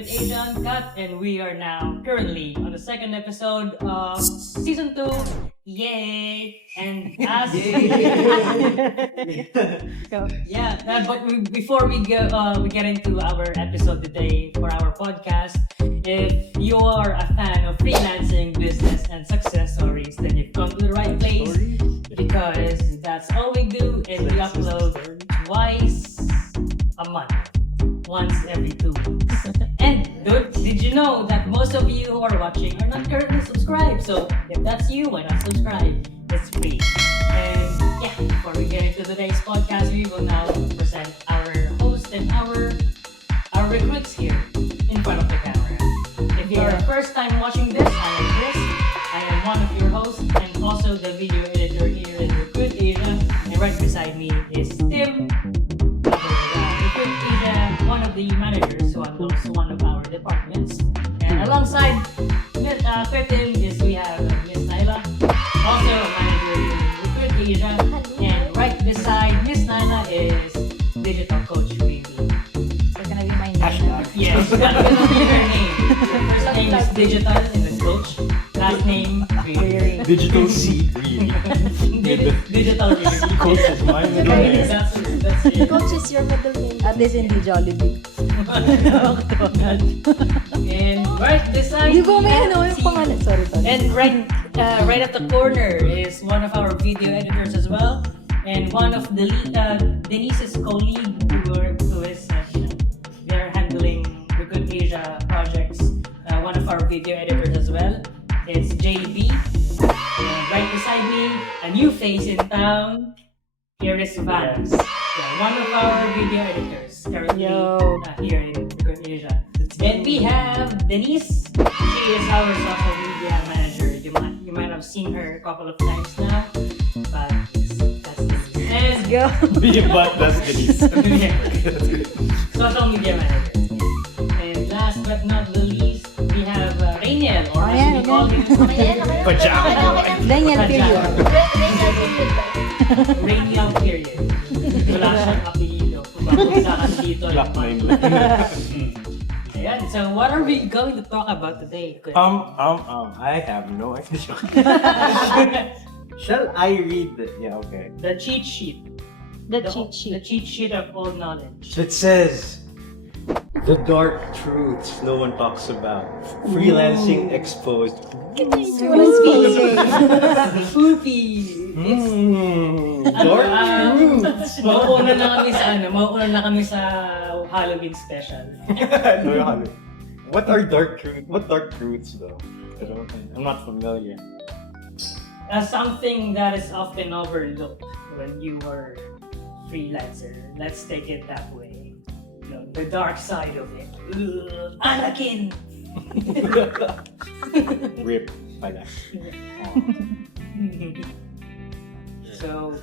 with Asia Uncut, and we are now currently on the second episode of season 2. Yay! And as before we get into our episode today for our podcast, if you are a fan of freelancing, business, and success stories, then you've come to the right place because that's all we do, and we upload twice a month. Once every 2 weeks. And did you know that most of you who are watching are not currently subscribed? So if that's you, why not subscribe? It's free. And yeah, before we get into today's podcast, we will now present our host and our recruits here in front of the camera. If you're first time watching this, I am Chris. I am one of your hosts and also the video editor here in Rcruit Asia. And right beside me is Tim. One of the managers who handles one of our departments. And alongside Tim is we have Miss Nyla, also a manager in Rcruit Asia. And right beside Miss Nyla is digital coach Baby. That's gonna be my name. Yes, that's gonna be her name. Her first name is digital and then coach. Last name Baby. Digital seed really. Digital really. Coach is mine. That's it. Coach is your middle name. At least hindi Jollibee. And right beside Di ba may ano yung pangalan? Sorry. And right at the corner is one of our video editors as well, and one of Denise's colleague who is they're handling the Good Asia projects. One of our video editors as well. It's JB. And right beside me, a new face in town. Here is Vance, one of our video editors currently here in Good Asia. Then we have Denise. She is our social media manager. You might have seen her a couple of times now, but that's Denise. But that's Denise. Social media manager. And last but not the least, we have Rainiel, or as we call him, Pajama. Daniel period. Rainiel period. Wala siyang apelido. Kumbaga dito. Black name. Ayan, so what are we going to talk about today? I have no idea. Shall I read it? Yeah, okay. The cheat sheet. The The cheat sheet. cheat sheet of all knowledge. It says, the dark truths no one talks about. Freelancing exposed. Spoopy! Dark truths. Mauuna na kami sa Halloween special. What are dark truths? What dark truths though? I'm not familiar. Something that is often overlooked when you are freelancer. Let's take it that way. The dark side of it. Anakin! Rip. Pala. So,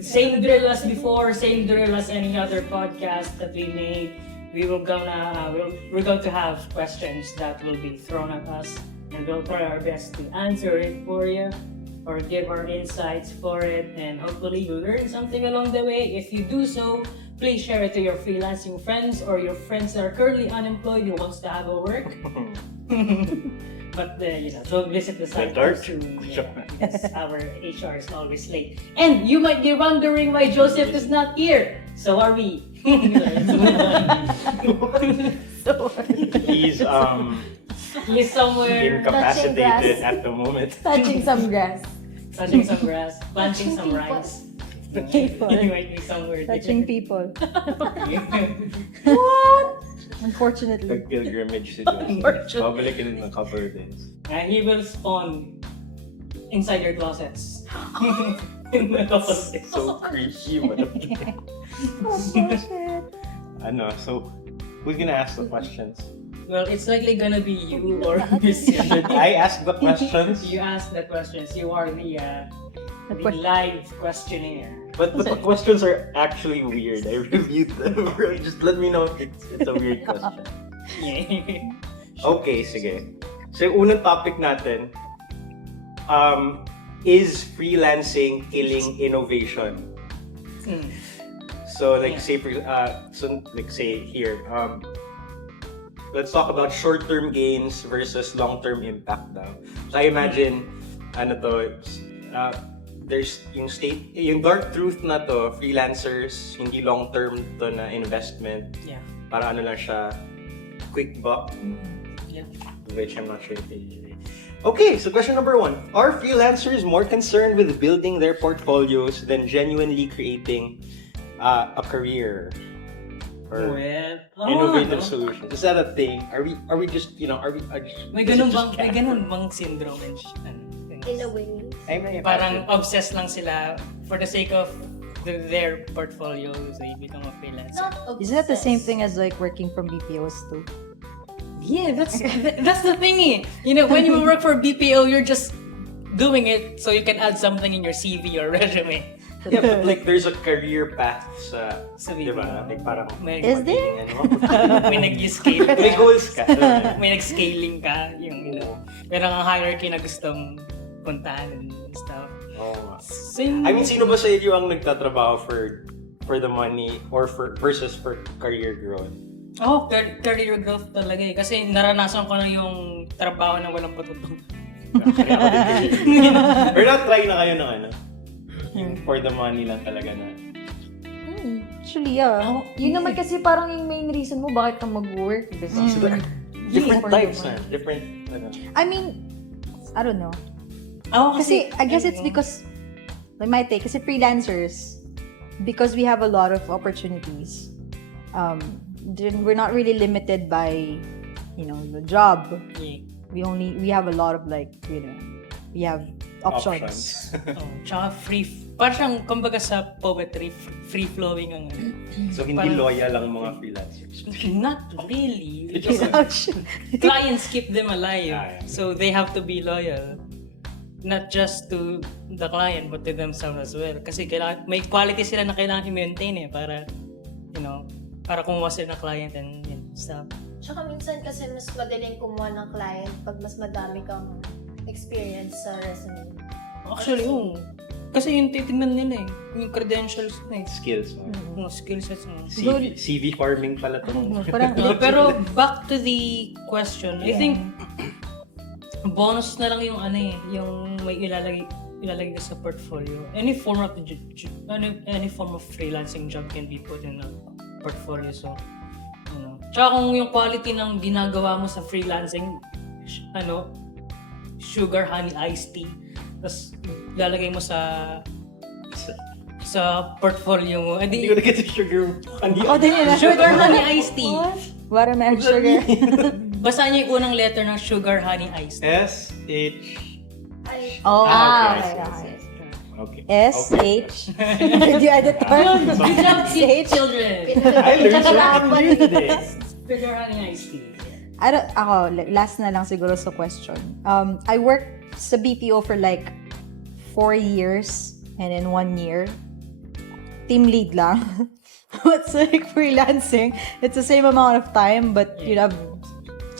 same drill as before, same drill as any other podcast that we made. We're going to have questions that will be thrown at us, and we'll try our best to answer it for you or give our insights for it, and hopefully you learn something along the way. If you do so, please share it to your freelancing friends or your friends that are currently unemployed who wants to have a work. But don't visit the site too soon. Because our HR is always late. And you might be wondering why Joseph is not here. So are we. He's He's somewhere incapacitated at the moment. Touching some grass. touching some grass, planting some rice. People. He might be somewhere Touching there. people. What? Unfortunately. Nag-pilgrimage si Diyos. Babalikin din ng cover days. And he will spawn inside your closets. In a couple of days. So creepy. Oh, shit. So who's gonna ask the questions? Well, it's likely gonna be you or Miss. Should I ask the questions? You ask the questions. You are the live questionnaire. But the questions are actually weird. I reviewed them. Just let me know if it's a weird question. Yeah. Okay, sige. So yung unang topic natin, is freelancing killing innovation? So like say here, let's talk about short-term gains versus long-term impact daw. So I imagine, there's yung dark truth na to, freelancers, hindi long-term to na investment. Yeah. Para lang siya, quick buck. Yeah. Which I'm not sure if they... Okay, so question number 1. Are freelancers more concerned with building their portfolios than genuinely creating a career? Or innovative solutions? Is that a thing? Are we just, may ganun bang syndrome In a way. parang obsessed lang sila for the sake of their portfolios, they become a freelancer. Not obsessed. Isn't that the same thing as like working from BPOs too? Yeah, that's the thing eh. When you work for BPO, you're just doing it so you can add something in your CV or resume. Yeah, but like there's a career path sa BPO. diba? Like parang Is there? May nag-scale ka. May goals ka. May nag-scaling ka. Merong hierarchy na gustong puntahan and stuff. Oh. So, I mean, sino ba sa inyo ang nagtatrabaho for the money or versus for career growth? career growth talaga eh. Kasi naranasan ko na yung trabaho na walang patutong. Kaya ako din. Or not try na kayo ng yung for the money lang talaga na. Actually, yeah. Yun naman kasi parang yung main reason mo bakit ka mag-work. Diba? Different For types the na. Different, I mean, I don't know. Kasi I guess it's because, like my take, kasi freelancers, because we have a lot of opportunities, we're not really limited by, the job. Yeah. We have a lot of we have options. Tsaka parang kumbaga sa poetry, free-flowing ang So, hindi loyal ang mga freelancers. Not really. Ouch. Clients keep them alive. Yeah. So they have to be loyal. Not just to the client, but to themselves as well. Kasi may quality sila na kailangan i-maintain para, para kumuha sila ng client and stuff. Tsaka minsan kasi mas madaling kumuha ng client pag mas madami kang experience sa resume. Actually, kasi yung titignan nila yung credentials na Skills. Yung skill sets mo. CV farming pala ito. Pero back to the question, I think bonus na lang yung yung may ilalagay ka sa portfolio. Any form of freelancing job can be put in a portfolio. So, Tsaka kung yung quality ng ginagawa mo sa freelancing, sugar, honey, iced tea, tapos lalagay mo sa portfolio mo. Hindi ko na-get yung sugar. Sugar, honey, iced tea. Watermelon sugar. Basahin niyo yung unang letter ng sugar, honey, iced tea. S-H... Okay. S-H. Did you edit part? Good job, S-H. children! I learned something new today. Sugar, honey, iced tea. Last na lang siguro sa question. I worked sa BPO for 4 years and in 1 year, team lead lang. It's like freelancing. It's the same amount of time, but I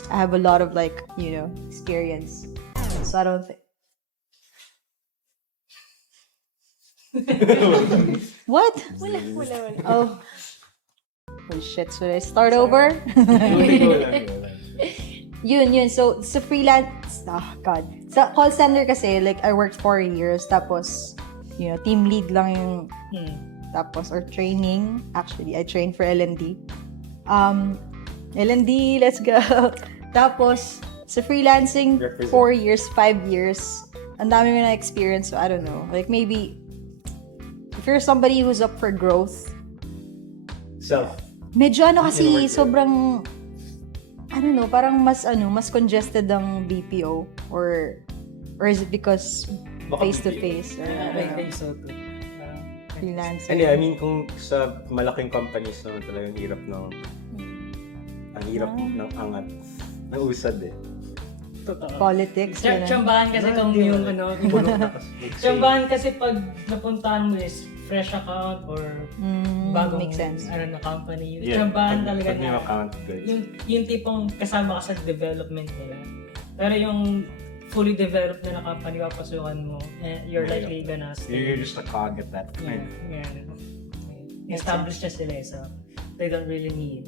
have a lot of experience. So I don't think. What? Wala. Oh shit, should I start over? Yun. So, sa freelance, sa call center kasi, I worked 4 years, tapos, team lead lang yung, tapos, or training. Actually, I trained for L&D. L&D, let's go. Tapos, sa freelancing, 4 years, 5 years, ang dami mo na experience, so I don't know. Maybe, if you're somebody who's up for growth, medyo kasi sobrang, I don't know, parang mas congested ang BPO or is it because face to face or I think so too. freelancing? I mean, kung sa malaking companies naman talaga ang hirap ng angat ng usad eh. Totoo. Politics. Tsambahan kasi kung yung tsambahan kasi pag napuntahan mo is fresh account or bagong makes sense. Na company. Yeah, Tsambahan talaga pag na account, guys. yung tipong kasama ka sa development nila. Pero yung fully developed na company papasukan mo, you're likely gonna stay. You're just a cog at that point. Yeah. Established na sila so they don't really need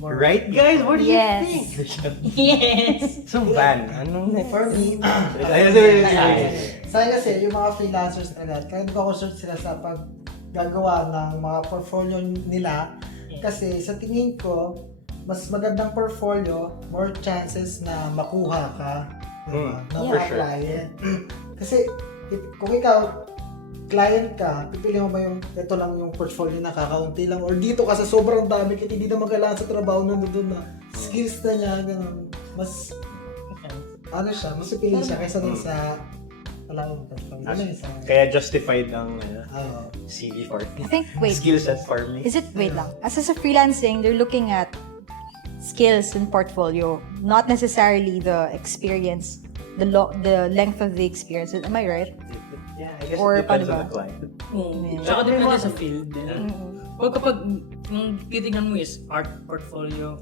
more. Right, guys? What do you Yes. think? Yes. So, Van, anong For me, Ay, sa akin kasi, yung mga freelancers talaga, kaya nagko-concern sila sa paggagawa ng mga portfolio nila. Kasi sa tingin ko, mas magandang portfolio, more chances na makuha ka, diba? Ng for mga sure. client. Kasi, kung ikaw, client ka, pipili mo ba yung ito lang yung portfolio na kakaunti lang or dito ka sa sobrang dami kasi hindi na magalaan sa trabaho nandun na skills na niya, ganun. Mas, ano siya, mas pipili siya kaysa dun sa talagang portfolio. Ano yun sa... Kaya justified ang CV for I think, wait, skills at farming. is it, wait lang. As sa freelancing, they're looking at skills and portfolio, not necessarily the experience, the length of the experience. Am I right? Yeah, I guess Or it depends paano on ba? the client. Tsaka depende sa field. Mm-hmm. Kapag yung titignan mo is art portfolio,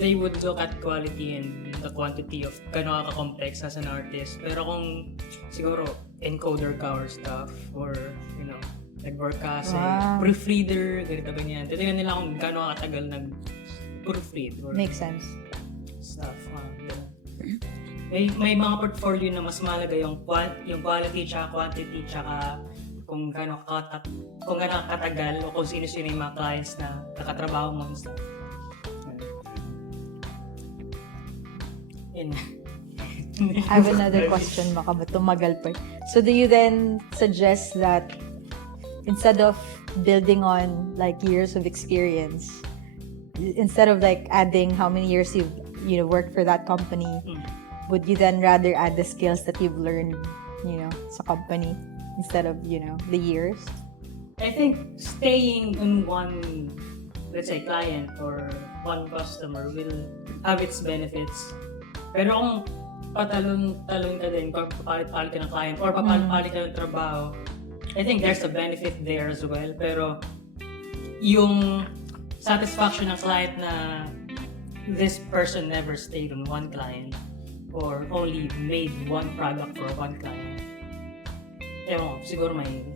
they would look at quality and the quantity of gano'n ka-complex as an artist. Pero kung siguro encoder ka or stuff, or nag-work ka as a proofreader, ganito ganyan. Titignan nila kung gano'n katagal nag-proofread or Makes sense. stuff. May mga portfolio na mas mahalaga yung quality tsaka quantity tsaka kung gaano katagal o kung sino-sino yung mga clients na nakatrabaho mo and stuff. Yun. I have another question, baka ba tumagal pa. So do you then suggest that instead of building on like years of experience, instead of like adding how many years you've worked for that company, would you then rather add the skills that you've learned, sa company instead of, the years? I think staying in one, let's say, client or one customer will have its benefits. Pero kung patalon ka din, kung papalit-palit ka ng client or papalit-palit ka ng trabaho, I think there's a benefit there as well. Pero yung satisfaction ng client na this person never stayed on one client or only made one product for one client. Ewan ko, siguro may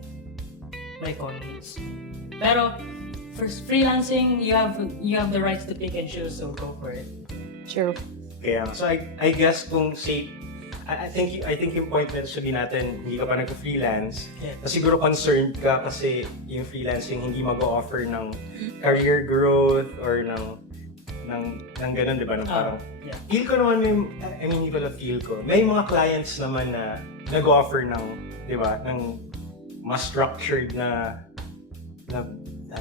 cons. Pero for freelancing, you have the rights to pick and choose, so go for it. True. Kaya, so I guess kung say, I think yung point na sabihin natin, hindi ka pa nag-freelance, na siguro concerned ka kasi yung freelancing hindi mag-offer ng career growth or ng ganun, di ba? Parang, feel ko naman hindi ko na-feel ko. May mga clients naman na nag-offer ng, di ba, ng mas structured na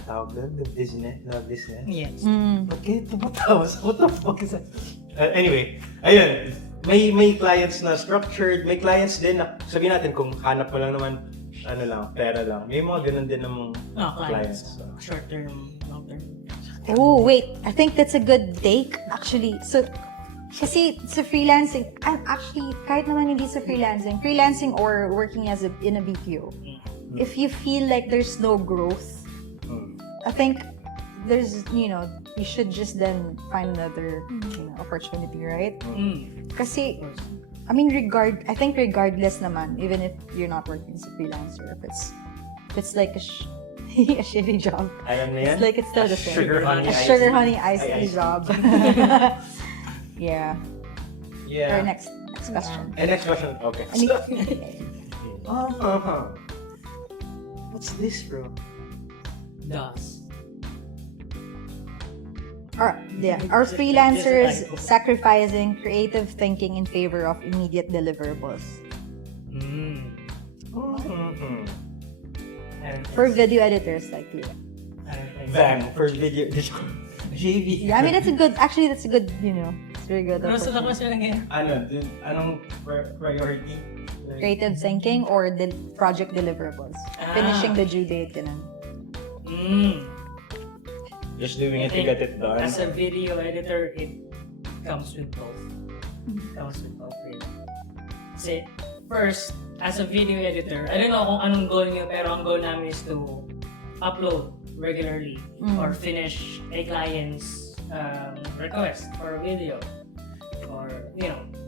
tawag doon, na business. Yes. Ba't kayo tumatawas? What the fuck is that? Anyway, ayun. May clients na structured, may clients din na, sabihin natin kung hanap mo lang naman, pera lang. May mga ganun din namang clients. Short term, long term. Oh, wait. I think that's a good take, actually. So, kasi sa freelancing, actually, kahit naman hindi sa freelancing or working in a BPO, if you feel like there's no growth, I think there's, you should just then find another opportunity, right? Kasi, I mean, I think regardless naman, even if you're not working as a freelancer, if it's like a shitty job. Alam na yan? It's like it's still the same. Sugar, honey, iced tea iced job. Yeah. Or next question. Next question. Okay. What's this, bro? DOS. Are freelancers sacrificing creative thinking in favor of immediate deliverables? For video editors like you. Van, for video. JV. Yeah, I mean, that's a good, it's very good. Ano sa question again? Anong priority? Creative thinking or the project deliverables. Finishing the due date, ganun. Just doing it to get it done. As a video editor, it comes with both. Really. Kasi, first, as a video editor, I don't know kung anong goal niyo, pero ang goal namin is to upload regularly or finish a client's request for a video or,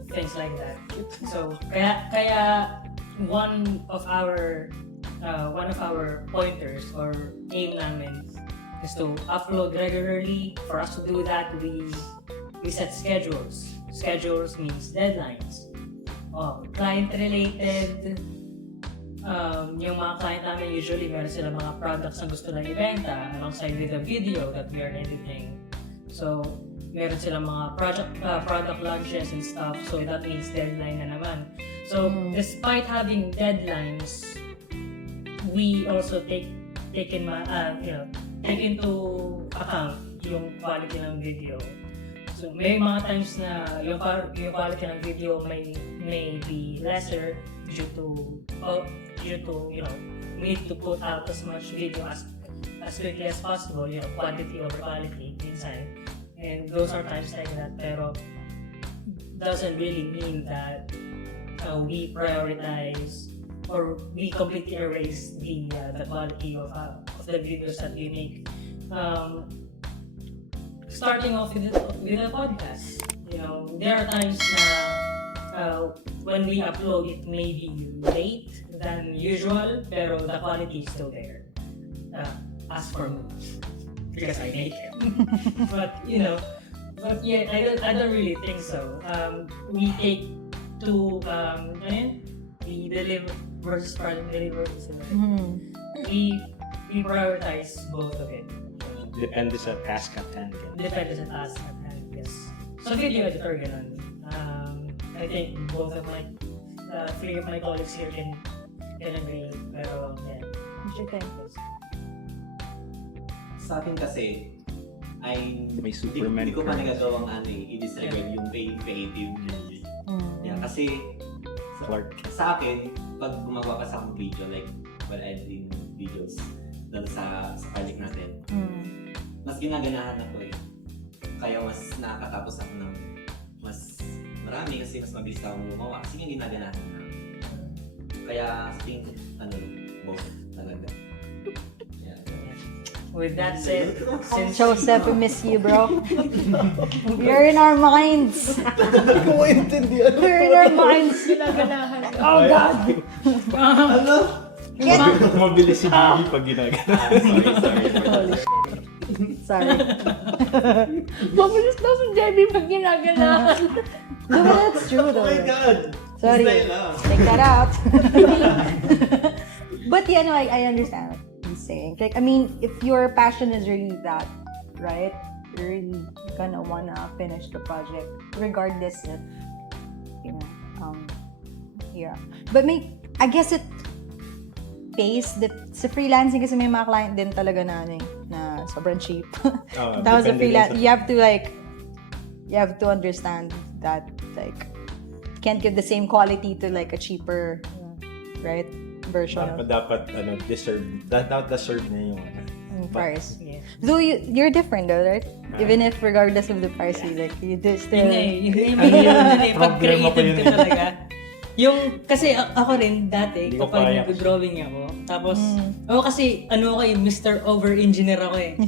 things like that. So, kaya one of our pointers or aim namin is to upload regularly. For us to do that, we set schedules. Schedules means deadlines. Client-related, yung mga client namin usually meron sila mga products na gusto na ibenta alongside with the video that we are editing. So, meron silang mga product launches and stuff. So, that means deadline na naman. So, despite having deadlines, we also take into account yung quality ng video. So, may mga times na yung quality ng video may be lesser due to we need to put out as much video as quickly as possible, quantity over quality minsan. And those are times like that, pero doesn't really mean that we prioritize or we completely erase the quality of the videos that we make. Starting off with a podcast, there are times na when we upload it may be late than usual, pero the quality is still there. As for me, because I make it. But yeah, I don't really think so. We take to we deliver versus deliver. We prioritize both of it. Depende sa task at hand. Depende sa task at hand, yes. So video editor, ganun. I think both of my three of my colleagues here can agree. Pero yeah. What you think? Sa akin kasi, May Superman hindi ko pa curves. nagagawang i-disregard yung creative. Yeah, kasi Clark. sa akin, pag gumagawa ka sa akong video, like when editing videos dun sa project natin, mas ginaganahan ako eh. Kaya mas nakakatapos ako ng mas marami kasi mas mabilis akong gumawa. Kasi yung ginaganahan na. Kaya sa tingin ko, both talaga. Yeah. With that said, since Joseph, we miss you, bro. You're in our minds. Hindi ko maintindihan. We're in our minds. Ginaganahan. Oh, God. Ano? Mabilis si Bibi pag ginagawa. Sorry. Mabilis daw si Jenny pag ginaganahan. No, but that's true, though. Oh my God! Sorry. Style lang. Take that out. But yeah, no, I understand what he's saying. Like, I mean, if your passion is really that, right? You're really gonna wanna finish the project, regardless if, yeah. But I guess it pays. Sa freelancing kasi may mga client din talaga na sobrang cheap. Tapos sa freelance, you have to understand that, like, can't give the same quality to like a cheaper, right, version of Dapat deserve niya yung price. yeah. Though you're different though, right? Even if regardless of the price, you do still. Pag Problema ko creative yun ka eh. talaga. Kasi ako rin dati, Hindi ko kapag kaya. nag-drawing ako, tapos, kasi Mr. Over-Engineer ako eh.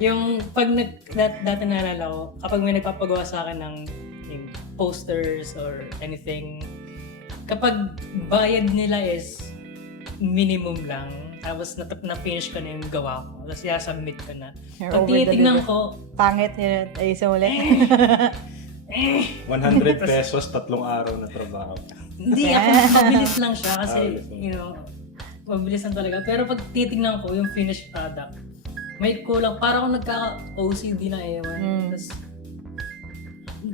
Yung pag dati naalala ko, kapag may nagpapagawa sa akin ng yung posters or anything, kapag bayad nila is minimum lang, tapos na-finish ko na yung gawa ko, tapos submit ko na. You're Pag tinitignan ko, Pangit yun, ay sa uli. 100 pesos, 3 araw na trabaho. hindi ako, mabilis lang siya kasi, mabilis lang talaga. Pero pag titignan ko yung finished product, may kulang, parang akong nagkaka-OCD na ewan. Tapos,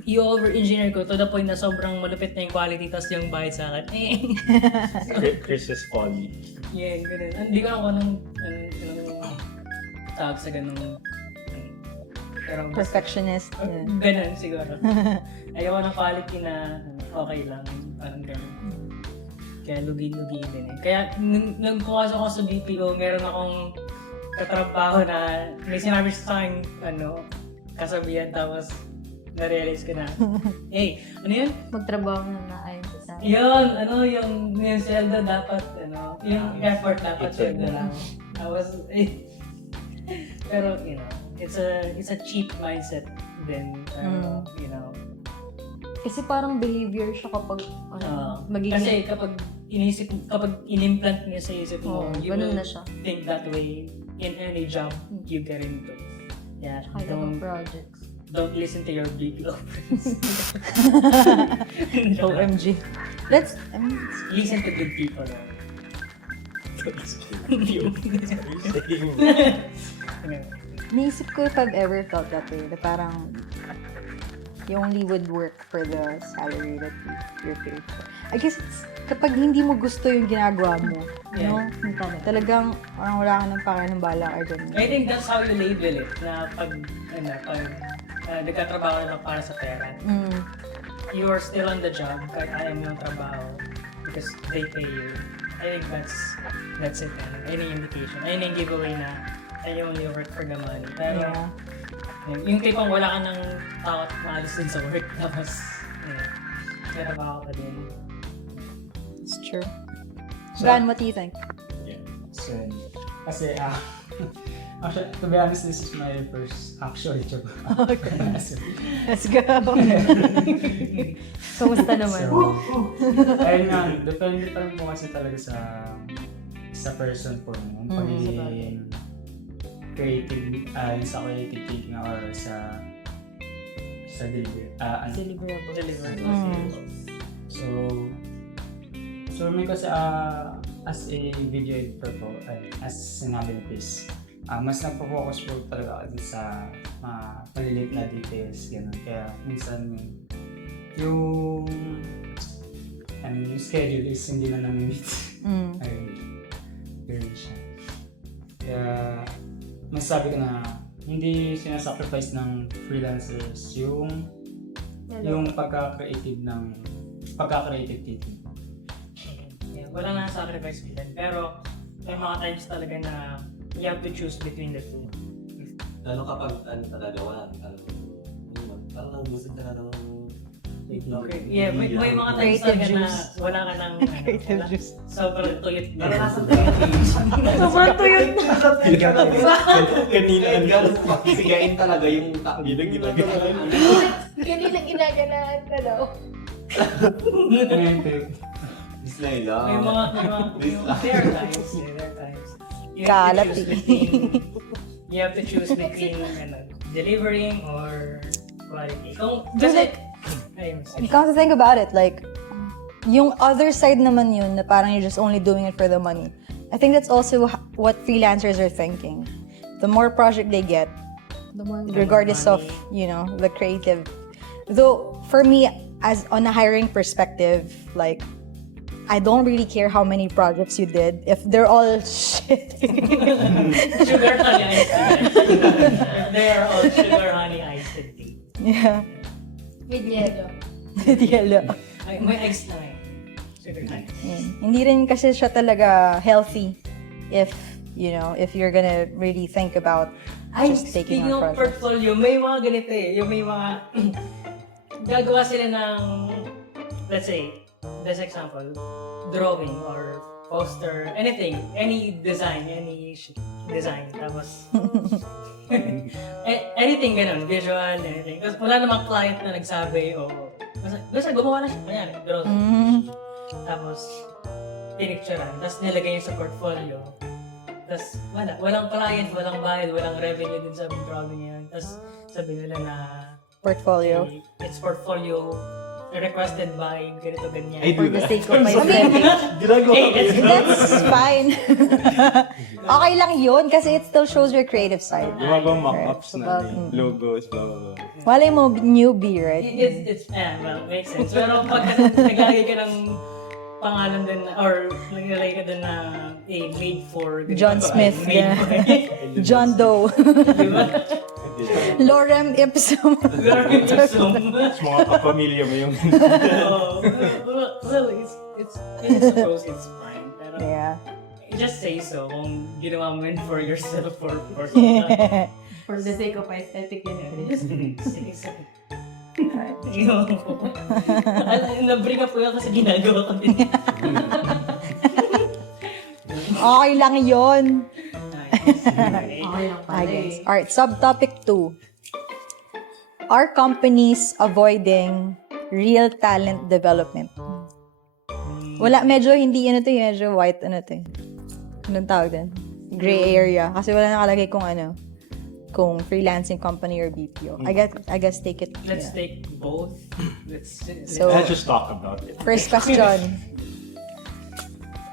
i-over-engineer ko to the point na sobrang malupit na yung quality, tapos yung bayad sa akin, Chris's folly. yeah, ganun. Hindi ko alam kung anong tawag sa ganung, pero basta- Perfectionist. Yeah. ganun siguro. Ayaw ng quality na okay lang, parang ganun. Kaya lugi-lugi din eh. Kaya nung pumasok ako sa BPO, meron akong katrabaho na may sinabi sa akin, kasabihan, tapos na-realize ko na, hey, ano yun? Magtrabaho na naayon sa Yun, yung sweldo dapat, yung effort dapat sweldo lang. Pero, it's a cheap mindset din, Kasi parang behavior siya kapag kasi kapag inisip, kapag inimplant niya sa isip mo, you ganun will na siya. think that way in any job you get into. Yeah, Kahit anong projects. don't listen to your BPO friends. OMG. Let's, Listen to good people. naisip ko if I've ever felt that way, na parang you only would work for the salary that you're paid for. I guess it's kapag hindi mo gusto yung ginagawa mo, you know, talagang parang wala ka ng pakialam bala ka dyan. I think that's how you label it, na pag nagkatrabaho na para sa pera. You are still on the job, kahit ayaw mo yung trabaho, because they pay you. I think that's it. Any indication, any giveaway na I only work for the money. Pero, yung tipong wala ka ng takot maalis din sa work, tapos, trabaho ka din. It's true. Van, what do you think? So, kasi, actually, to be honest, this is my first actual job. Okay. Let's go. Kamusta naman? So, ayun nga, depende pa rin po kasi talaga sa person po. Yung pagiging creative, yung sa creative thinking or sa delivery. Deliverable. So may kasi as a video editor po, as sinabi ni Chris, mas nagpo-focus po talaga ako sa maliliit na details, gano'n. Kaya minsan yung schedule is hindi na namin-meet. Ganun siya. Kaya masasabi ko na hindi sinasacrifice ng freelancers yung pagka-creative thinking. Yeah, wala na sacrifice din. Pero may mga times talaga na you have to choose between the two. Lalo kapag talaga wala, parang gusto ka na ng Okay. Yeah, may mga times talaga na wala ka ng Creative juice. sobrang tuyot na. Sobrang tuyot na. Kanina. Sigain talaga yung Kanina ginaganaan ka daw. Dislay May lang. mga there are times. Kalat You have to choose between delivering or quality. Kung Come to think about it, like, yung other side naman yun, na parang you're just only doing it for the money. I think that's also what freelancers are thinking. The more project they get, regardless of, the creative. Though, for me, as on a hiring perspective, like, I don't really care how many projects you did if they're all shit. sugar honey iced tea. They are all sugar honey iced tea. Yeah. With yellow. Yellow. May ice na sugar honey. Hindi rin kasi siya talaga healthy if you're gonna really think about just taking speaking on of projects. portfolio, may mga ganito yung may mga gagawa sila ng, let's say, best example, drawing or poster, anything, any design, tapos anything ganun, visual, anything. Kasi wala namang client na nagsabi basta gumawa na siya, kanya, drawing. Tapos, pinicturean, tapos nilagay niya sa portfolio. Tapos, walang client, walang bayad, walang revenue din sa drawing niya. Tapos, sabi nila na Portfolio. It's portfolio requested by ganito ganyan. For the sake of my aesthetic. That's fine. Okay lang yun kasi it still shows your creative side. Gumagawa mock-ups na Right. logos, blah, blah, blah. Malay mo, newbie, right? It's well, makes sense. Pero pag naglalagay ka ng pangalan din or naglalagay ka din na made for John Smith, made yeah. John Doe. Diba? Lorem ipsum. Very awesome. Mga kapamilya mo yung... Well, it's suppose it's fine. Pero Yeah. just say so kung ginawa mo yun for yourself or for For the sake of aesthetic yun. Sige, sige. Na-bring up ko yan kasi ginagawa ko din. Okay lang yun. Okay lang I pala guess. Alright, subtopic 2. Are companies avoiding real talent development? Wala, medyo hindi ano to, medyo white ano to. Anong tawag din? Gray area. Kasi wala nakalagay kung freelancing company or BPO. I guess take it. Let's take both. So, Let's just talk about it. first question.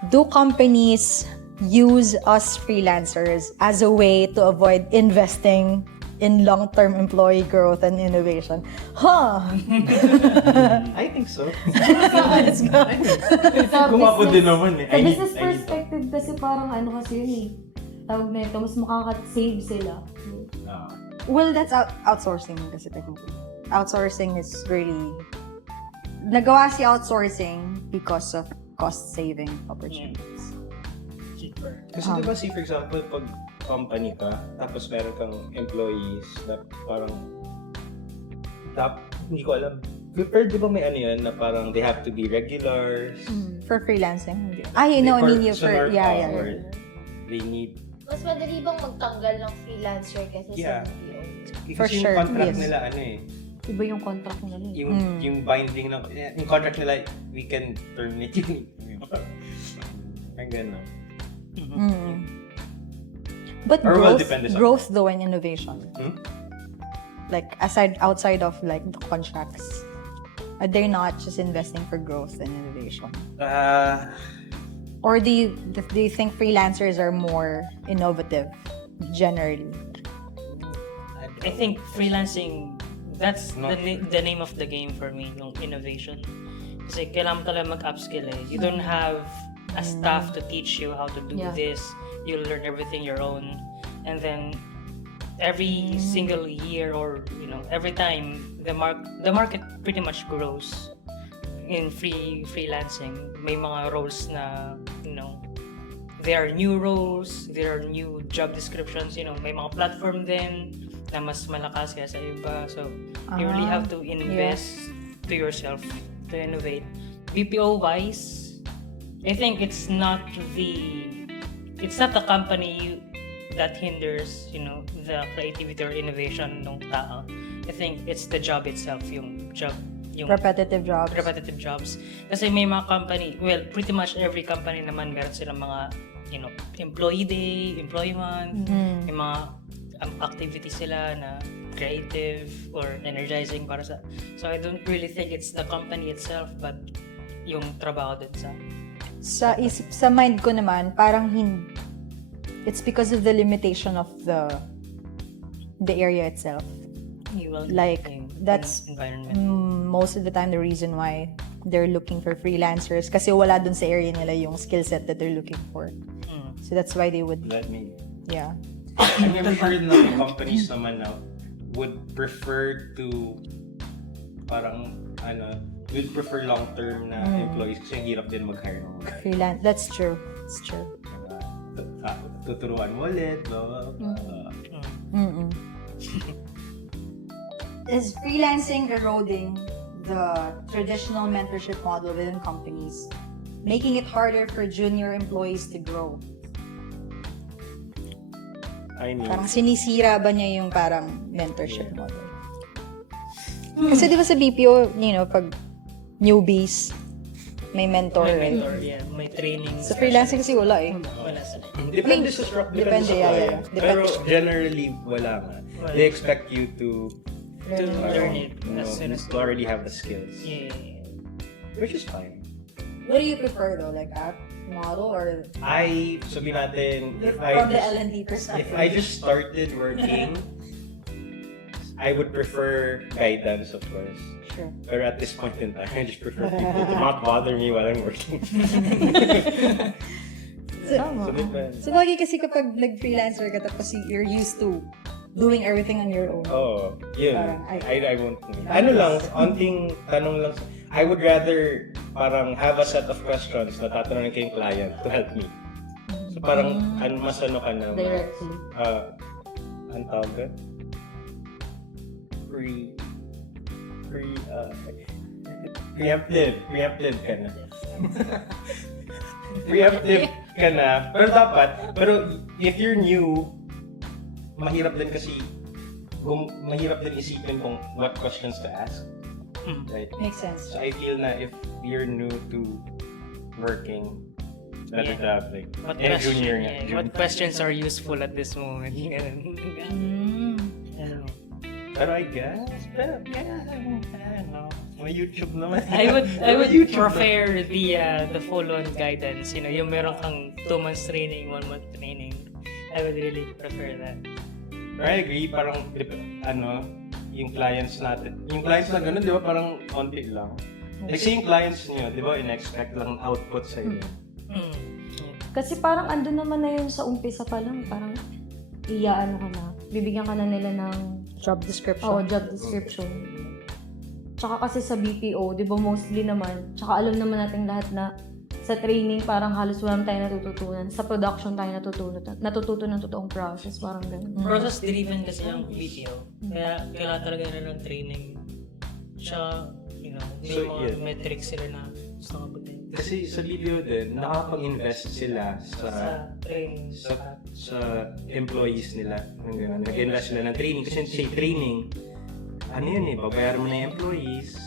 Do companies use us freelancers as a way to avoid investing in long-term employee growth and innovation? Huh! I think so. Let's go. Gumapon din naman eh. Sa business perspective kasi parang ano kasi yun eh. Tawag na ito, mas makaka-save sila. Well, that's outsourcing kasi technically. Outsourcing is really... Nagawa si outsourcing because of cost-saving opportunities. Cheaper. Kasi diba for example, pag company ka, tapos meron kang employees na parang hindi ko alam. Pero di ba may ano yan na parang they have to be regulars? For freelancing. You know, I mean, you for... Yeah. Or they need... Mas madali bang magtanggal ng freelancer kaysa Yeah. sa BPO? For Kasi sure, yung contract yes. nila ano eh. Iba yung contract nila eh. Yung binding ng... Yung contract nila, we can terminate yung... Ang gano'n. But Or well, depende sa- growth though and innovation. Hmm? Like outside of like the contracts, are they not just investing for growth and innovation? Or do you think freelancers are more innovative generally? I think freelancing, that's Not the name of the game for me, yung innovation. Kasi kailangan mo talaga mag-upskill eh. You don't have a staff to teach you how to do Yeah. this. You'll learn everything your own. And then every single year or every time the market pretty much grows in freelancing. May mga roles na there are new roles, there are new job descriptions, may mga platform din na mas malakas kaya sa iba. So you really have to invest to yourself to innovate. BPO wise, I think it's not the company that hinders, the creativity or innovation ng tao. I think it's the job itself, yung Repetitive jobs. Kasi may mga company, well, pretty much every company naman meron silang mga, employee day, employee month, may mga activities sila na creative or energizing para sa. So I don't really think it's the company itself, but yung trabaho din sa mind ko naman, parang it's because of the limitation of the area itself. Like, that's environment. Most of the time the reason why they're looking for freelancers kasi wala dun sa area nila yung skill set that they're looking for. So that's why they would, yeah. I'm never sure na companies naman now would prefer to would prefer long-term na employees kasi ang hirap din mag-hire ng mga Freelance. That's true. It's true. tuturuan mo ulit, blah, blah, blah. Is freelancing eroding the traditional mentorship model within companies, making it harder for junior employees to grow? I mean, Parang sinisira ba niya yung parang mentorship model? Kasi di ba sa BPO, pag newbies, may mentor, May right? mentor, may training. Sa freelancing kasi wala eh. Wala sila. depende sa structure. Depende, yeah. Pero Depende. generally, wala nga. They expect you to Learn it as soon as to already have the skills. Yeah. Which is fine. What do you prefer though? Like that model or Sabihin natin, from the L&D perspective? if I just started working, I would prefer guidance, of course. Sure. Pero at this point in time, I just prefer people to not bother me while I'm working. So, depende. So, bagay kasi kapag nag-freelancer ka tapos you're used to doing everything on your own. Oh, yun. Parang, I won't. Ano lang, onting tanong lang. I would rather parang have a set of questions na tatanungin kayong client to help me. So parang mas ka na. Directly. Ang tawag ka? Preemptive ka na. Preemptive ka na. Pero if you're new, mahirap din isipin kung what questions to ask. Right? Makes sense. So I feel na if you're new to working. Better to have like junior nga. What questions are useful at this moment? Pero I guess, may YouTube naman. I would YouTube prefer the full-on guidance. You know, yung meron kang 2 months training, 1 month training. I would really prefer that. Pero I agree, parang, yung clients natin. Yung clients na ganun, di ba, parang konti lang. Kasi yung clients nyo, di ba, in-expect lang output sa iyo. Kasi parang andun naman na yun sa umpisa pa lang. Parang iyaano ka na. Bibigyan ka na nila ng Job description. job description. Tsaka kasi sa BPO, di ba mostly naman, tsaka alam naman natin lahat na sa training parang halos wala tayo natututunan. Sa production tayo natututo ng totoong process. Parang ganun. Process-driven kasi ang BPO. Kaya kailangan talaga na ng training. Tsaka, you know, may So, mga metrics sila na gusto ka butin. Kasi sa video din, nakakapag-invest sila Sa training. sa employees nila. Nag-invest sila ng training. Kasi say training, ano yun babayaran mo na yung employees,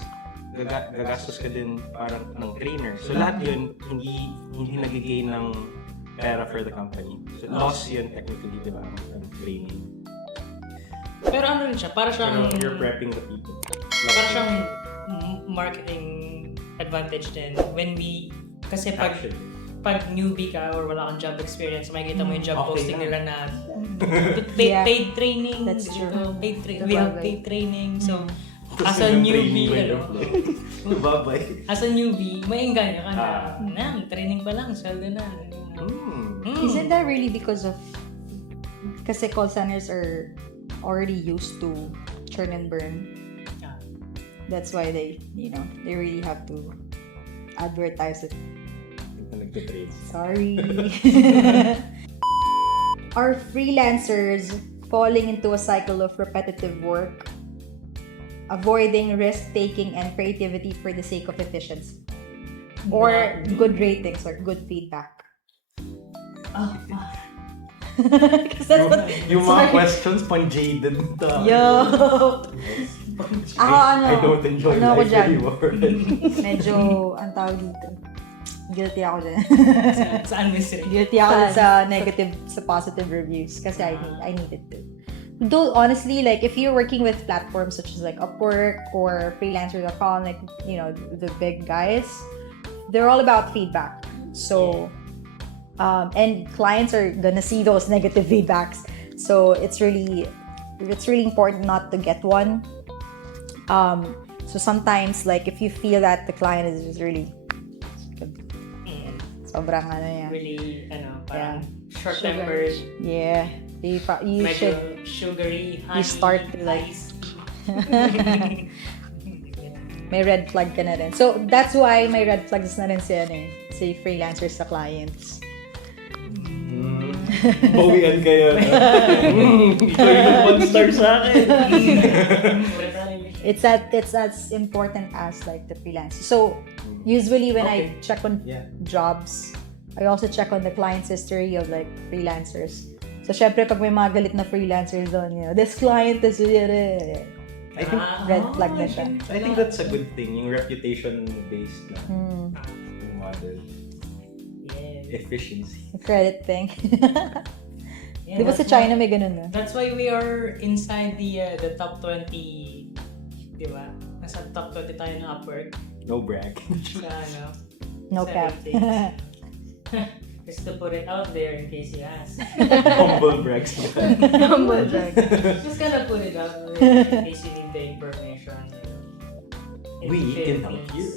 gagastos ka din parang ng trainer. So lahat yun, hindi nag-gain ng pera for the company. So loss yun technically, di ba? Ang training. Pero ano rin siya, para siyang... Pero you're prepping the people. Para siyang marketing advantage din when we... Kasi pag newbie ka or wala kang job experience, makikita mo yung job posting nila na paid training. That's true. We have paid training. So, as a newbie, as a newbie, mainggan ka na. Training pa lang, sweldo na. Isn't that really because of... Kasi call centers are already used to churn and burn. That's why they really have to advertise it. Sorry. Are freelancers falling into a cycle of repetitive work, avoiding risk-taking and creativity for the sake of efficiency? Or good ratings or good feedback? Yung mga questions pang-jaded tayo. Yo! I don't enjoy life anymore. Medyo, ang tawag dito. Guilty ako dyan. Saan mystery? Guilty ako sa negative, sa positive reviews kasi I needed to. Though honestly, like if you're working with platforms such as like Upwork or Freelancer.com, like the big guys, they're all about feedback. So, and clients are gonna see those negative feedbacks. So it's really important not to get one. So sometimes, like if you feel that the client is just really sobrang really, parang short-tempered. Yeah. You should sugary, honey, you start to like ice. may red flag ka na rin. So that's why may red flags na rin si freelancers sa clients. Bawian kayo. Ikaw yung 1 star sa akin. It's as important as like the freelance. So usually when I check on jobs, I also check on the client's history of like freelancers. So syempre pag may mga galit na freelancers doon, this client is I think red flag na siya. I think that's a good thing, yung reputation based na model. Efficiency. Credit thing. Di ba sa China may ganun na? That's why we are inside the top 20, di ba? Nasa top 20 tayo ng Upwork. No brag. Sa No sa cap. ratings. Just to put it out there in case you ask. Humble brags. Humble brag. Just gonna put it out there in case you need the information. We can help you.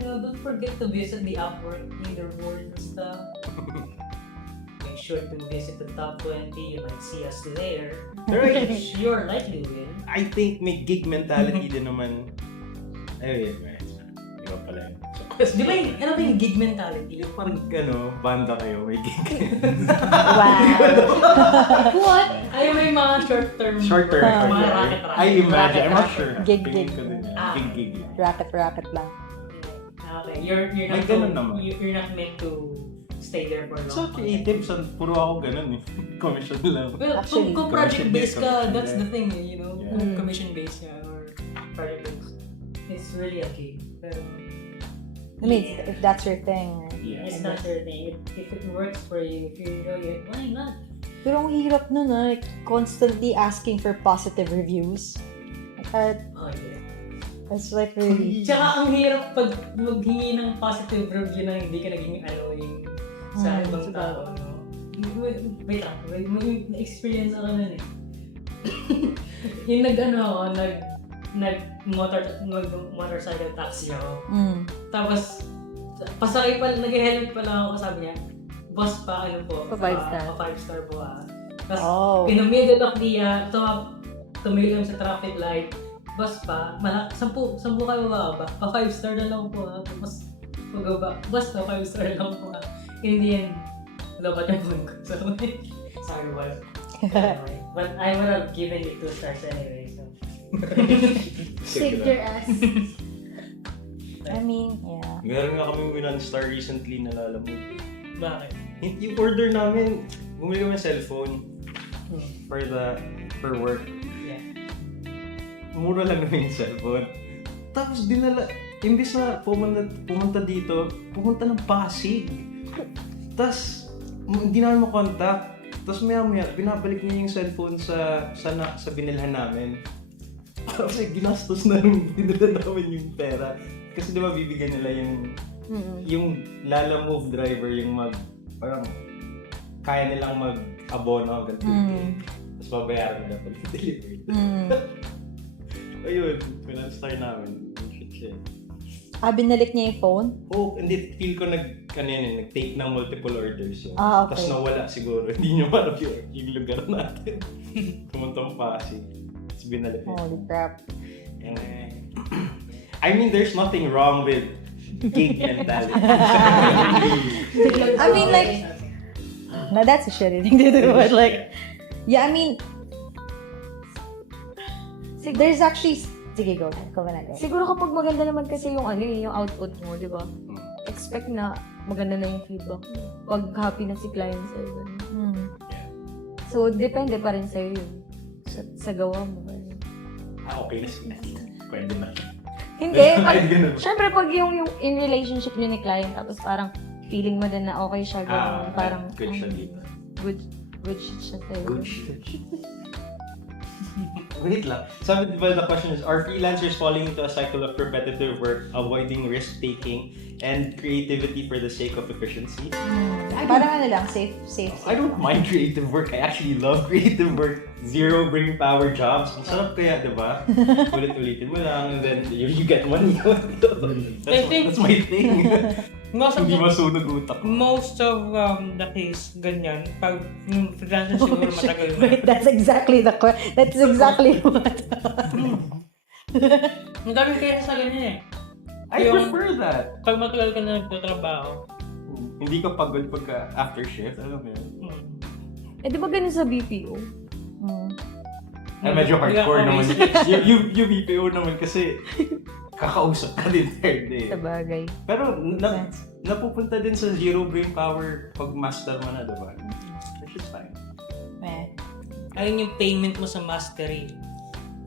Don't forget to visit the Upwork leaderboard and stuff. Make sure to visit the top 20. You might see us there. Which you're likely will. I think may gig mentality din naman. Ayun, right. Iba pala yun. Di ba yung gig mentality? Yung parang banda kayo, may gig. Wow. What? Ay, may mga short-term. Short-term. Mga racket. I imagine. I'm not sure. Gig. Gig. Racket lang. Okay, you're May not ganun naman. you're not meant to stay there for long. So creative, so puro ako ganun commission lang. Well, Actually, kung project-based ka, commission-based, that's yeah. the thing, Yeah. Commission-based or project-based. It's really a gig. Pero, I mean, if that's your thing. Right? yeah, it's not your thing. If it works for you, if you enjoy it, why not? Pero ang hirap nun, like, constantly asking for positive reviews. At, Oh, yeah. that's like really... Tsaka ang hirap pag maghingi ng positive review na hindi ka naging annoying sa ibang tao. No? Wait lang, may experience ako nun eh. Yung motorcycle taxi ako. Tapos, pasakay pa, nag-helmet pa lang ako, sabi niya, boss pa, ano po? Pa 5-star. Pa 5-star po Tapos, Oh. in the middle of the, tumigil sa traffic light, boss pa, sampu kayo ba? Pa 5-star na lang po Tapos, boss pa, 5-star na lang po In the end, lobat yung phone ko. So, sorry, boss. Anyway, but I would have given it 2 stars anyway, so. Saved your ass. I mean, yeah. Meron nga kami 1 star recently na lalamog. Bakit? Yung order namin, bumili kami ng cellphone for work. Yeah. Mura lang naman yung cellphone. Tapos dinala, imbis na pumunta dito, pumunta ng Pasig. Tapos, hindi namin makontak. Tapos maya, binabalik niya yung cellphone sa binilhan namin. Kasi ginastos na rin, dinala namin yung pera. Kasi di ba bibigyan nila yung Lalamove driver, yung parang kaya nilang mag-abono hanggang 2K. Tapos babayaran nila pag delivery. Ayun, 1 star namin. Shit siya. Binalik niya yung phone? Oh, hindi, feel ko nag-take ng multiple orders yun. Okay. Tapos nawala siguro, hindi niya marap yung lugar natin. Pumuntang Pasig. Tapos binalik niya. Holy crap. I mean, there's nothing wrong with gig mentality. I mean, like, no, that's a shitty thing to do, but like, yeah, I mean, there's actually, sige, go na. Siguro kapag maganda naman kasi yung yung output mo, di ba? Expect na maganda na yung feedback mo. Pag happy na si client sa'yo. So, depende pa rin sa'yo yun. Sa gawa mo. Okay na siya. Pwede na. Hindi. Siyempre, pag yung in relationship nyo ni client, tapos parang feeling mo din na okay siya, gano'n. Parang, good siya dito. Good shit siya sa'yo. Good shit. Wait lang. Sabi diba the question is, are freelancers falling into a cycle of repetitive work, avoiding risk-taking, and creativity for the sake of efficiency? Parang ano lang, safe. I don't mind creative work. I actually love creative work. Zero brain power jobs. Ang sarap kaya, diba? Ulit-ulitin mo lang and then you get money. That's my thing. Hindi masunog utak. Most of the case, ganyan. Pag yung freelancer siguro matagal na. Wait, that's exactly what. Ang dami kaya sa ganyan eh. I prefer that. Pag matagal ka na nagtatrabaho. Hindi ka pagod pagka after shift, alam mo yun? Eh, di ba ganun sa BPO? Medyo hardcore naman. Yung BPO naman kasi kakausap ka din third day. Sa bagay. Pero napupunta din sa zero brain power pag master mo na, diba? Which is fine. Ayun yung payment mo sa mastery.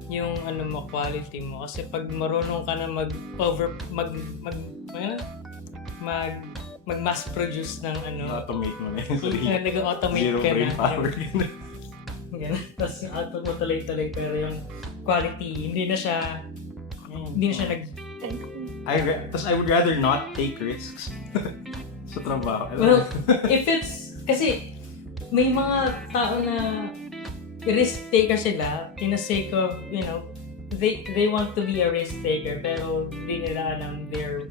Yung quality mo. Kasi pag marunong ka na mag-mass produce ng Automate mo na yun. Nag-automate Zero ka na. brain power. Tapos yung output mo tuloy-tuloy pero yung quality, hindi na siya Tapos I would rather not take risks sa trabaho. Well, if it's, kasi may mga tao na risk taker sila in the sake of, they want to be a risk taker pero hindi nila alam their,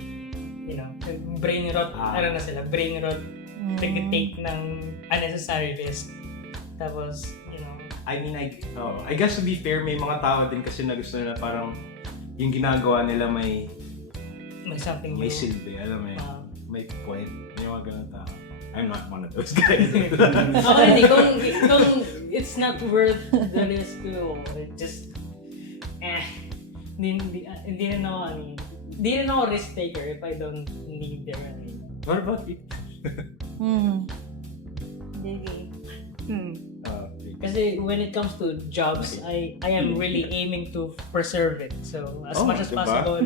brain rot, brain rot, take ng unnecessary risk. Tapos, I mean, I guess to be fair, may mga tao din kasi na gusto nila parang yung ginagawa nila may something may new. silbi, alam mo yun. May point. May mga ganun tao. I'm not one of those guys. Ako hindi, kung it's not worth the risk, it just, hindi rin ako risk taker if I don't need their What about you? Maybe. Kasi when it comes to jobs, I am really aiming to preserve it. So as much as diba? possible,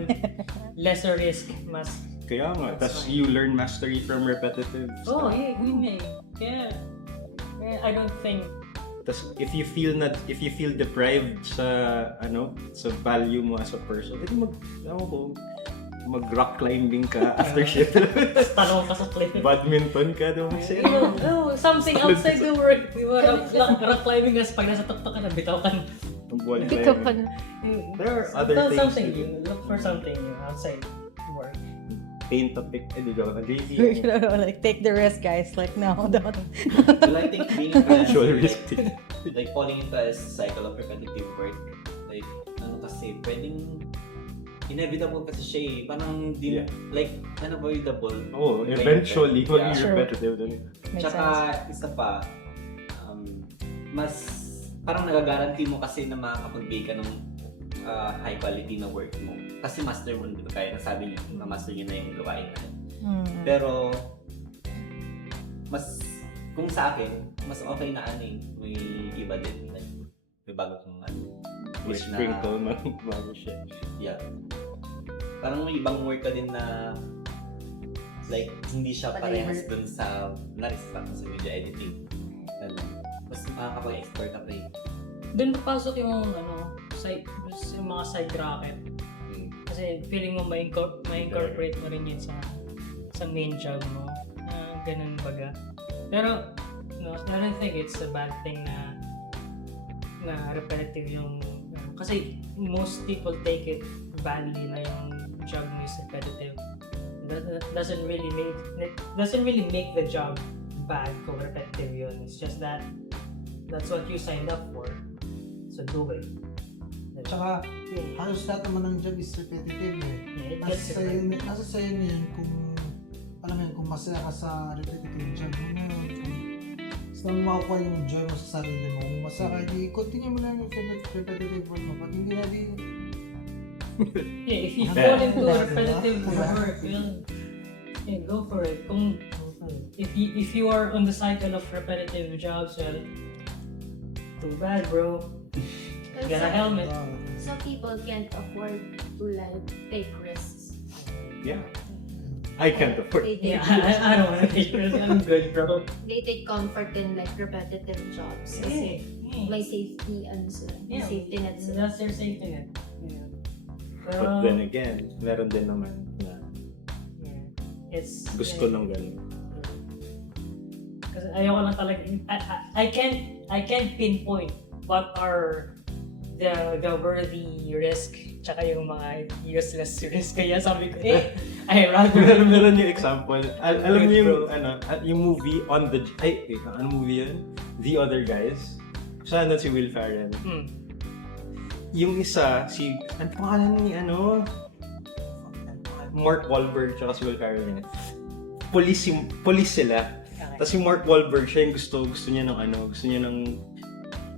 lesser risk, mas... Kaya nga, That's tas fine. you learn mastery from repetitive Oh, stuff. yeah, yun eh. Yeah. I don't think... Tas if you feel deprived sa sa value mo as a person, edi mag rock climbing ka after shift. Tanong ka sa cliff. Badminton ka daw kasi. Something outside the work. Di ba? Rock climbing as pag nasa tuktok ka na, bitaw ka na. Wall Ikaw pa climbing. na. There are other Do things. something new. Look for something new outside work. Paint a pic. Di ba? JC. Like, take the risk, guys. Like, no, don't. Well, I think being a Actual freelancer, risk. like falling into a cycle of repetitive work, like, kasi, pwedeng inevitable kasi siya eh. Parang, Yeah. like, unavoidable. Oh, eventually, Yeah. mag-be Sure. repetitive din. Makes Tsaka, isa pa, mas, parang nagagaranti mo kasi na makakapagbigay ka ng high quality na work mo. Kasi master mo, dito kaya nasabi niyo, na-master niyo na yung gawain na yun. Pero, mas, kung sa akin, mas okay na may iba din. Like, may bago kong May work na, sprinkle ng mga shit. yeah. Parang may ibang work ka din na, like, hindi siya parehas dun sa, sa video editing. Mas makakapag-explore ka pa eh. Doon papasok yung yung mga side racket. Kasi feeling mo ma-incorporate mo rin yun sa main job mo. Ganun baga. Pero, I don't think it's a bad thing na repetitive yung... kasi most people take it badly na yung job mo is repetitive. That doesn't really make the job bad kung repetitive yun. It's just that's what you signed up for. So do it. Tsaka, halos lahat naman ng job is repetitive eh. Yeah, it gets repetitive. Nasa sa'yo niyan kung, alam mo yun, kung masaya ka sa repetitive job mo na, basta mo makukuha yung joy mo sa sarili mo. Kung masaya ka, di continue mo lang yung repetitive work mo. Pag hindi na di, Yeah, if you fall into repetitive work, yeah, go for it. Kung if you are on the cycle of repetitive jobs, well, too bad, bro. Get a helmet. Some people can't afford to like take risks. Yeah. I can't afford. They Yeah, I don't want to take risks. I'm good, bro. take comfort in like repetitive jobs kasi may safety and may Yeah, safety net sila. that's their safety net. Yeah. But then again, meron din naman na yeah, it's gusto ng ganun. Kasi ayoko lang talaga. I can't pinpoint what are the worthy risk tsaka yung mga useless risk. Kaya sabi ko, I rather... meron yung example. Alam mo yung, yung movie on the... ano movie yun? The Other Guys. Saan si Will Ferrell? Yung isa, ano pangalan ni Mark Wahlberg tsaka si Will Ferrell niya. Police sila. Tapos yung Mark Wahlberg, siya yung gusto niya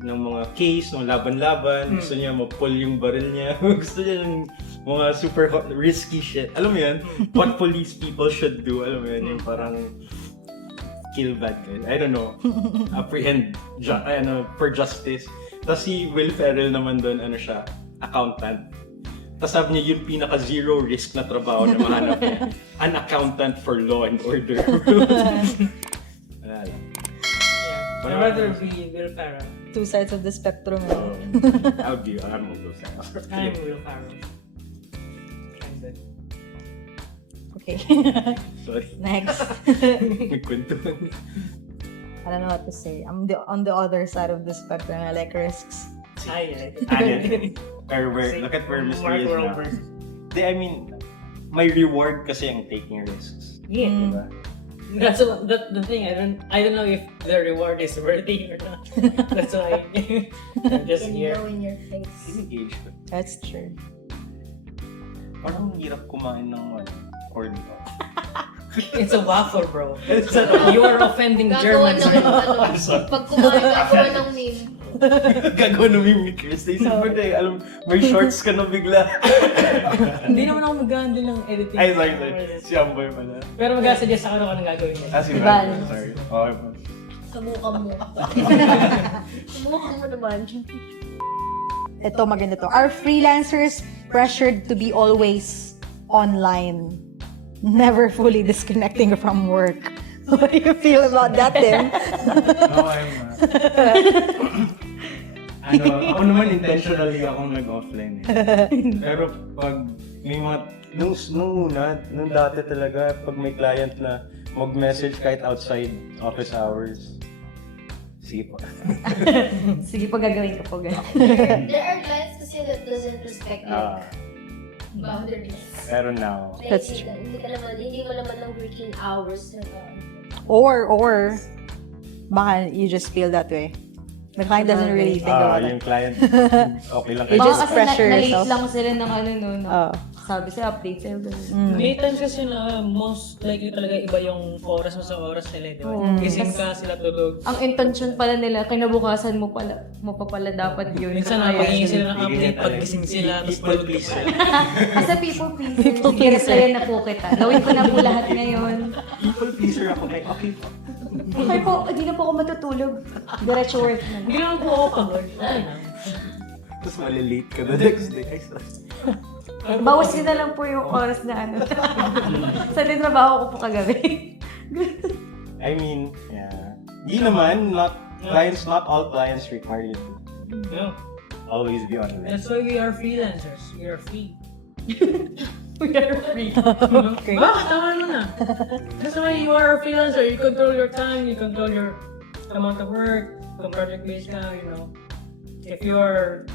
ng mga case, ng laban-laban, gusto niya ma-pull yung baril niya, gusto niya ng mga super risky shit. Alam mo yun? What police people should do, alam mo yun? Yung parang kill bad guys. I don't know. Apprehend for justice. Tapos si Will Ferrell naman doon, siya, accountant. Tapos sabi niya, yung pinaka-zero risk na trabaho na mahanap niya. An accountant for law and order. Wala lang. Yeah, I'd rather be Will Ferrell. Two sides of the spectrum. I'm Will Ferrell. I'm Will Ferrell. Okay. Sorry. Next. Nagkwentuhan. I don't know what to say. I'm on the other side of the spectrum. I like risks. Look at where Mr. is now. I mean, may reward kasi ang taking risks. Yeah. Diba? That's the thing. I don't know if the reward is worthy or not. That's why I'm just Can here. go in your face. Engage ka. That's true. Parang hirap kumain ng corn dog. It's a waffle, bro. You are offending Gagawa Germans. ng pag kumain gagawa ng meme. Gagawa ng meme ni Chris. Naisip mo na alam, may shorts ka na bigla. Hindi naman ako mag-handle ng editing. Ay, sorry. Si Amboy pala. Pero mag-suggest ako kung anong gagawin niya. Si Balance. Sorry. Okay po. Subukan mo. Subukan mo naman. Ito, maganda to. Are freelancers pressured to be always online? Never fully disconnecting from work. What do you feel about that, Tim? No, I'm ako naman intentionally akong nag-offline eh. Pero pag may mga, nung dati talaga, pag may client na mag-message kahit outside office hours, sige po. Sige, gagawin ko po. There are clients kasi that doesn't respect boundaries. Pero now, Like, That's hindi mo naman ng working hours na to. Or, baka you just feel that way. The client doesn't really think about it. yung client, okay lang. You Baka just kasi pressure na-late yourself. lang sila ng ano, no? Oh. Sabi sa'yo, update sa'yo. May times kasi na most likely talaga iba yung oras mo sa oras nila, di ba? Gising ka, sila tulog. Ang intention pala nila, kinabukasan mo pa pala dapat yun. Minsan nakapagingin sila ng update pag gising sila, tapos tulog ka pa. As a people pleaser, sige, replyan na po kita. Gawin ko na po lahat ngayon. People pleaser ako, okay po. Okay po, hindi na po ako matutulog. Diretso work na. Hindi naman po ako pagod. Okay na. Tapos malilate ka the next day. Ay, Bawas nyo na lang po yung oras na ano. Sa trabaho ko po kagabi. I mean, yeah. Di naman, not all clients require you to No. always be online. That's why we are freelancers. We are free. We are free. Okay. Tama mo na. That's why you are a freelancer. You control your time, you control your amount of work, kung project-based ka, you know. If you're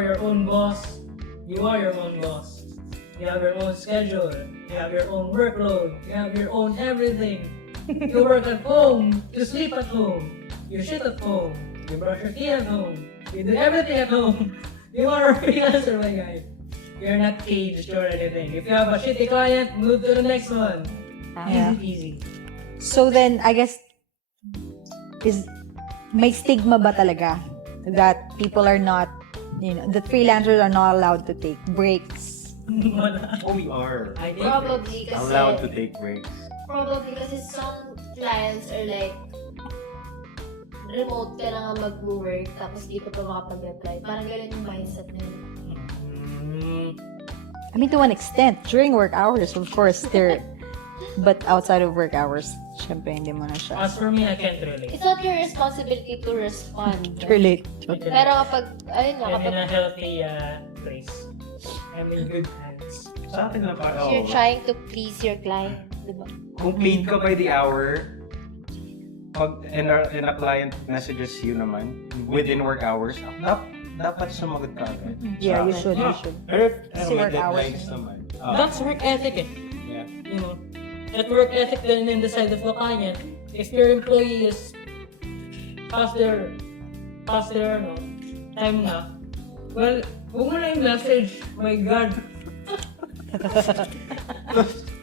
your own boss, you are your own boss. You have your own schedule, you have your own workload, you have your own everything. You work at home, you sleep at home, you shit at home, you brush your teeth at home, you do everything at home. You are a freelancer, my guy. You're not caged or anything. If you have a shitty client, move to the next one. Yeah. Easy. So then, I guess, may stigma ba talaga that people are not, that freelancers are not allowed to take breaks? Oh, we are I think Probably kasi allowed to take breaks. some clients are like remote ka na nga mag-work tapos di ka pa makapag-reply. Parang gano'n yung mindset nila. I mean, to one extent, during work hours, of course, but outside of work hours, syempre, hindi mo na siya. As for me, I can't relate. It's not your responsibility to respond. Relate. Pero kapag, ayun nga, I'm in kapag a healthy place. I'm in good hands. Sa atin na parang, you're trying to please your client, di ba? kung paid ka by the hour, pag and a client messages you naman within work hours, dapat sumagot ka agad. Yeah, you Sa akin. should. Pero Kasi may work hours deadlines naman. That's work ethic eh. Yeah. You know, that work ethic then in the side of the client, if your employee is past their time na, well, huwag mo na yung message. My God.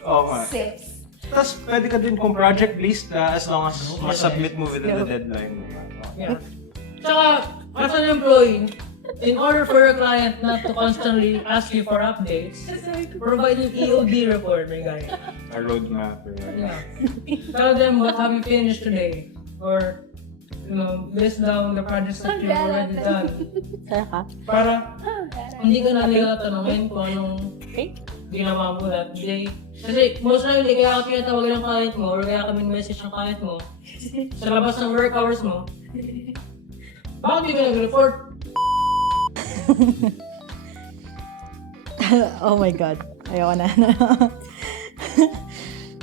Oo nga. Six. Tapos pwede ka din kung project-based ka as long as ma-submit mo within the deadline. Yeah. Tsaka, as an employee, in order for your client not to constantly ask you for updates, provide an EOD report, my guy. A roadmap. Yeah. Tell them what have you finished today, or list down the projects that you've already done. Kaya ka? Para hindi ka na nila tanongin kung anong ginawa mo that day. Kasi most likely, kaya ka tinatawag ng client mo or kaya kami message ng client mo sa labas ng work hours mo, bakit di ka nag-report? Oh my God. Ayoko na.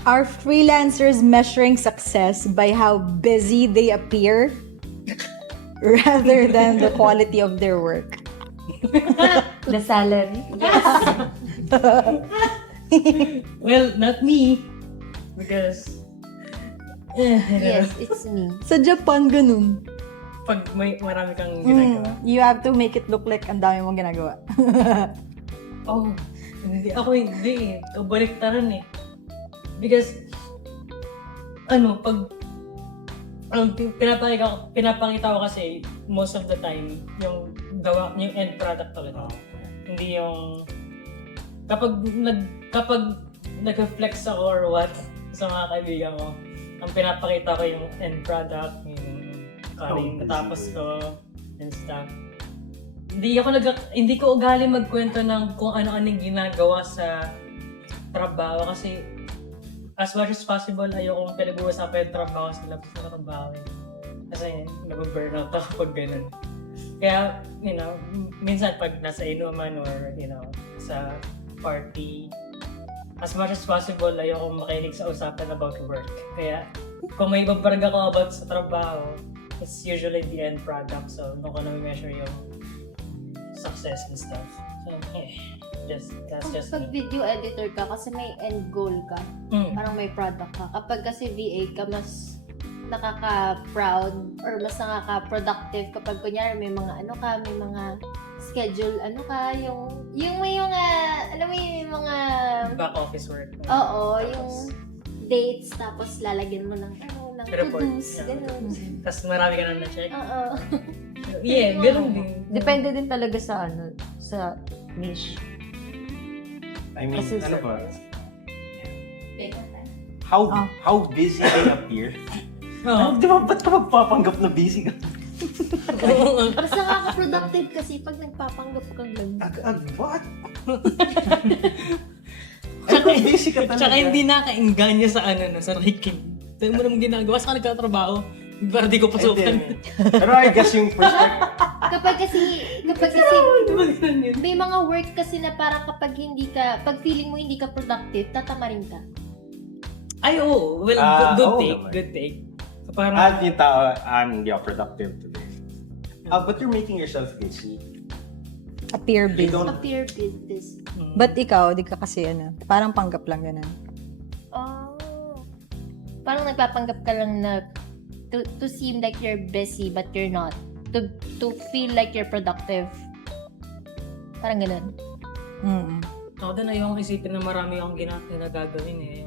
Are freelancers measuring success by how busy they appear rather than the quality of their work? The salary. Well, not me. Because, Yes, it's me. Sa Japan, ganun. pag may marami kang ginagawa. You have to make it look like ang dami mong ginagawa. Oh, hindi. Ako hindi eh. Kabaliktaran eh. Because, pag pinapakita ko kasi most of the time yung end product talaga. Hindi yung kapag nag-flex ako or what sa mga kaibigan ko, ang pinapakita ko yung end product, yung Kala yung natapos ko and stuff. Hindi ko ugali magkwento ng kung ano-anong ginagawa sa trabaho kasi as much as possible ayokong pinag-uusapan yung trabaho sa labas ng trabaho. Kasi nag-burnout ako pag ganun. Kaya, minsan pag nasa inuman or, sa party, as much as possible, ayokong makinig sa usapan about work. Kaya, kung may babarag ako about sa trabaho, it's usually the end product. So, doon ko na-measure yung success and stuff. So, that's just Pag me. video editor ka, kasi may end goal ka. Parang may product ka. Kapag kasi VA ka, mas nakaka-proud or mas nakaka-productive kapag kunyari may mga may mga schedule, yung may mga, alam mo yung mga Back office work. oo, yung dates, tapos lalagyan mo ng Report. to-dos, gano'n. Tapos marami ka na na-check. Oo. Yeah, ganun din. Depende din talaga sa sa niche. I mean, Kasi ano ba? Ah. How busy they appear? Oo. Di ba, ba't ka magpapanggap na busy ka? Mas nakaka-productive kasi pag nagpapanggap kang gano'n. What? Tsaka busy ka talaga. Tsaka hindi nakainganya sa sa raking. Saan mo naman ginagawa? Saan ka nagtatrabaho? Para di ko pasukan. Pero I guess yung perspective, Kapag kasi may mga work kasi na parang pag feeling mo hindi ka productive, tatamarin ka. Ay, oo. Well, good take. So, parang, yung tao, hindi ako productive today. But you're making yourself busy. Appear You busy. don't, Appear business. But ikaw, di ka kasi parang panggap lang ganun. Oh. Parang nagpapanggap ka lang na to seem like you're busy but you're not. To feel like you're productive. Parang ganun. ako din ayokong isipin na marami akong ginagagawin eh.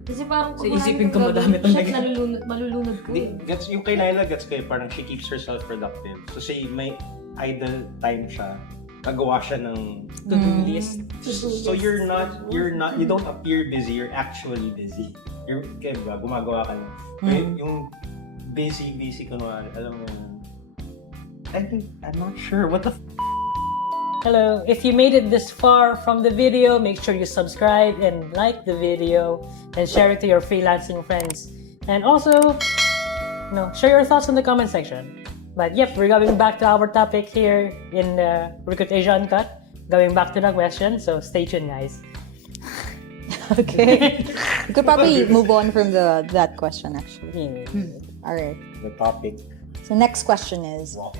Kasi parang So, isipin ko madami talaga. malulunod ko eh. gets, yung kay Laila, gets ko parang she keeps herself productive. So say, may idle time siya, nagawa siya ng To-do list. So you don't appear busy, you're actually busy. You're, kaya ba, gumagawa ka lang. Yung busy kunwari, alam mo yun. I'm not sure, what the Hello, if you made it this far from the video, make sure you subscribe and like the video and share it to your freelancing friends. And also, share your thoughts in the comment section. But yep, we're going back to our topic here in Rcruit Asia Uncut. Going back to the question, so stay tuned, guys. Okay. You could probably move on from that question, actually. All right. the topic. So next question is, Wow.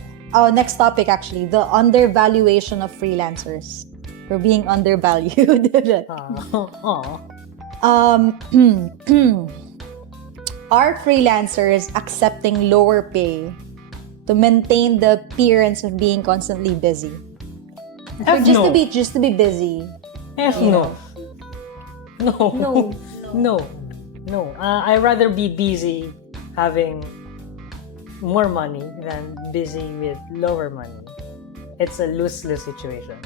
next topic actually, the undervaluation of freelancers. We're being undervalued. Are freelancers accepting lower pay to maintain the appearance of being constantly busy? Or just to be busy. No. I rather be busy having more money than busy with lower money. It's a lose-lose situation.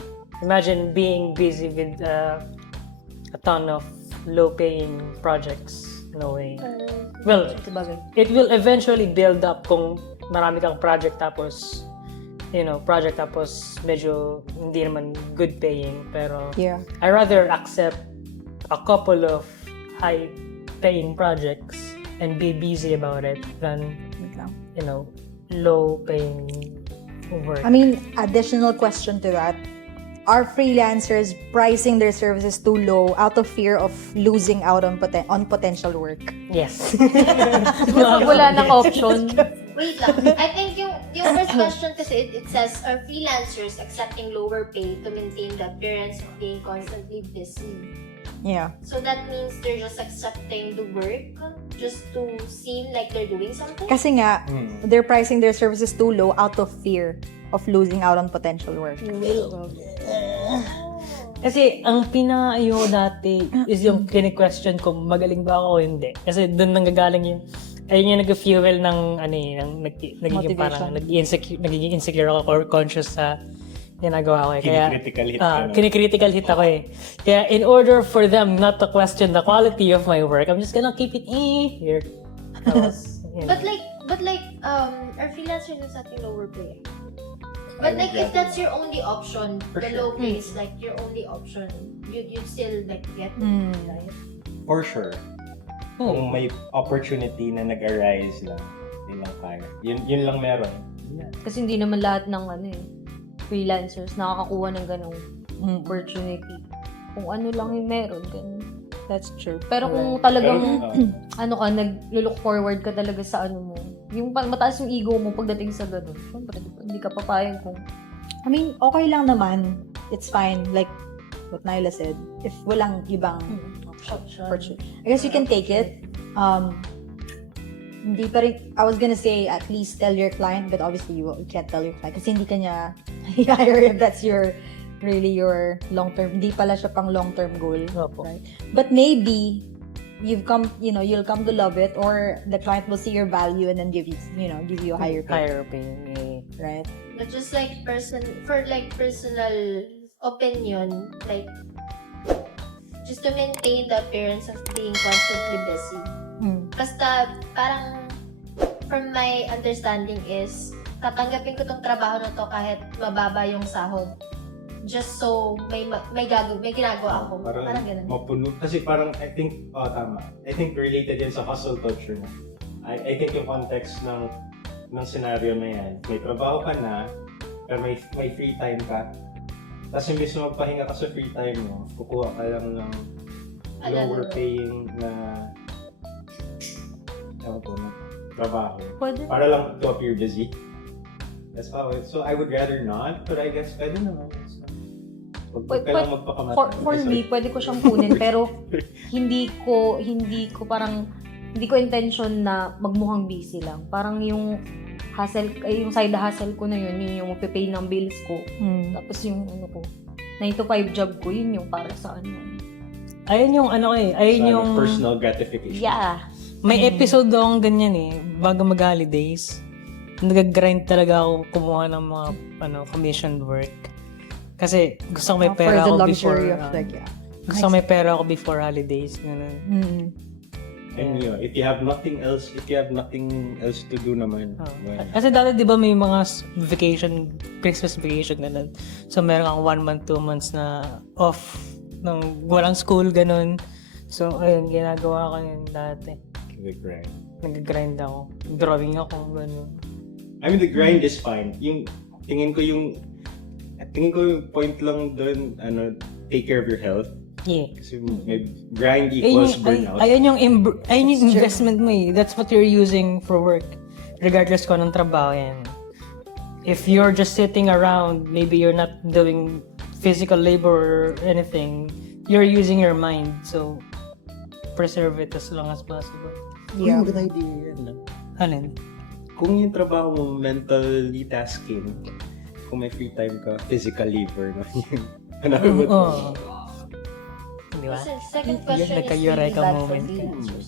Imagine being busy with a ton of low-paying projects. No way. Well, it will eventually build up kung marami kang project tapos medyo hindi naman good paying, pero Yeah. I rather accept a couple of high paying projects and be busy about it than low paying work. I mean, additional question to that. Are freelancers pricing their services too low out of fear of losing out on potential work? Yes. Wala nang option. Wait lang. I think yung first question kasi it says, are freelancers accepting lower pay to maintain the appearance of being constantly busy? Yeah. So that means they're just accepting the work just to seem like they're doing something? Kasi nga, they're pricing their services too low out of fear of losing out on potential work. Kasi ang pinaka-ayaw dati is yung kini-question kung magaling ba ako o hindi. Kasi doon nanggagaling yung ayun yung nag-fuel ng nagiging parang nagiging insecure ako or conscious sa ginagawa ko eh. Kaya Kini-critical hit ka na. kini-critical hit ako eh. Kaya in order for them not to question the quality of my work, I'm just gonna keep it here. Tapos, Yeah. But like, our freelancers is at a lower pay. But like, if that's your only option, For the sure. low pay is like your only option, you'd still like get it, right? For sure. Oh. Kung may opportunity na nag-arise lang, yun lang kaya. Yun lang meron. Kasi hindi naman lahat ng freelancers nakakakuha ng ganong opportunity. Kung ano lang yung meron, ganun. That's true. Pero kung talagang, Pero, nag-look forward ka talaga sa mo, yung mataas yung ego mo pagdating sa ganun, syempre, hindi ka papayag kung, I mean, okay lang naman. It's fine. Like what Nyla said. If walang ibang option. I guess you can take it. Hindi pa rin, I was gonna say at least tell your client, but obviously you can't tell your client kasi hindi ka niya hire if that's really your long-term, hindi pala siya pang long-term goal. Right? But maybe you'll come to love it, or the client will see your value and then give you a higher pay. Higher pay. Right? But just like personal opinion, like just to maintain the appearance of being constantly busy. Basta parang from my understanding is tatanggapin ko tong trabaho na to kahit mababa yung sahod. Just so may ginagawa ako. Parang ganun. Mapuno. Kasi parang, I think, tama. I think related yan sa hustle culture na. I think yung context ng scenario na yan, may trabaho ka na, pero may free time ka. Tapos imbis na magpahinga ka sa free time mo, kukuha ka lang ng lower paying na trabaho. pwede. Para lang to appear busy. That's how it. So I would rather not, but I guess pwede naman. Huwag ka lang magpakamata. For me, pwede ko siyang kunin, pero hindi ko intention na magmukhang busy lang. Parang yung side hustle ko na yun yung magpe-pay ng bills ko. Tapos yung 9 to 5 job ko, yun yung para sa Ayun yung ayun yung personal gratification. Yeah. may episode akong ganyan bago mag-holidays. Nag-grind talaga ako kumuha ng mga commission work. Kasi gusto ko may pera for the ako luxury before. of Gusto ko may pera ako before holidays. Ganun. And if you have nothing else to do naman. Kasi dati di ba may mga Christmas vacation ganun. So meron kang 1 month, 2 months na off nang walang school ganun. So ayun, ginagawa ko yun dati. Nag-grind ako. Drawing ako, ganun. I mean, the grind is fine. Tingin ko yung point lang doon, take care of your health. Yeah. Kasi may grind equals burnout. Ayun yung investment mo That's what you're using for work. Regardless kung anong trabaho yan. If you're just sitting around, maybe you're not doing physical labor or anything, you're using your mind. So, preserve it as long as possible. Yeah. Good idea yan. Alin? Kung yung trabaho mo mentally tasking, kung may free time ka, physical labor na yun. Di ba? Second question is really bad for freelancers.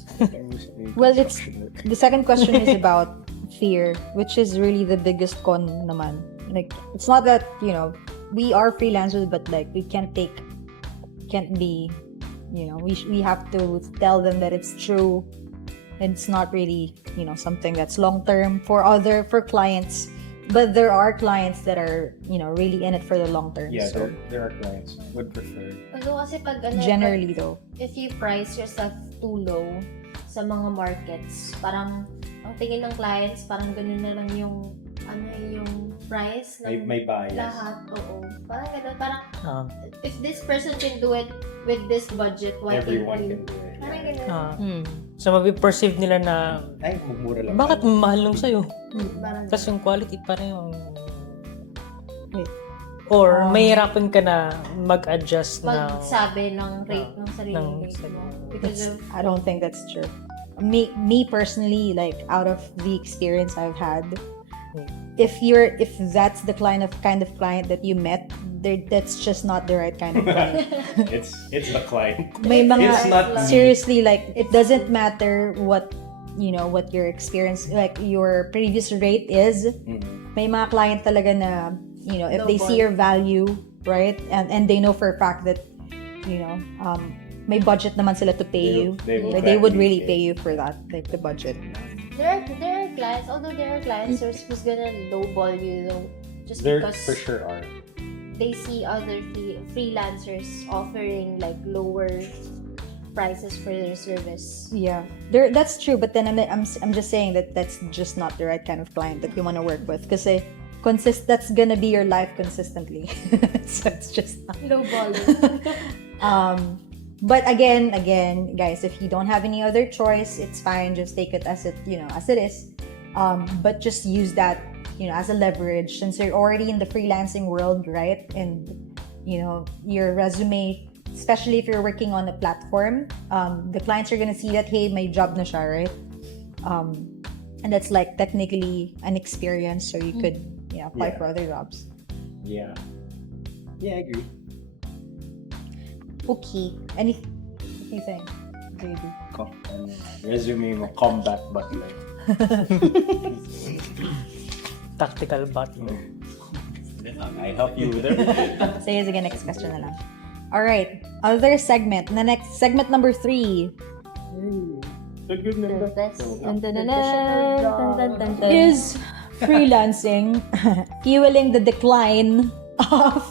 Well, the second question is about fear, which is really the biggest con naman. Like, it's not that, we are freelancers, but like, we can't be, we have to tell them that it's true. And it's not really, something that's long-term for clients. But there are clients that are, really in it for the long term. Yeah, so there are clients would prefer. Although kasi generally though, if you price yourself too low sa mga markets, parang ang tingin ng clients, parang ganun na lang yung price ng May bias. lahat. Oo. Parang ganun. Parang if this person can do it with this budget, why Everyone can't can do you? it. Parang ganun. So, mapiperceive nila na Ay, magmura lang. bakit mahal lang sa'yo? Parang Tapos yung quality pa rin yung... Or mahirapan ka na mag-adjust na... magsabi ng rate ng sariling ng rate mo. Because of I don't think that's true. Me personally, like out of the experience I've had, if that's the kind of client that you met, that's just not the right kind of client. It's the client. May mga It's not seriously, like, it doesn't matter what your experience, like your previous rate is. May mga client talaga na, if they see your value, right, and they know for a fact that, may budget naman sila to pay you, They will they would gladly really pay you for that, like the budget. There are clients, although there are clients who's gonna lowball you though, just There because for sure are. they see other freelancers offering like lower prices for their service. Yeah, that's true. But then I'm just saying that that's just not the right kind of client that you want to work with, because that's gonna be your life consistently. So it's just not. Lowballing. But again, guys, if you don't have any other choice, it's fine. Just take it as it is. But just use that, as a leverage, since you're already in the freelancing world, right? And your resume, especially if you're working on a platform, the clients are gonna see that, hey, may job na siya, right? And that's like technically an experience, so you could apply for other jobs. Yeah. Yeah, I agree. Okay. What do you think, JB? Resume mo, combat butler. Tactical butler. I help you with everything. Sige, next question na lang. Alright, other segment. The next segment number 3 The best Dun, dun, dun, traditional dun, dun, dun, dun. is freelancing fueling the decline of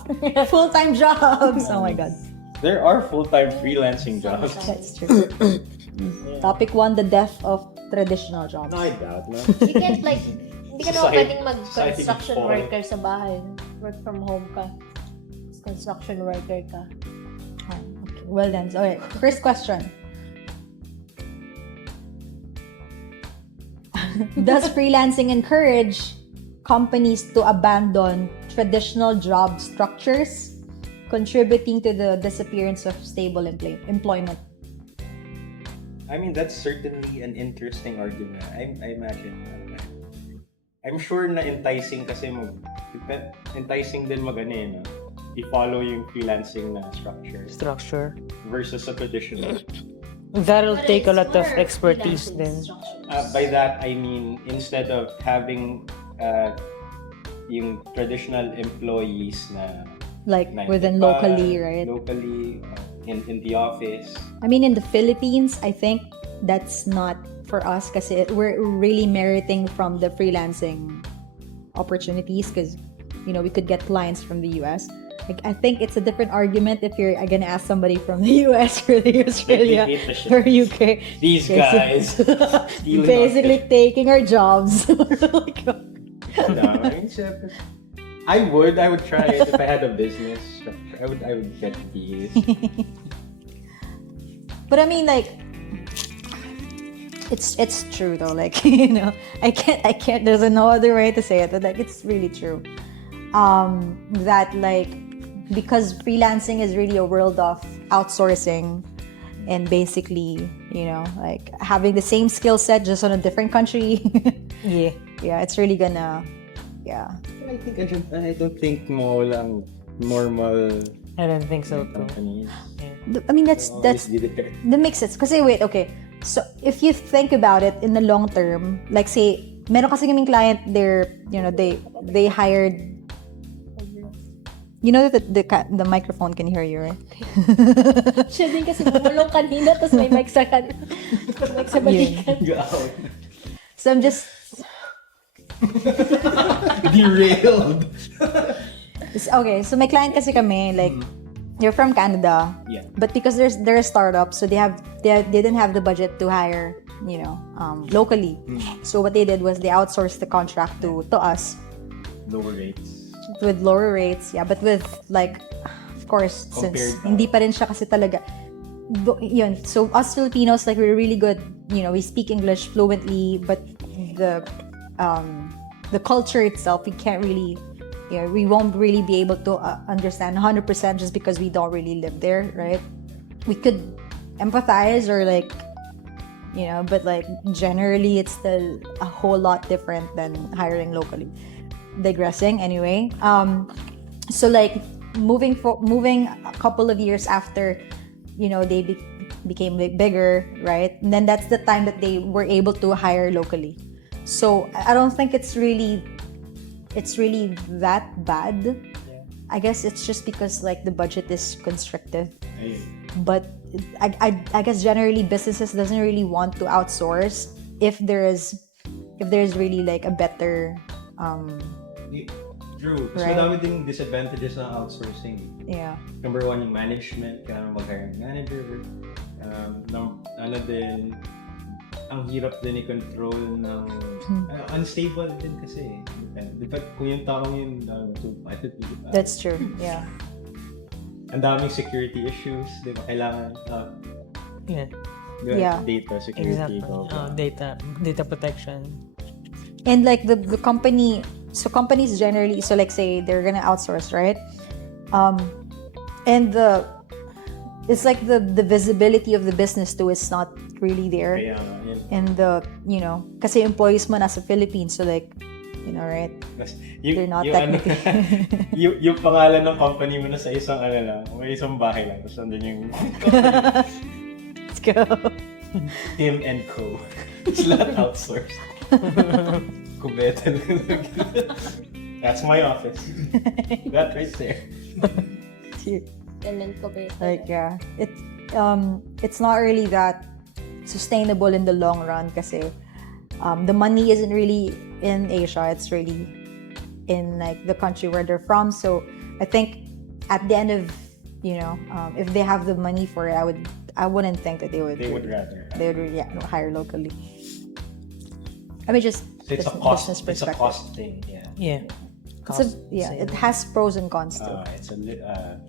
full-time jobs. Oh my god. There are full-time freelancing jobs. That's true. Topic 1, the death of traditional jobs. No, I doubt, no? You can't like, hindi ka naman Society- pwedeng mag-construction society fall. worker sa bahay. Work from home ka. Construction worker ka. Oh, okay. Well then, okay. First question. Does freelancing encourage companies to abandon traditional job structures, contributing to the disappearance of stable employment? I mean, that's certainly an interesting argument. I imagine. I'm sure na enticing kasi enticing din no? I-follow yung freelancing na Structure. versus a traditional. That'll But take a it's lot of more expertise freelancing then. structures. By that, I mean, instead of having yung traditional employees na Like 9 within to 5, locally, right? Locally, in the office. I mean, in the Philippines, I think that's not for us kasi we're really meriting from the freelancing opportunities because, we could get clients from the US. Like, I think it's a different argument if you're gonna ask somebody from the US or the Australia They hate the shit. or UK. These Yes. guys stealing Basically our taking our jobs. Like, no, I mean, syempre, I would try it if I had a business structure. I would get these. but I mean, like, it's true though. Like, I can't. There's no other way to say it. But like, it's really true. That like, because freelancing is really a world of outsourcing, and basically, like having the same skill set just on a different country. Yeah, it's really gonna. Yeah. I don't think mo lang normal I don't think so too. companies. I mean, that's always did it. that makes sense. Kasi wait, okay. So if you think about it in the long term, like say, meron kasi kaming client, they hired. You know that the microphone can hear you, right? Siya din kasi bumulong kanina, tapos may mic sa mic sa balikan. So I'm just Derailed. okay. So my client kasi kami, like, they're from Canada, Yeah. but because they're a startup, so they didn't have the budget to hire, locally. So what they did was they outsourced the contract to us Lower rates. with lower rates, yeah, but with like, of course, since Compared to- hindi pa rin siya kasi talaga. Yun. So us Filipinos, like, we're really good. We speak English fluently, but the culture itself, we can't really. We won't really be able to understand 100% just because we don't really live there, right? We could empathize or like, but like generally it's still a whole lot different than hiring locally. Digressing anyway. So like moving a couple of years after, they became bigger, right? And then that's the time that they were able to hire locally. So I don't think it's really that bad. I guess it's just because like the budget is constricted. But I guess generally businesses doesn't really want to outsource if there is if there's really like a better True. Mas Right. madami ding disadvantages ng outsourcing. yeah. Number one, yung management. Kaya mag-hire ng manager. Ano din, ang hirap din i-control ng unstable din kasi. Di ba kung yung taong yun, That's true. Yeah. ang daming security issues, di ba? Kailangan Yeah. Yeah. data security. Exactly. Data protection. And like the company, so companies generally, so like say they're gonna outsource, right? And it's like the visibility of the business too is not really there. Kaya yun. And kasi employees mo nasa Philippines, so like, right? They're not technically. yung pangalan ng company mo na sa isang lang, may isang bahay lang. Tapos nandun yung Let's go. Tim and Co. It's not outsourced. Kubeta lang. That's my office. That right there. Ganun ko ba? Like yeah, it's not really that sustainable in the long run kasi the money isn't really in Asia, it's really in like the country where they're from. So I think at the end of if they have the money for it, I wouldn't think that they would rather. they would hire locally. I mean just So it's a business cost. It's a perspective. cost thing. Yeah. Yeah. It has pros and cons too. It's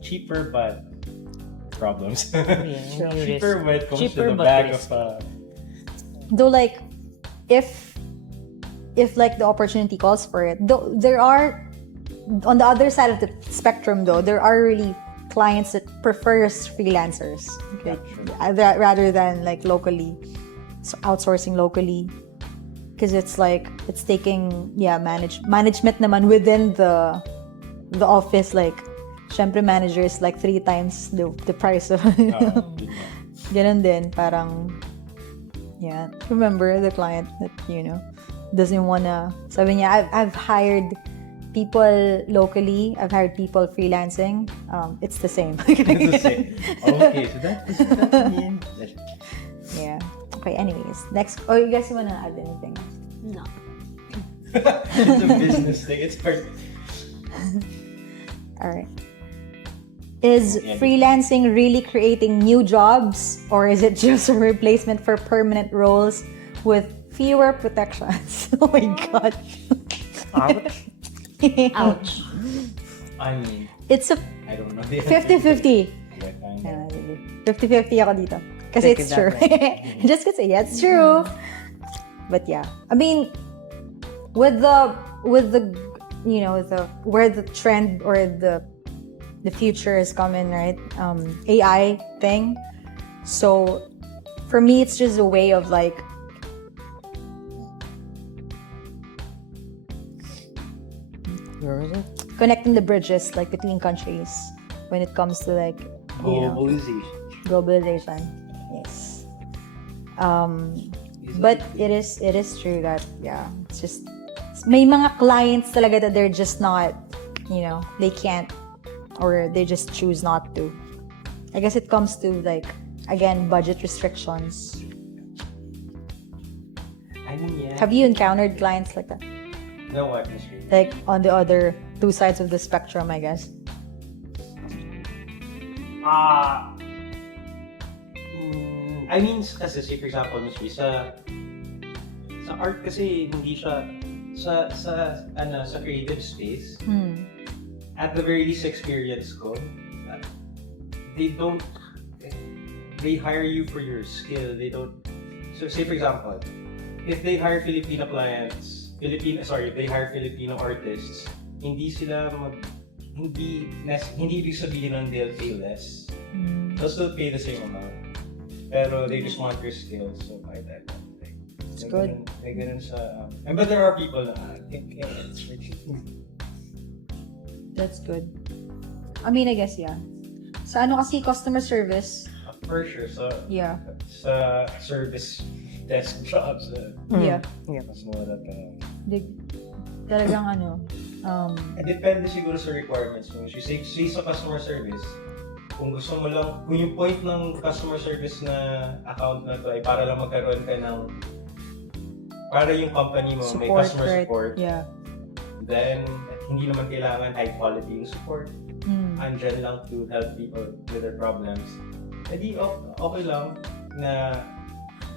cheaper, but problems. Yeah, Cheaper when it comes Cheaper, to the but bag risky. of. Though like if like the opportunity calls for it, though there are on the other side of the spectrum though, there are really clients that prefers freelancers rather than like locally, so outsourcing locally, because it's like it's taking management naman within the office, like syempre manager is like 3 times the price of ganun din, parang remember the client that doesn't wanna, sabi niya, I've hired people locally, I've hired people freelancing, it's the same. It's the same. Okay, so that means. Yeah. Okay, anyways, next. Oh, you guys wanna add anything? No. It's a business thing. It's part. Alright. Is freelancing really creating new jobs, or is it just a replacement for permanent roles with fewer protections? Oh my god. Ouch. Ouch. I mean, It's a I don't know. 50-50. Yeah, kinda. 50-50 ako dito. Kasi Take it's it true. that Just gonna say, yeah, it's true. But yeah, I mean, with the where the trend or the future is coming, right? AI thing. So for me, it's just a way of like Where was it? connecting the bridges like between countries when it comes to like globalization. Yes. But it is true that it's just may mga clients talaga that they're just not, they can't, or they just choose not to. I guess it comes to like, again, budget restrictions. I mean, yeah. Have you encountered clients like that? No, what? Like on the other 2 sides of the spectrum, I guess. I mean, kasi say for example, Miss Lee, sa art kasi hindi siya sa creative space. At the very least experience ko, they hire you for your skill. They don't. So say for example, if they hire Filipino clients, they hire Filipino artists, hindi ibig sabihin nun they'll pay less. They'll still pay the same amount. Pero they just want your skills, so by that. It's good. But there are people na think it's for cheap. That's good. I mean, I guess, yeah. Sa ano kasi customer service, For sure, so yeah. sa service desk jobs, Yeah. mas mura ka. Talagang Depende siguro sa requirements mo. Say sa customer service, kung gusto mo lang, kung yung point ng customer service na account na to ay para lang magkaroon ka ng para yung company mo may Support, customer right? support, Yeah. then hindi naman kailangan high quality yung support. Andyan lang to help people with their problems. Edi okay lang na,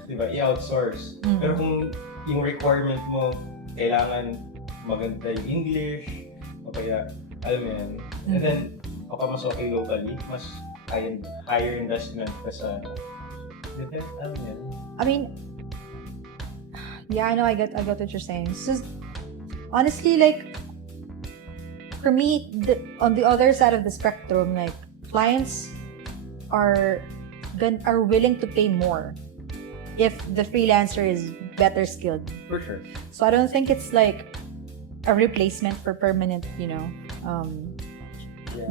di ba, i-outsource. Pero kung yung requirement mo, kailangan maganda yung English, o kaya, alam mo yan. And then, mas okay locally, mas higher investment ka sa, alam mo yan. I mean, yeah, I know, I get what you're saying. So, honestly, like, for me, on the other side of the spectrum, like, clients are willing to pay more if the freelancer is better skilled. For sure. So I don't think it's like a replacement for permanent,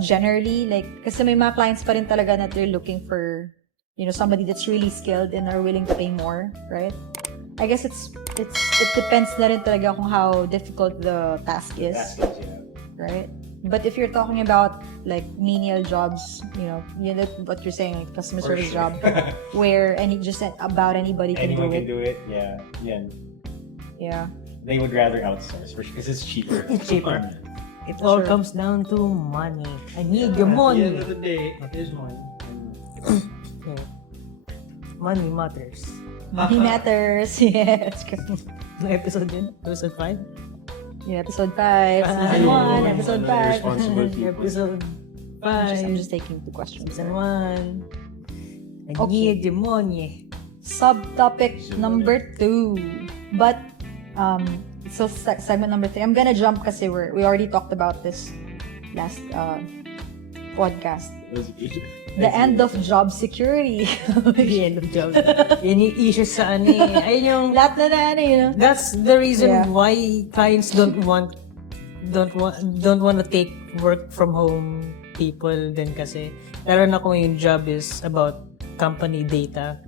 generally, like, kasi may mga clients pa rin talaga that they're looking for, somebody that's really skilled and are willing to pay more, right? I guess it depends na rin talaga kung how difficult the task is, right? But if you're talking about like menial jobs, what you're saying, like customer service job, where just about anybody can Anyone do can it. do it, yeah. Yeah. They would rather outsource because it's cheaper. It's cheaper. It all comes down to money. I need your money. At the end of the day, it is money. Money matters. Money matters. Yes. Ano episode yun? Episode 5? Yeah, episode 5, season 1, episode 5. Responsible people. Episode 5. I'm just taking the questions. Season 1. I Okay. need your money. Subtopic number 2. But, so segment number 3. I'm gonna jump kasi we already talked about this last podcast. The end of job security. The end of job. Yan yung issues sa ano eh. Ayun yung... Lahat na That's the reason Yeah. why clients don't want to take work from home people din kasi. Lalo na kung yung job is about company data.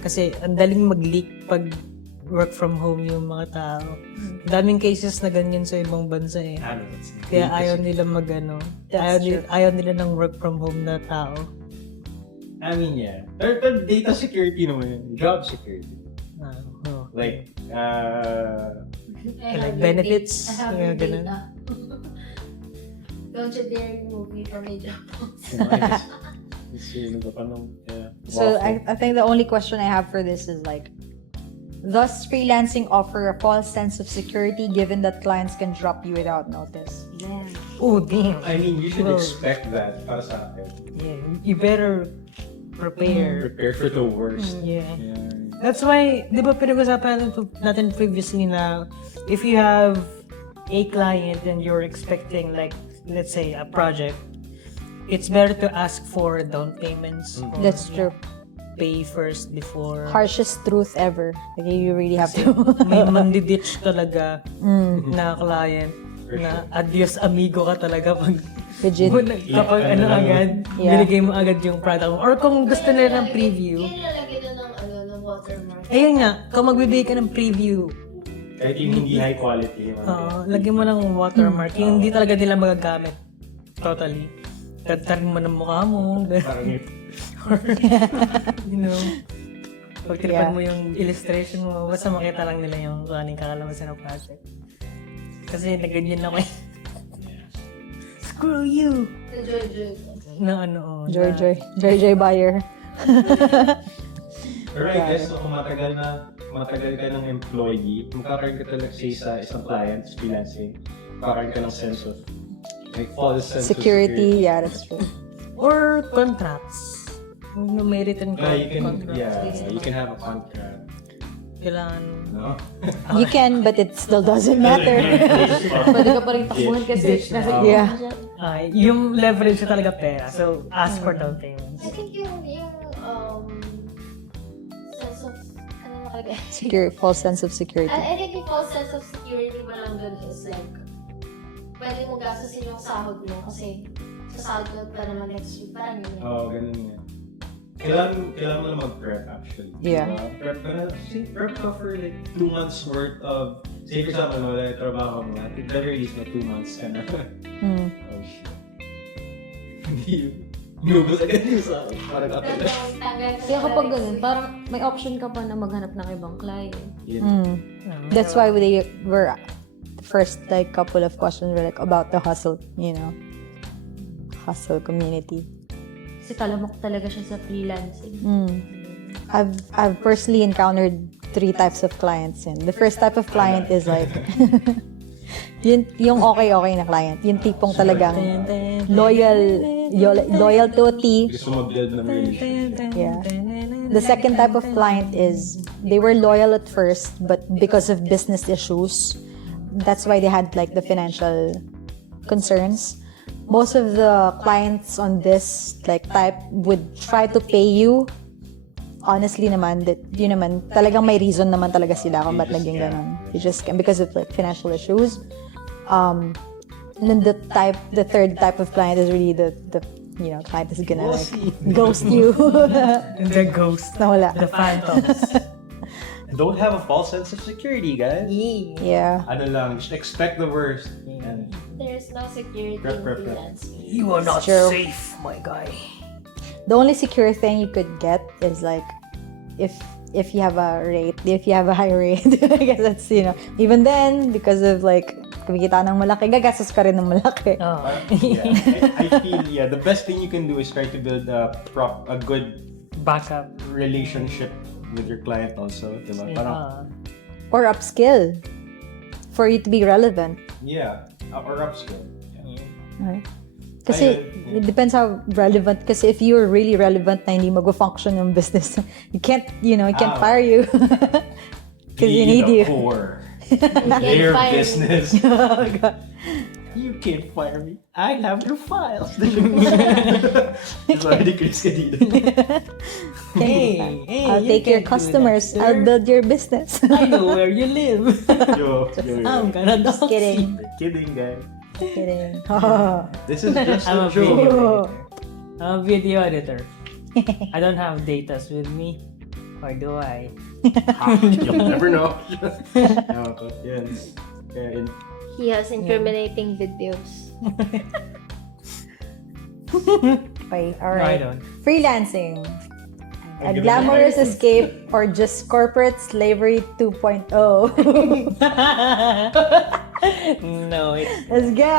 Kasi ang daling mag-leak pag work from home yung mga tao. Daming cases na ganyan sa ibang bansa eh. Kaya ayaw nila ayaw nila ng work from home na tao. I mean, yeah. Pero data security naman yun. Job security. Oh. Like, Like benefits, I have mga your ganun. data. Don't you dare remove me from my job. So I think the only question I have for this is like, does freelancing offer a false sense of security given that clients can drop you without notice? Oh, damn. I mean, you should Well, expect that para sa akin. Yeah, you better prepare. Prepare for the worst. Yeah. That's why, di ba pinag-usapan natin previously na if you have a client and you're expecting like, let's say, a project, it's better to ask for down payments. Or That's true. pay first before. Harshest truth ever. Like, you really have to. May mandi-ditch talaga na client na adios amigo ka talaga pag Legit. kapag agad, Yeah. binigay mo agad yung product mo. Or kung gusto nila ng preview, Kaya nilalagay doon ng watermark. ayun nga, kung magbibigay ka ng preview, Kahit yung hindi high quality. lagyan mo ng watermark, yung hindi talaga nila magagamit. Totally. Tagtarin mo ng mukha mo. Parang yun. Or, pag tinipad mo yung illustration mo, basta makita lang nila yung kung anong kakalabasan ng project. Kasi naganyan ako eh. Screw you! Joy. Na ano, Joy buyer. Pero I guess, kung matagal ka ng employee, magkakaroon ka talaga sa isang client, freelancing, magkakaroon ka ng sense of, like, false sense Security, yeah, that's true. or contracts. Kung may written of contracts. you can have a contract. Kailangan. No? You can, but it still doesn't matter. Pwede ka pa rin takbuhan kasi nasa Yeah. Yung leverage na talaga pera. So, ask for down payments. I think yung sense of, ano nakalagay? False sense of security. I think yung false sense of security mo lang dun is like, pwede mo gastusin yung sahod mo kasi sa sahod mo pa naman next week. Parang yun. Oo, ganun nga. Kailangan mo na mag-prep actually. Yeah. Prep ka na. Prep ka for like 2 months worth of, say for example, wala yung trabaho mo. At the very least na 2 months ka na. Oh shit. Lubos agad yung sa akin. Parang ako na. Kaya kapag ganun, parang may option ka pa na maghanap ng ibang client. That's why they were the first like couple of questions were like about the hustle, hustle community. Kasi talamok talaga siya sa freelancing. I've personally encountered 3 types of clients. The first type of client is like yung okay na client. Yung tipong talagang loyal to a T. Gusto mag-build ng relationship. Yeah. The second type of client is they were loyal at first, but because of business issues, that's why they had like the financial concerns. Most of the clients on this like type would try to pay you. Honestly naman, that yun naman, talagang may reason naman talaga sila kung ba't naging ganun. You just can, because of like financial issues. And then the third type of client is really the client is gonna like ghost you. The ghost. Nawala. The phantoms. Don't have a false sense of security, guys. Yeah. Ano lang, just expect the worst. And There's no security in Prep. freelancing. You are not True. safe, my guy. The only secure thing you could get is like if you have a high rate. I guess that's, even then, because of like kumikita ng malaki, gagastos ka rin ng malaki. I feel the best thing you can do is try to build a good Backup. relationship with your client also, diba? Parang, Or upskill for you to be relevant. or upskill. Right? Kasi it depends how relevant. Kasi if you're really relevant na hindi mag-function yung business, you can't fire you. Because you need you. Core. can't Their fire me. business. Oh, God. You can't fire me. I have your files. Sorry, Chris ka dito. Hey, I'll you take your can't do customers. that, sir. I'll build your business. I know where you live. Yo. I'm gonna Just kidding. Kidding, guys. Kidding. This is just I'm a a video joke. editor. I'm a video editor. I don't have datas with me. Or do I? You'll never know. Yeah. He has incriminating videos. Okay, No, I alright. don't. Freelancing. A I'll give it glamorous a escape or just corporate slavery 2.0. No, it's Let's go.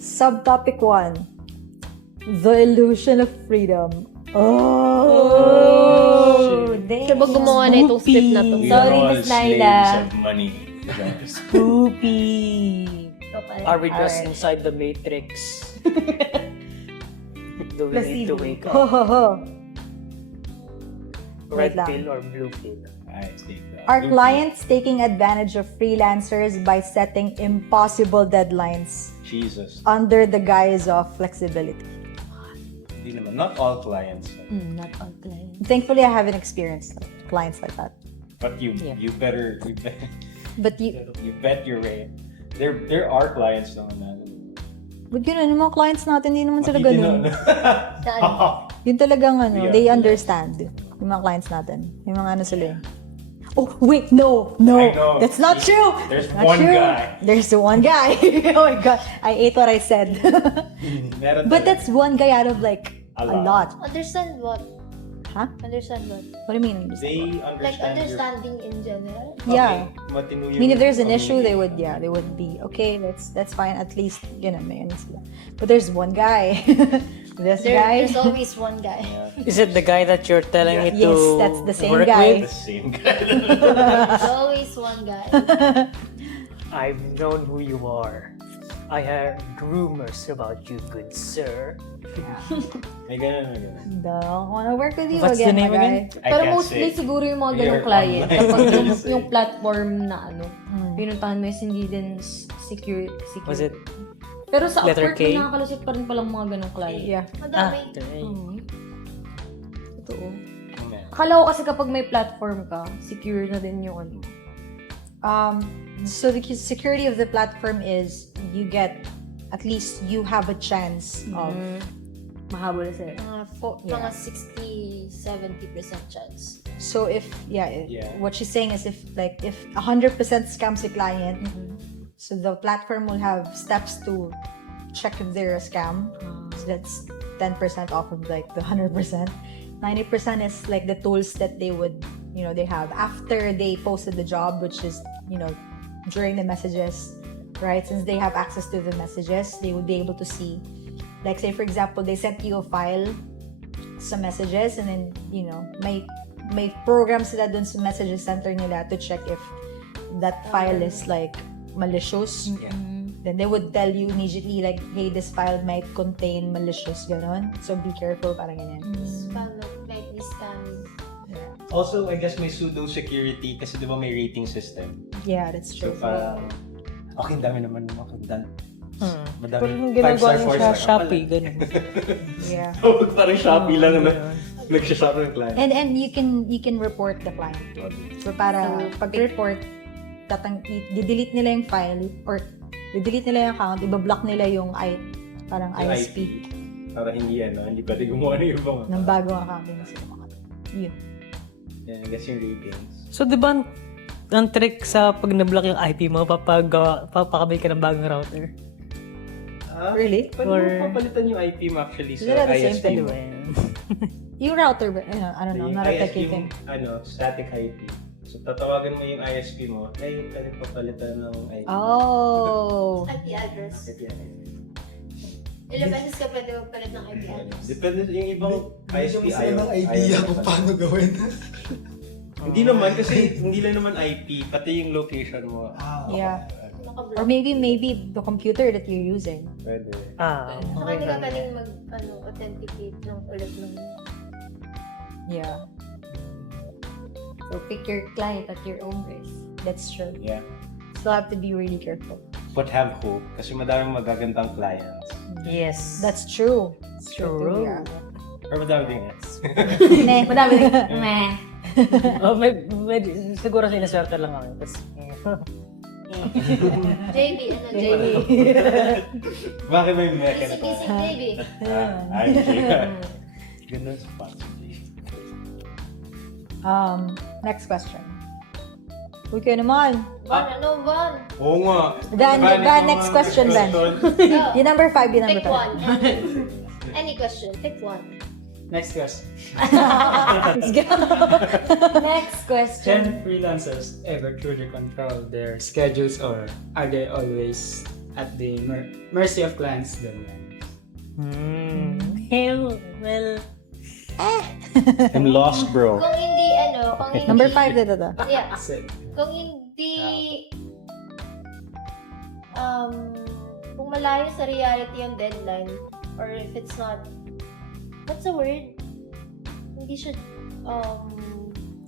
Subtopic 1. The illusion of freedom. Oh, damn. Siya ba gumawa na itong script na to? We Sorry, are all Miss Laila. slaves of money. spoopy. Are we just Alright. inside the matrix? Do we need to wake Ho, up? ho, ho. Red Wait lang. pill or blue pill? Alright, take that. Are clients taking advantage of freelancers by setting impossible deadlines Jesus. under the guise of flexibility? Hindi naman. Not all clients. Not all clients. Thankfully, I haven't experienced clients like that. But you better But you, you bet your way. There are clients naman na. but yun, yung mga clients natin, hindi naman sila Hindi ganun. na- Yun talagang We they are understand. Yung mga clients natin. Yung mga sila eh. Oh, wait, no, I know. that's not true. There's Not one true. guy. There's the one guy. Oh my God, I ate what I said. Meron But talaga. that's one guy out of like A a lot. lot. Understand what? Huh? Understand what? What do you mean? They understand Like your- understanding in general? Yeah. Matino I mean, if there's an yung issue, they would be okay. That's fine. At least may ano sila. But there's one guy. This guy. There's always one guy. Is it the guy that you're telling me Yes, to that's the same work guy. The with? same guy. There's always one guy. I've known who you are. I heard rumors about you, good sir. May ganun. Don't wanna work with you What's again, the name my guy. again? I Pero can't mostly say. siguro yung mga You're ganong client, online. kapag yung, Say. yung platform na pinuntahan mo is hindi din secure. Was it? Pero sa letter Upwork, K? nakakalusot pa rin palang mga ganong client. Yeah. Madami. Totoo. Akala ko kasi kapag may platform ka, secure na din yung ano. So the security of the platform is at least you have a chance of Mahabol na sila. Mga 60-70% chance. so if Yeah. what she's saying is if 100% scam si client, so the platform will have steps to check if they're a scam. So 10% off of like the 100%. 90% is like the tools that they would, they have after they posted the job, which is, during the messages, right? Since they have access to the messages, they would be able to see, like say for example, they sent you a file, some messages, and then, may program sila dun sa messages center nila to check if that file is like malicious. Then they would tell you immediately like, hey, this file might contain malicious, ganon. So be careful, parang ganyan. Spam, might be scamming. Also, I guess may pseudo security kasi di ba may rating system. Yeah, that's So true. parang, okay, dami naman makagdan. Parang Madami. ginagawa 5-star, niya 4-star. sa Shopee, ganun. Yeah. Parang Shopee lang na nagsashop ng client. And you can report the client. So para pag-report, i-delete nila yung file or i-delete nila yung account, i-block nila yung parang Yung ISP. Para hindi hindi pwede gumawa ng ibang. Ng bagong account din sila makata. Yun. Yeah, I guess yung ratings. So, di ba ang trick sa pag na-block yung IP mo, papakabay ka ng bagong router? Really? Pwede mo papalitan yung IP mo actually sa They're the same ISP thing, mo. Yung router, I don't know, Yung not a ISP techie thing. static IP. So, tatawagan mo yung ISP mo, pwede papalitan ng IP. Oh! IP address. IP address. Ilang beses ka pwede magpalit ng IP address? Depende yung ibang ISP Isa ng idea kung paano gawin. Hindi naman kasi hindi lang naman IP, pati yung location mo. Yeah. Or maybe the computer that you're using. Pwede. Saka hindi ka pwedeng authenticate ng ulit ng... Yeah. So, pick your client at your own risk. That's true. Yeah. So have to be really careful. But have hope kasi madaming magagandang clients. Yes. That's true. It's True. Yeah. Or madaming yes. Meh. Madami meh. Siguro sinaswerte lang kami. Tapos, JB, JB? Bakit may meka na to? Kisik-kisik, JB. I'm sure. Ganun sa possibility. Next question. Uy, kayo naman. Van, Oo nga. Dan, next question, Dan. Go. Yung number 5, yung number Pick 5. one. Any question, pick one. Next question. Let's go. Next question. Can freelancers ever truly control their schedules or are they always at the mercy of clients' deadlines? well, I'm lost, bro. Kung hindi, kung hindi... Number 5, dito. Yeah. Kasi, Kung hindi... kung malayo sa reality yung deadline, or if it's not... What's the word? Hindi siya...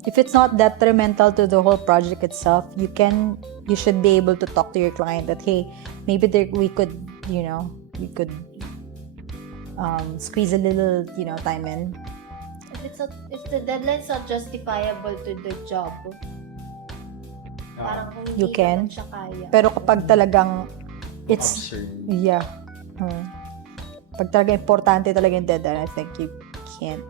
If it's not detrimental to the whole project itself, you should be able to talk to your client that, hey, maybe we could squeeze a little, time in. If the deadline's not justifiable to the job, parang kung hindi You can. naman siya kaya. Pero kapag talagang it's Absurd. yeah. Pag talaga importante talaga yung deadline, I think you can't.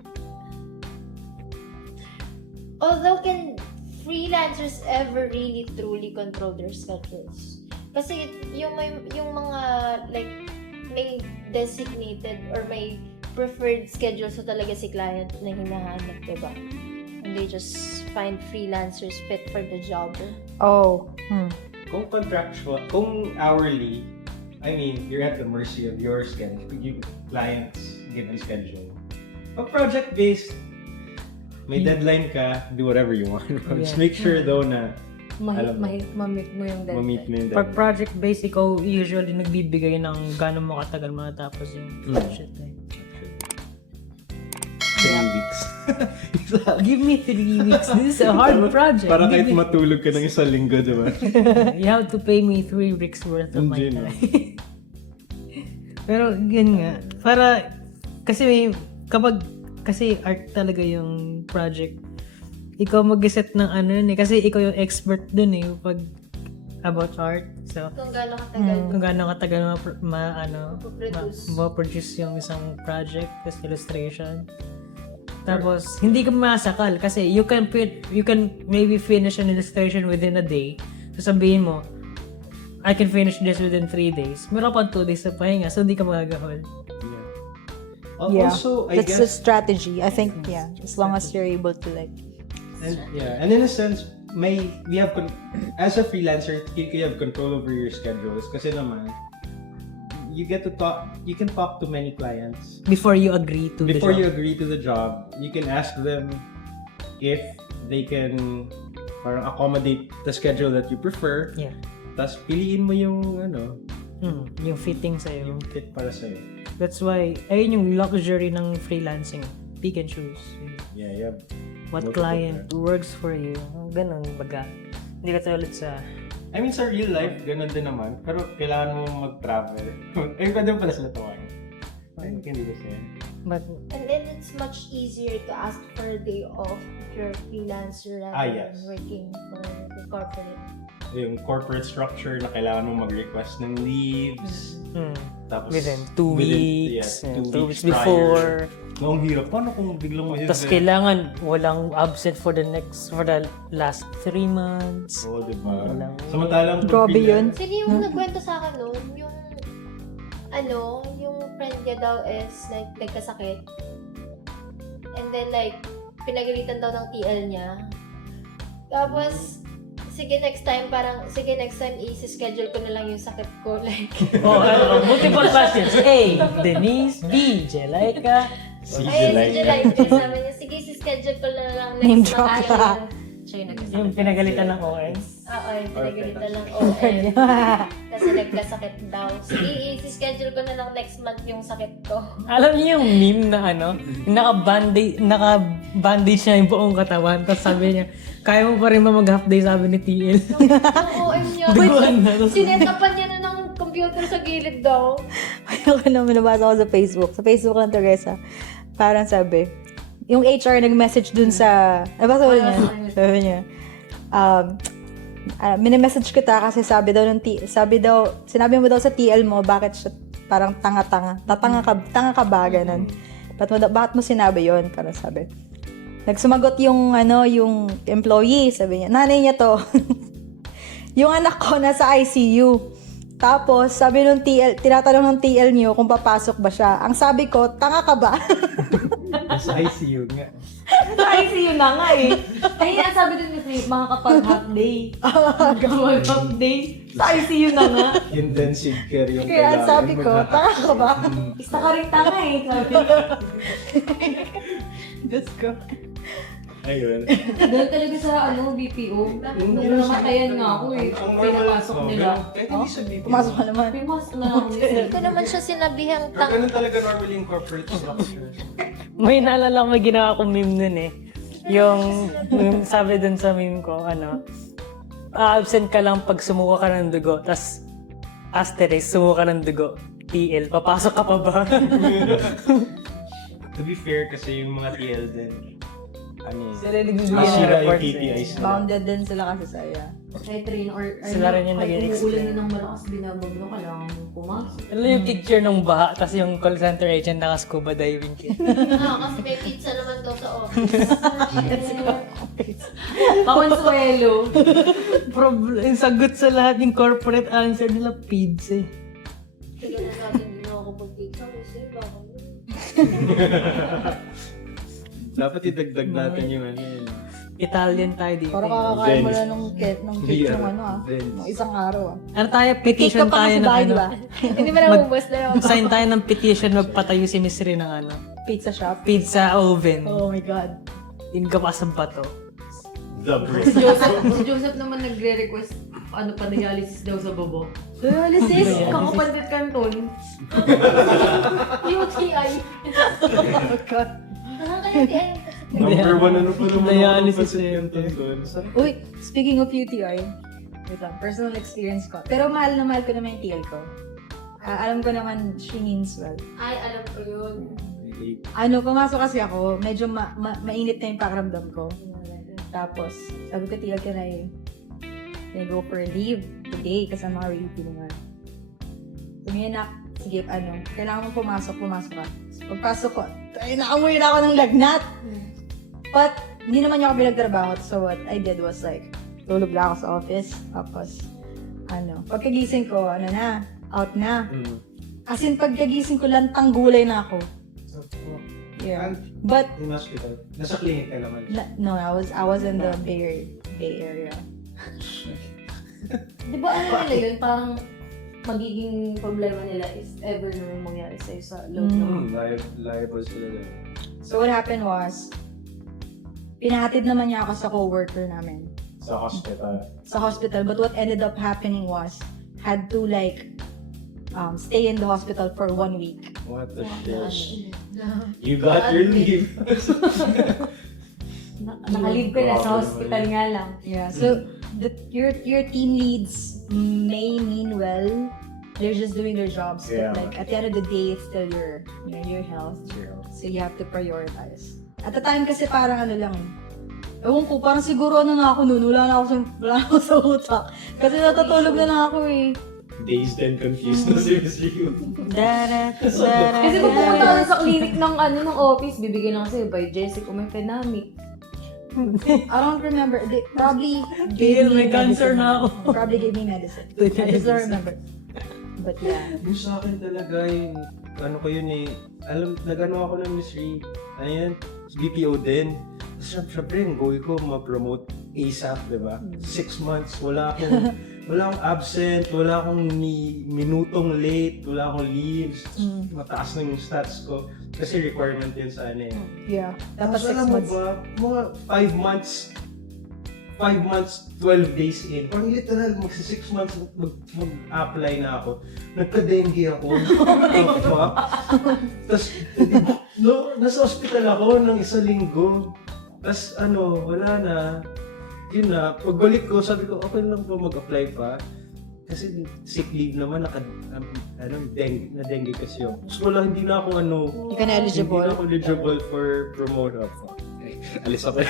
Although, can freelancers ever really truly control their schedules? Kasi yung mga like may designated or may preferred schedule so talaga si client na hinahanap, diba? And they just find freelancers fit for the job. Oh. Kung contractual, kung hourly, I mean, you're at the mercy of your schedule, your client's given schedule. Pag project-based, may deadline ka, do whatever you want. Just make sure though na Ma-meet mo yung deadline. ma-meet mo yung pag deadline. project-based, ikaw usually nagbibigay ng gano'n mo katagal matapos yung shit. 3 weeks. Give me 3 weeks. This is a hard project. Para kahit Give me- matulog ka ng isang linggo, diba? You have to pay me 3 weeks worth of my Hindi, no? time. Pero yun nga, para kasi kasi art talaga yung project. Ikaw mag-set ng kasi ikaw yung expert dun pag about art. So, Kung gaano katagal kung gaano katagal produce. yung isang project, tas illustration. Tapos, hindi ka masakal kasi you can maybe finish an illustration within a day. So, sabihin mo, I can finish this within 3 days. Meron pa 2 days sa pahinga, so hindi ka magagahol. Yeah, Also, I that's the guess, strategy. I think, yeah, as long as you're able to like, and in a sense, as a freelancer, you have control over your schedules. Kasi naman, you can talk to many clients. Before you agree to Before the you job. agree to the job, you can ask them if they can parang accommodate the schedule that you prefer. Yeah. Tapos piliin mo yung Yung fitting sa'yo. yung fit para sa'yo. That's why, ayun yung luxury ng freelancing. Pick and choose. Yeah. What Multiple client works for you. Ganun, baga. Hindi ka tayo ulit sa... I mean, sa real life, ganun din naman. Pero kailangan mo mag-travel. Pwede mo pala sila tawagan. Ay, hindi ba siya? But, And then it's much easier to ask for a day off if you're a freelancer rather yes. than working for the corporate. Yung corporate structure na kailangan mo mag-request ng leaves. Tapos, within 2 weeks. Yeah, 2 weeks prior. before. Ang hirap. Paano kung biglang may Tapos kailangan walang absent for the last 3 months. Oo, diba? Walang- Samantalang Grabe yun. Sino yung nagkwento sa akin noon? Yung friend niya daw is like nagkasakit. And then like, pinagalitan daw ng TL niya. Tapos, sige next time i-schedule ko na lang yung sakit ko. Like, Multiple questions. A. Denise. B. Jelaica. Si ayun, si July. July. Sabi niya, sige, i-schedule ko na lang Name next drop month. ka. Siya yung nagkasakit. Yung pinagalitan ng OS. Oo, yung pinagalitan ng OM. Kasi nagkasakit daw. Sige, i-schedule ko na lang next month yung sakit ko. Alam niyo yung meme na yung naka-bandage niya yung buong katawan. Tapos sabi niya, kaya mo pa rin mag-half day, sabi ni TL. Yung OM niya. Sinetapan niya na ng computer sa gilid daw. Ayoko naman nabasa ko sa Facebook. Sa Facebook lang, Teresa. Parang sabi, yung HR nag-message dun sa, nabasa ko niya. Sabi niya, minimessage kita kasi sinabi mo daw sa TL mo, bakit siya parang tanga-tanga. Tanga ka ba, ganun. Bakit mo sinabi yon? Parang sabi. Nagsumagot yung employee, sabi niya, nanay niya to. Yung anak ko nasa ICU. Tapos, sabi nung TL, tinatanong ng TL niyo kung papasok ba siya. Ang sabi ko, tanga ka ba? Sa ICU nga. Sa ICU na nga eh. Ay, ang sabi din ni Flip, makakapag-half day. Mag-half day. Sa ICU na nga. Intensive care yung Kaya ang sabi ko, tanga ka ba? Isa ka rin tanga eh. Sabi. Diyos ko. Ayun. Dahil talaga sa BPO. Nung namatayan nga ako eh. Pinapasok nila. Kahit hindi sa BPO. Pumasok ka naman. Pimasok na lang ako. Hindi ko naman siya sinabihang Ganun talaga normally yung corporate structure. May naalala ko, may ginawa akong meme nun eh. Yung sabi dun sa meme ko, absent ka lang pag sumuka ka ng dugo, tas asterisk, sumuka ka ng dugo. TL, papasok ka pa ba? To be fair, kasi yung mga TL din, Sila nagbibigay ng masira yung reports KPIs nila. Bounded din sila kasi saya. Kahit train or Sila rin yung nag-i-explain. umuulan na ng malakas binabagno, kailangan mo pumasok. Alam yung picture ng baha, tas yung call center agent naka-scuba diving kit. kasi may pizza naman daw sa office. Pakonsuelo. Yung sagot sa lahat yung corporate answer nila, pizza eh. Kaya na natin din ako pag-pizza kasi baka Dapat idagdag natin yung yun. Italian tayo dito. Parang kakakain mo Venice. na nung cake Beer. nung Venice. nung isang araw Ano tayo, petition Cake ka pa tayo kasi ng bahay, di ba? Hindi mo na ubos na yun. Sign tayo ng petition, magpatayo si Miss Rin ng Pizza shop. pizza oven. Oh my God. Ingapasan pa to. The bread. Si Joseph naman nagre-request pa-dialysis daw sa bobo. Dialysis? Kakapandit kanton. UTI. Oh God. Kaya di ay. Number one pa naman Dialysis ako eh. doon. Uy, speaking of UTI, wait lang, personal experience ko. Pero mahal na mahal ko naman yung TL ko. Alam ko naman, she means well. Ay, alam ko yun. Pumasok kasi ako, medyo mainit na yung pakiramdam ko. Tapos, sabi ko, TL, can I go for a leave today? Kasi I'm already feeling well. Sabi niya, nak, sige, kailangan mong pumasok ka. So, pagpasok ko, naamoy na ako ng lagnat. But, hindi naman niya ako pinagtrabaho. So, what I did was like, tulog lang ako sa office. Tapos, pagkagising ko, out na. As in, pagkagising ko, lantang gulay na ako. Yeah. But In hospital. Nasa clinic ka naman. no, I was in the Bay Area. Di ba ano nila yun? Parang magiging problema nila is ever na mangyari sa'yo sa loob ng... Liable sila lang. So what happened was, pinahatid naman niya ako sa co-worker namin Sa hospital. sa hospital. But what ended up happening was, had to like stay in the hospital for 1 week. What the shit? You got your leave. Nakalib ka na sa hospital nga lang. Yeah. So your team leads may mean well. They're just doing their jobs, Yeah. but like at the end of the day, it's still your health. So you have to prioritize. At the time kasi parang ano lang, ewan ko, parang siguro ano na ako noon, wala na ako sa utak. Kasi natutulog na ako eh. Dazed and confused na si Miss Rio. Kasi kung pumunta ka sa clinic ng ng office, bibigyan lang sa'yo by Jessica kung may pandemic. I don't remember. They probably Bill, gave me may cancer medicine. na ako. Probably gave me medicine. I just don't remember. But yeah. Yung sa akin talaga yung, ano ko yun eh, nag-ano ako ng Miss Rie, ano yan, BPO din. Siyempre, yung goal ko, ma-promote ASAP, diba? 6 months, wala akong absent, wala akong minutong late, wala akong leaves, mataas na yung stats ko. Kasi requirement yun sa ano eh. Yeah. Dapat Tapos 6 alam mo months. ba, mga 5 months, 12 days in. Parang literal, magsi 6 months mag-apply na ako. Nagka-dengue ako. Tapos, nasa hospital ako ng 1 linggo. Tapos wala na. Yun na, pagbalik ko, sabi ko, okay lang po mag-apply pa. Kasi sick leave naman, dengue kasi yun. So wala, hindi na ako Hindi ka na eligible. Hindi na ako eligible for promote up. Alis ako.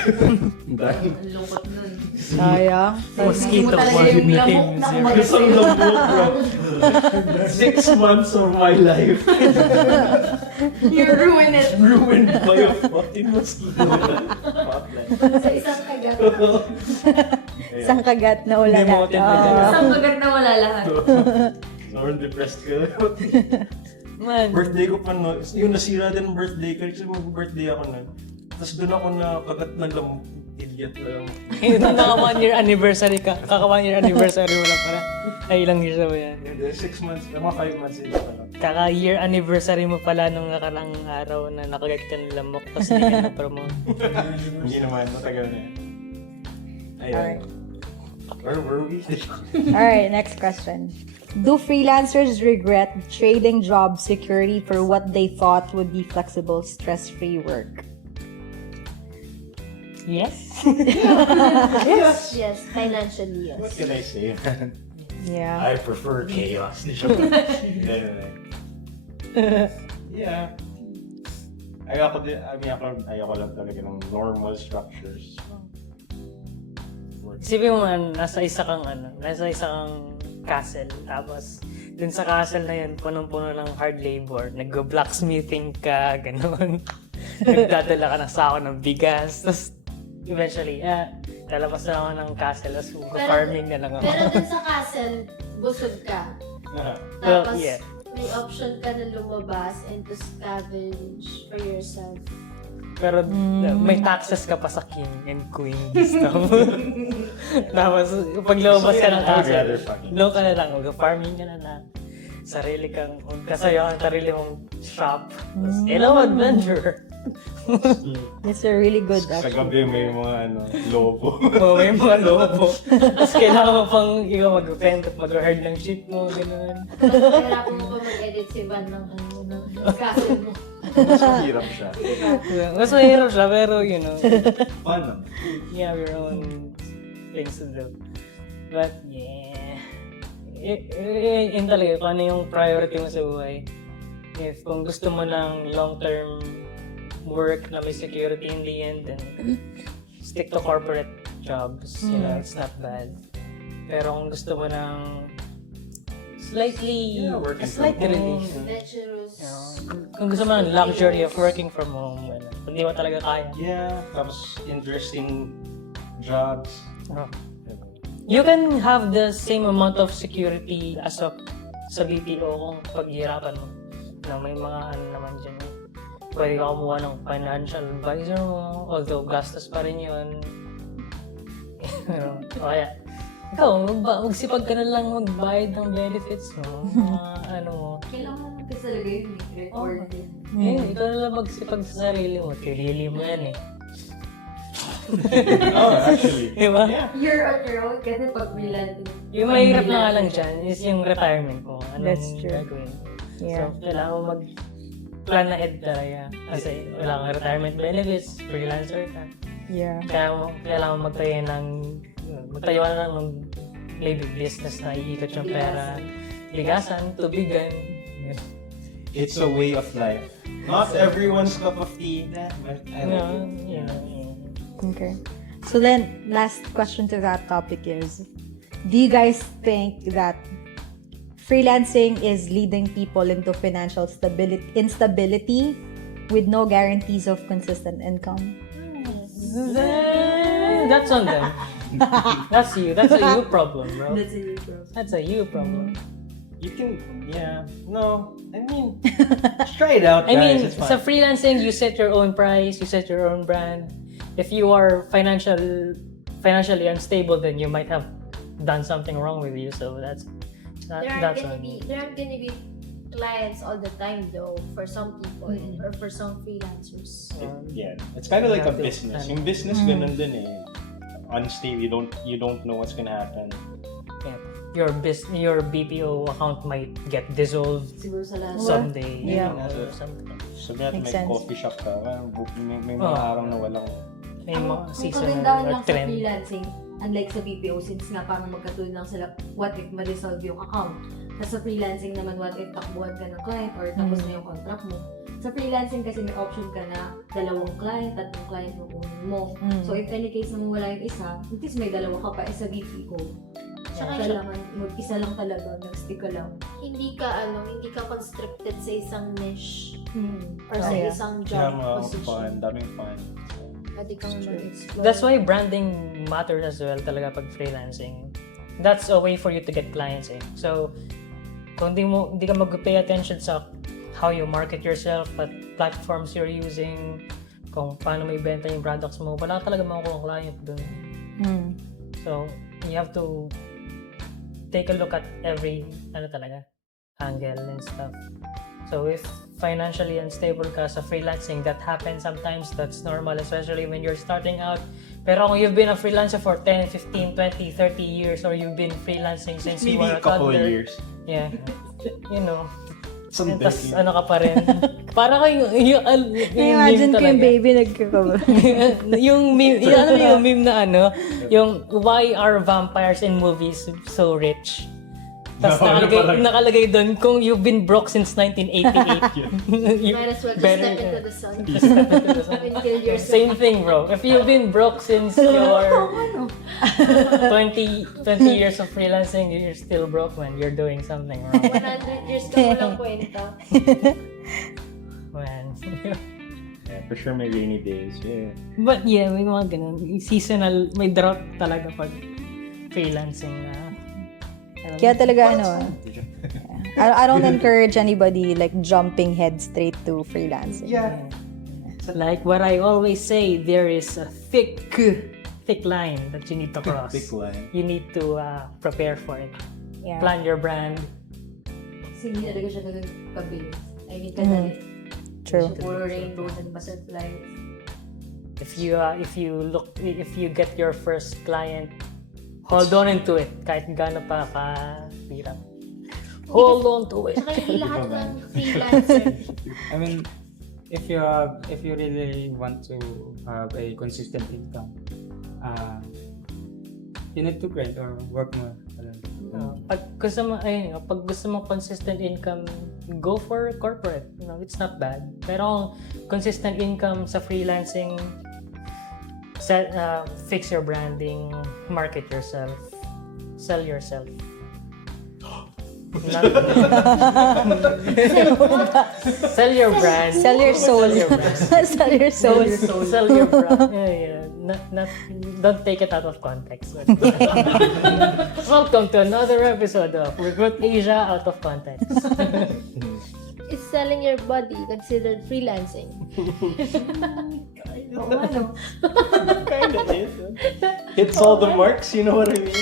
Dahil. Ang lungkot nun. Sayang. Mosquito Talaga quarantine. yung lamok na kumagat Isang sa'yo. lambok, bro. 6 months of my life. You ruin it. Ruined by a fucking mosquito. Sa isang kagat. Isang kagat na ulan. Demoted na ganun. Isang kagat na wala lahat. Sobrang depressed ka. Man, Birthday ko pa no. Yung nasira din ang birthday ko. Kasi mag-birthday ako na. Tapos doon ako nakagat ng idiot na lang. naka 1 year anniversary ka. Kaka 1 year anniversary mo lang pala. Ay, ilang years na ba yan? 6 months, mga 5 months yun pala. Kaka year anniversary mo pala nung nakarang araw na nakagat ka ng lamok tapos hindi ka na-promote. Hindi naman, matagal na yan. Ayun. Alright. Where were we? Alright, next question. Do freelancers regret trading job security for what they thought would be flexible, stress-free work? Yes? Yes, financially, yes. What can I say? Yeah. I prefer chaos. Yeah. Ayoko lang talaga ng normal structures. Isipin mo man, nasa isa kang castle. Tapos, dun sa castle na yun, punong-puno ng hard labor. Nag-blacksmithing ka, gano'n. Nagdadala ka ng sako ng bigas. Tapos, eventually, lalabas na ako ng castle. Tapos, farming na lang ako. Pero dun sa castle, busog ka. Well, Tapos, yeah. may option ka na lumabas and to scavenge for yourself. Pero may taxes ka pa sa king and queen stuff. Tapos, pag lumabas ka ng castle, doon ka na lang, mag-farming ka na lang. Sarili kang, magkasayo ang sarili mong shop. Tapos, hello, adventure! It's a really good Sa actually. gabi may mga lobo. Oo, may mga lobo. Tapos, kailangan mo pang ikaw mag-vent at mag-herd ng shit mo, gano'n. Kailangan mo pa mag-edit si Van ng castle mo. Mas mahirap siya. Mas mahirap siya, pero Fun lang. you have your own things to do. But, yeah. Yun talaga, kung ano yung priority mo sa buhay. If kung gusto mo ng long-term work na may security in the end, then stick to corporate jobs. It's not bad. Pero kung gusto mo ng slightly relief, Adventurous. kung gusto mo ng luxury of working from home, hindi mo talaga kaya. Yeah, tapos interesting jobs. You can have the same amount of security as sa BPO kung paghihirapan mo. Na may mga naman dyan. pwede ka kumuha ng financial advisor mo, although gastos pa rin yun. O kaya, ikaw, magsipag ka na lang magbayad ng benefits mo. Ano mo. Kailangan mo kasi talaga yung record din. Ikaw na lang magsipag sa sarili mo. Sarili mo yan eh. Actually. Diba? You're on your own kasi pag freelancing. Yung mahirap na nga lang dyan is yung retirement mo. Anong That's true. gagawin? Yeah. So, kailangan mo mag-plan ahead talaga. Kasi wala kang retirement benefits, freelancer ka. Yeah. Kailangan magtayo ka na ng maybe business na iikot yung pera. Bigasan, tubigan. It's a way of life. Not everyone's cup of tea. I like it. Okay. So then, last question to that topic is, do you guys think that freelancing is leading people into financial instability with no guarantees of consistent income? That's on them. That's you. That's a you problem, bro. That's a new problem. That's a you problem. You can, no. I mean, just try it out, guys. I mean, it's fine. sa freelancing, you set your own price, you set your own brand. If you are financially unstable, then you might have done something wrong with you. So that's There aren't that's gonna on be you. there aren't gonna be clients all the time though for some people or for some freelancers. Yeah, it's kind of like a Yeah, business. Yung business ganun din eh. Unstable, you don't know what's gonna happen. Your BPO account might get dissolved Siguro sa last someday. Yeah. Or something. Sabi natin Makes may sense. coffee shop ka, may mga araw na walang... May mga Ang seasonal kagandahan or lang sa trend. freelancing, unlike sa BPO, since nga parang magkatulad lang sila, what if ma-resolve yung account? Tapos sa freelancing naman, what if takbuhan ka ng client or tapos na yung contract mo? Sa freelancing kasi may option ka na 2 client, 3 client yung kunin mo. So if any case na wala yung isa, at least may 2 ka pa. Sa BPO, kailangan mag-isa lang talaga, nag-stick ka lang. Hindi ka constricted sa isang niche or sa yeah. isang Kaya job mga position. fun, daming fun. Pwede kang mag-explore. That's why branding matters as well talaga pag freelancing. That's a way for you to get clients eh. So, kung hindi ka mag-pay attention sa how you market yourself, what platforms you're using, kung paano may benta yung products mo, wala talaga makukuha client dun. So, you have to take a look at every angle and stuff. So if financially unstable ka sa freelancing, that happens sometimes, that's normal, especially when you're starting out. Pero kung you've been a freelancer for 10, 15, 20, 30 years, or you've been freelancing since you Maybe were a couple of toddler, years. yeah, you know, Someday. tas ano ka pa rin. Para kayo, yung Imagine meme ko yung talaga. baby nagkakaba. yung meme, yung meme na yung why are vampires in movies so rich? Tapos nakalagay doon kung you've been broke since 1988. You Might as well just better- step into the sun Just step into the sun. and kill yourself. Same thing, bro. If you've been broke since your 20 years of freelancing, you're still broke, man. You're doing something wrong, 100 years ka walang kwenta. man. Yeah, for sure may rainy days. Yeah. But yeah, may mga ganun. Seasonal, may drought talaga pag freelancing na. Kaya talaga I don't encourage anybody like jumping head straight to freelancing. Yeah. Like what I always say, there is a thick line that you need to cross. Thick line. You need to prepare for it. Yeah. Plan your brand. Kasi hindi talaga siya nagpabilis. I mean, kadali. True. Puro rainbows and butterflies. If you get your first client, hold on into it. Kahit gaano pa hirap. Hold on to it. Saka hindi lahat ng freelancer. I mean, if you really want to have a consistent income, you need to grind or work more. Pag gusto mo consistent income, go for corporate. It's not bad. Pero kung consistent income sa freelancing, fix your branding, market yourself, sell yourself. Sell your brand. Sell your soul. Sell your brand. Sell your soul. Sell your brand. Yeah. Don't take it out of context. Mm-hmm. Welcome to another episode of Rcruit Asia Out of Context. Is selling your body considered freelancing? Oo, ano? Kind of is. Hits all the marks, you know what I mean?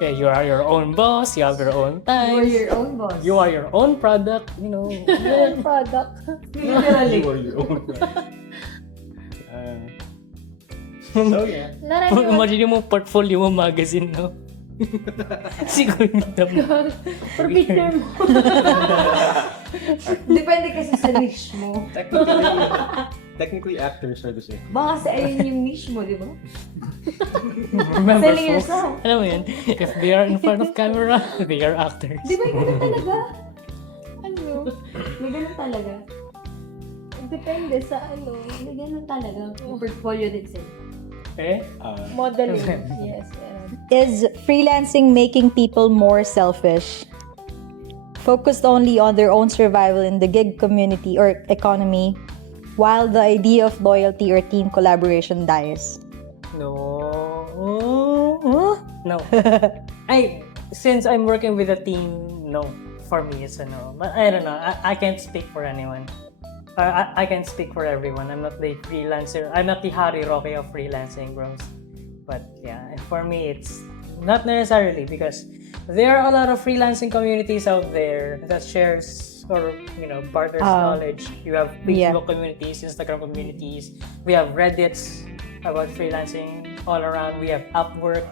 Yeah, you are your own boss, you have your own time. You are your own boss. You are your own product, you know. Your product. Literally. You are your own. So yeah. Not everyone. Imagine mo portfolio mo magazine, no? Siguro naman. For picture mo. Depende kasi sa niche mo. Technically, actors are the same. Baka sa ayun yung niche mo, di ba? Remember, Selling folks, yourself. alam mo yun, if they are in front of camera, they are actors. Di ba yung ganun talaga? Ano? May ganun talaga. Depende sa ano. May ganun talaga. Portfolio din sila. Eh? Modeling. Yes. meron. Is freelancing making people more selfish? Focused only on their own survival in the gig community or economy, while the idea of loyalty or team collaboration dies. No. No. Since I'm working with a team, no. For me, it's a no. But I don't know. I can't speak for anyone. I can't speak for everyone. I'm not the freelancer. I'm not the Harry Roque of freelancing, bros. But yeah, for me, it's not necessarily because there are a lot of freelancing communities out there that shares or barters knowledge. You have Facebook communities, Instagram communities. We have Reddits about freelancing all around. We have Upwork,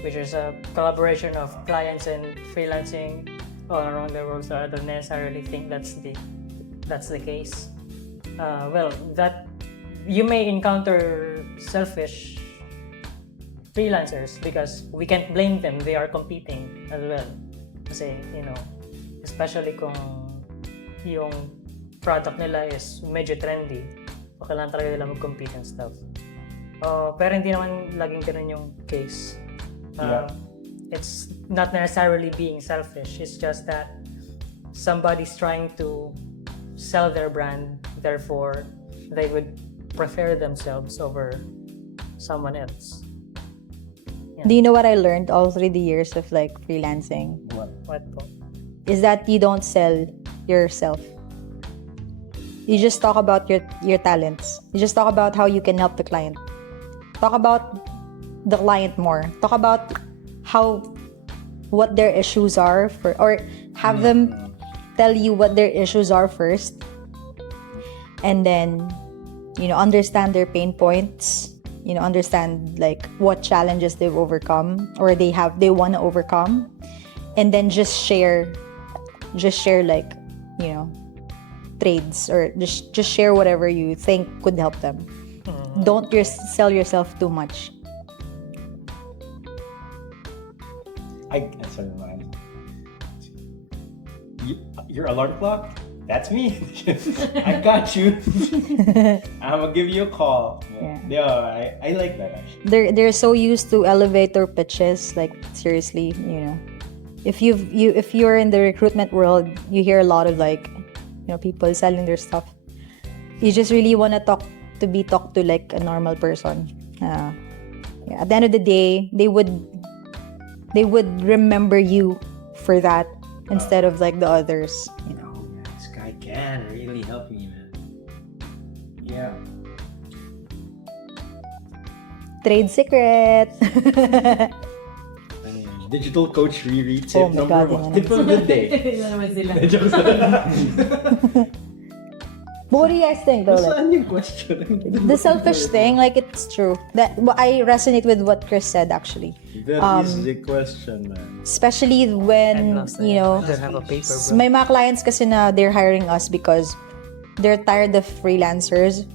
which is a collaboration of clients and freelancing all around the world. So I don't necessarily think that's the case. That you may encounter selfish freelancers because we can't blame them. They are competing as well. Kasi, especially kung yung product nila is medyo trendy, so kailangan talaga nila mag-compete and stuff. Pero hindi naman laging ganun yung case. It's not necessarily being selfish. It's just that somebody's trying to sell their brand, therefore they would prefer themselves over someone else. Do you know what I learned all through the years of freelancing? What po? Is that you don't sell yourself. You just talk about your talents. You just talk about how you can help the client. Talk about the client more. Talk about what their issues are or have them tell you what their issues are first, and then understand their pain points, understand what challenges they've overcome or they want to overcome, and then just share trades or just share whatever you think could help them. Don't sell yourself too much. Sorry, man. Your alarm clock? That's me. I got you. I'm gonna give you a call. Yeah, I like that actually. They're so used to elevator pitches. Seriously, if you're in the recruitment world, you hear a lot of people selling their stuff. You just really want to talk to like a normal person. At the end of the day, they would remember you for that instead of the others. This guy can really help me, man. Yeah. Trade secret. Digital coach Riri tip Oh my number God, one. Tip of the day. Ito naman sila. But what do you guys think though? Saan yung question? The selfish thing, it's true. I resonate with what Chris said actually. That is the question, man. Especially when, I don't have a paper, bro. may mga clients kasi na they're hiring us because they're tired of freelancers.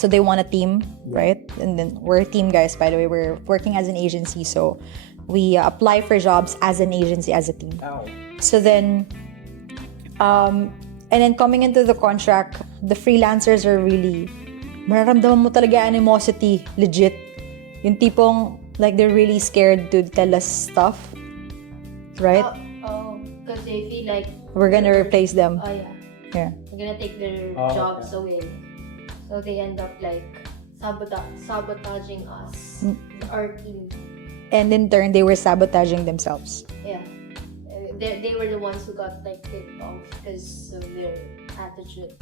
So they want a team, right? And then we're a team, guys, by the way. We're working as an agency. So we apply for jobs as an agency, as a team. Ow. So then, and then coming into the contract, the freelancers are really, mararamdaman mo talaga animosity, legit. Yung tipong, they're really scared to tell us stuff, right? Because they feel like We're gonna replace them. we're gonna take their jobs away. So they end up sabotaging us, our team. And in turn, they were sabotaging themselves. Yeah. they were the ones who got like kicked off because of their attitude.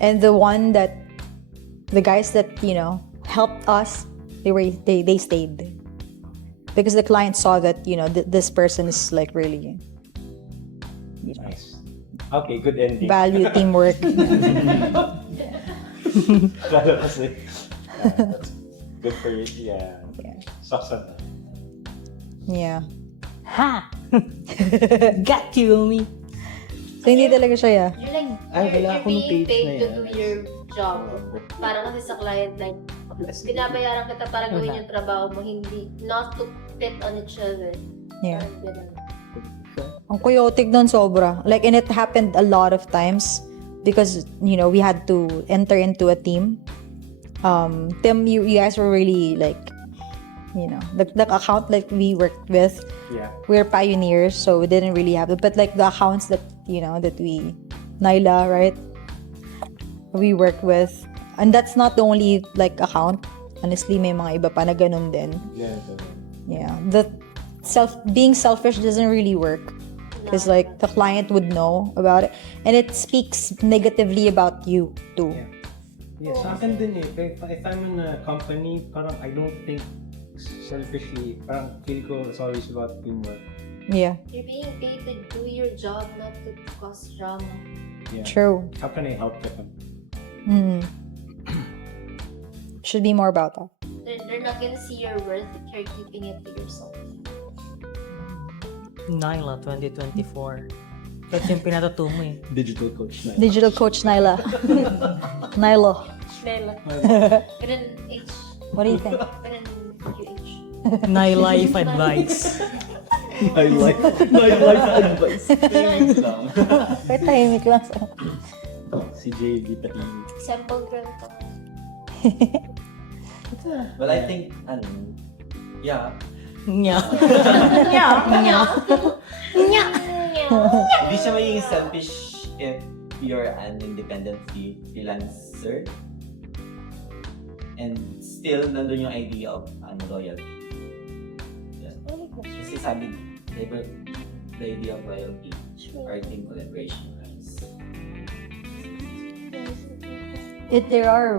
And the guys that, helped us, they stayed. Because the client saw that, this person is like really Nice. Okay, good ending. value teamwork. Kala kasi, that's good for you. Yeah. Sucks on that. Yeah. Ha! Got you, me. So, hindi talaga siya, yeah. You're like, Ay, wala you're akong being page paid na to yan. do your job. Para kasi sa client, like, binabayaran kita para gawin yung trabaho mo, hindi, not to fit on each other. Yeah. Parang ganun. Ang chaotic nun sobra. Like, and it happened a lot of times because, we had to enter into a team. Tim, you guys were really like, the account like we worked with, Yeah. we're pioneers, so we didn't really have it. But like the accounts that, that we, Nyla, right? We worked with. And that's not the only like account. Honestly, may mga iba pa na ganun din. Yeah. Yeah. Being selfish doesn't really work. Because like the client would know about it. And it speaks negatively about you too. Yeah. Sa akin din eh. If I'm in a company, parang I don't think selfishly. Parang feel ko it's always about teamwork. Yeah. You're being paid to do your job, not to cause drama. Yeah. True. How can I help them? Should be more about that. They're not gonna see your worth if you're keeping it to yourself. Nyla 2024. That's yung pinatuto mo eh. Digital coach na. Digital coach Nyla. Nyla. Ganun H. What do you think? Ganun QH. Nylife advice. My life advice. Thanks lang. Wait, tahimik lang. Si JB pati. Sample girl ka. Well, I think, yeah. Nya. Hindi siya magiging selfish if you're an independent freelancer. And still, nandun yung idea of loyalty. Yeah. Kasi sabi, the idea of loyalty or team collaboration. They are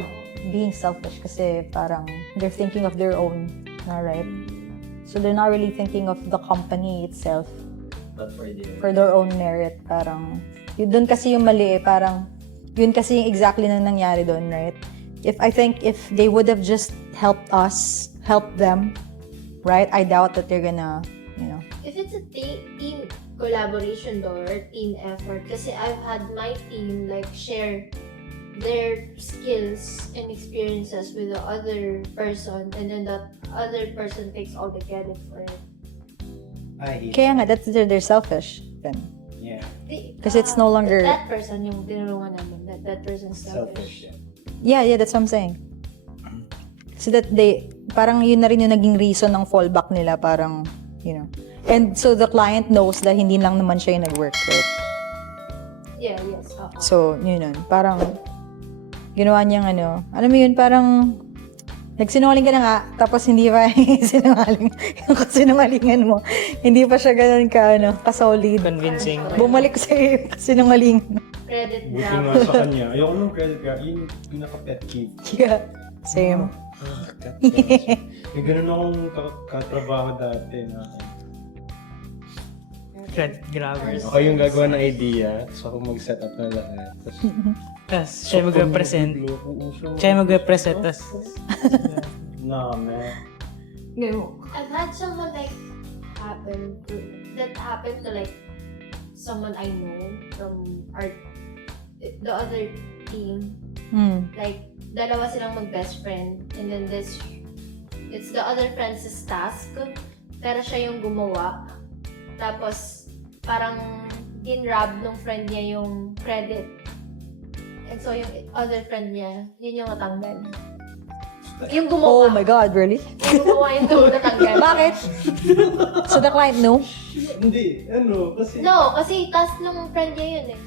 being selfish kasi parang they're thinking of their own, right? So they're not really thinking of the company itself But for their own merit. Parang, yun dun kasi yung mali eh. Parang, yun kasi yung exactly na nangyari dun, right? I think if they would have just helped us, help them, right? I doubt that they're gonna, If it's a team collaboration though, or team effort, kasi I've had my team like share their skills and experiences with the other person, and then that other person takes all the credit for it. kaya nga, they're selfish then. Yeah. Kasi it's no longer... That person yung tinulungan namin, that person's selfish. Yeah. Yeah, that's what I'm saying. So that parang yun na rin yung naging reason ng fallback nila, parang, And so the client knows that hindi lang naman siya yung nag-work, right? Yeah, yes. So, parang, ginawa niyang alam mo yun, parang, nagsinungaling ka na nga, tapos hindi pa sinungaling, yung kasinungalingan mo, hindi pa siya ganun ka-solid. Convincing. Bumalik sa iyo kasinungaling. Credit Buti grab. nga sa kanya. Ayoko nung credit card. Yun yung pinaka-pet peeve. Yeah, same. May ganun akong katrabaho dati na Credit grabbers. ako yung gagawa ng idea, so ako mag-set up ng lahat. Tapos siya mag-represent. Siya mag-represent. Tapos No, man. I've had someone like that happened to like someone I know from the other team. Like, dalawa silang mag-best friend, and then it's the other friend's task, pero siya yung gumawa. Tapos, parang ginrab nung friend niya yung credit. And so, yung other friend niya, yun yung natanggal. Yung Oh gumawa. my God, really? Yung gumawa yung natanggal. Bakit? So the client knew? Hindi, kasi... No, kasi task nung friend niya yun eh.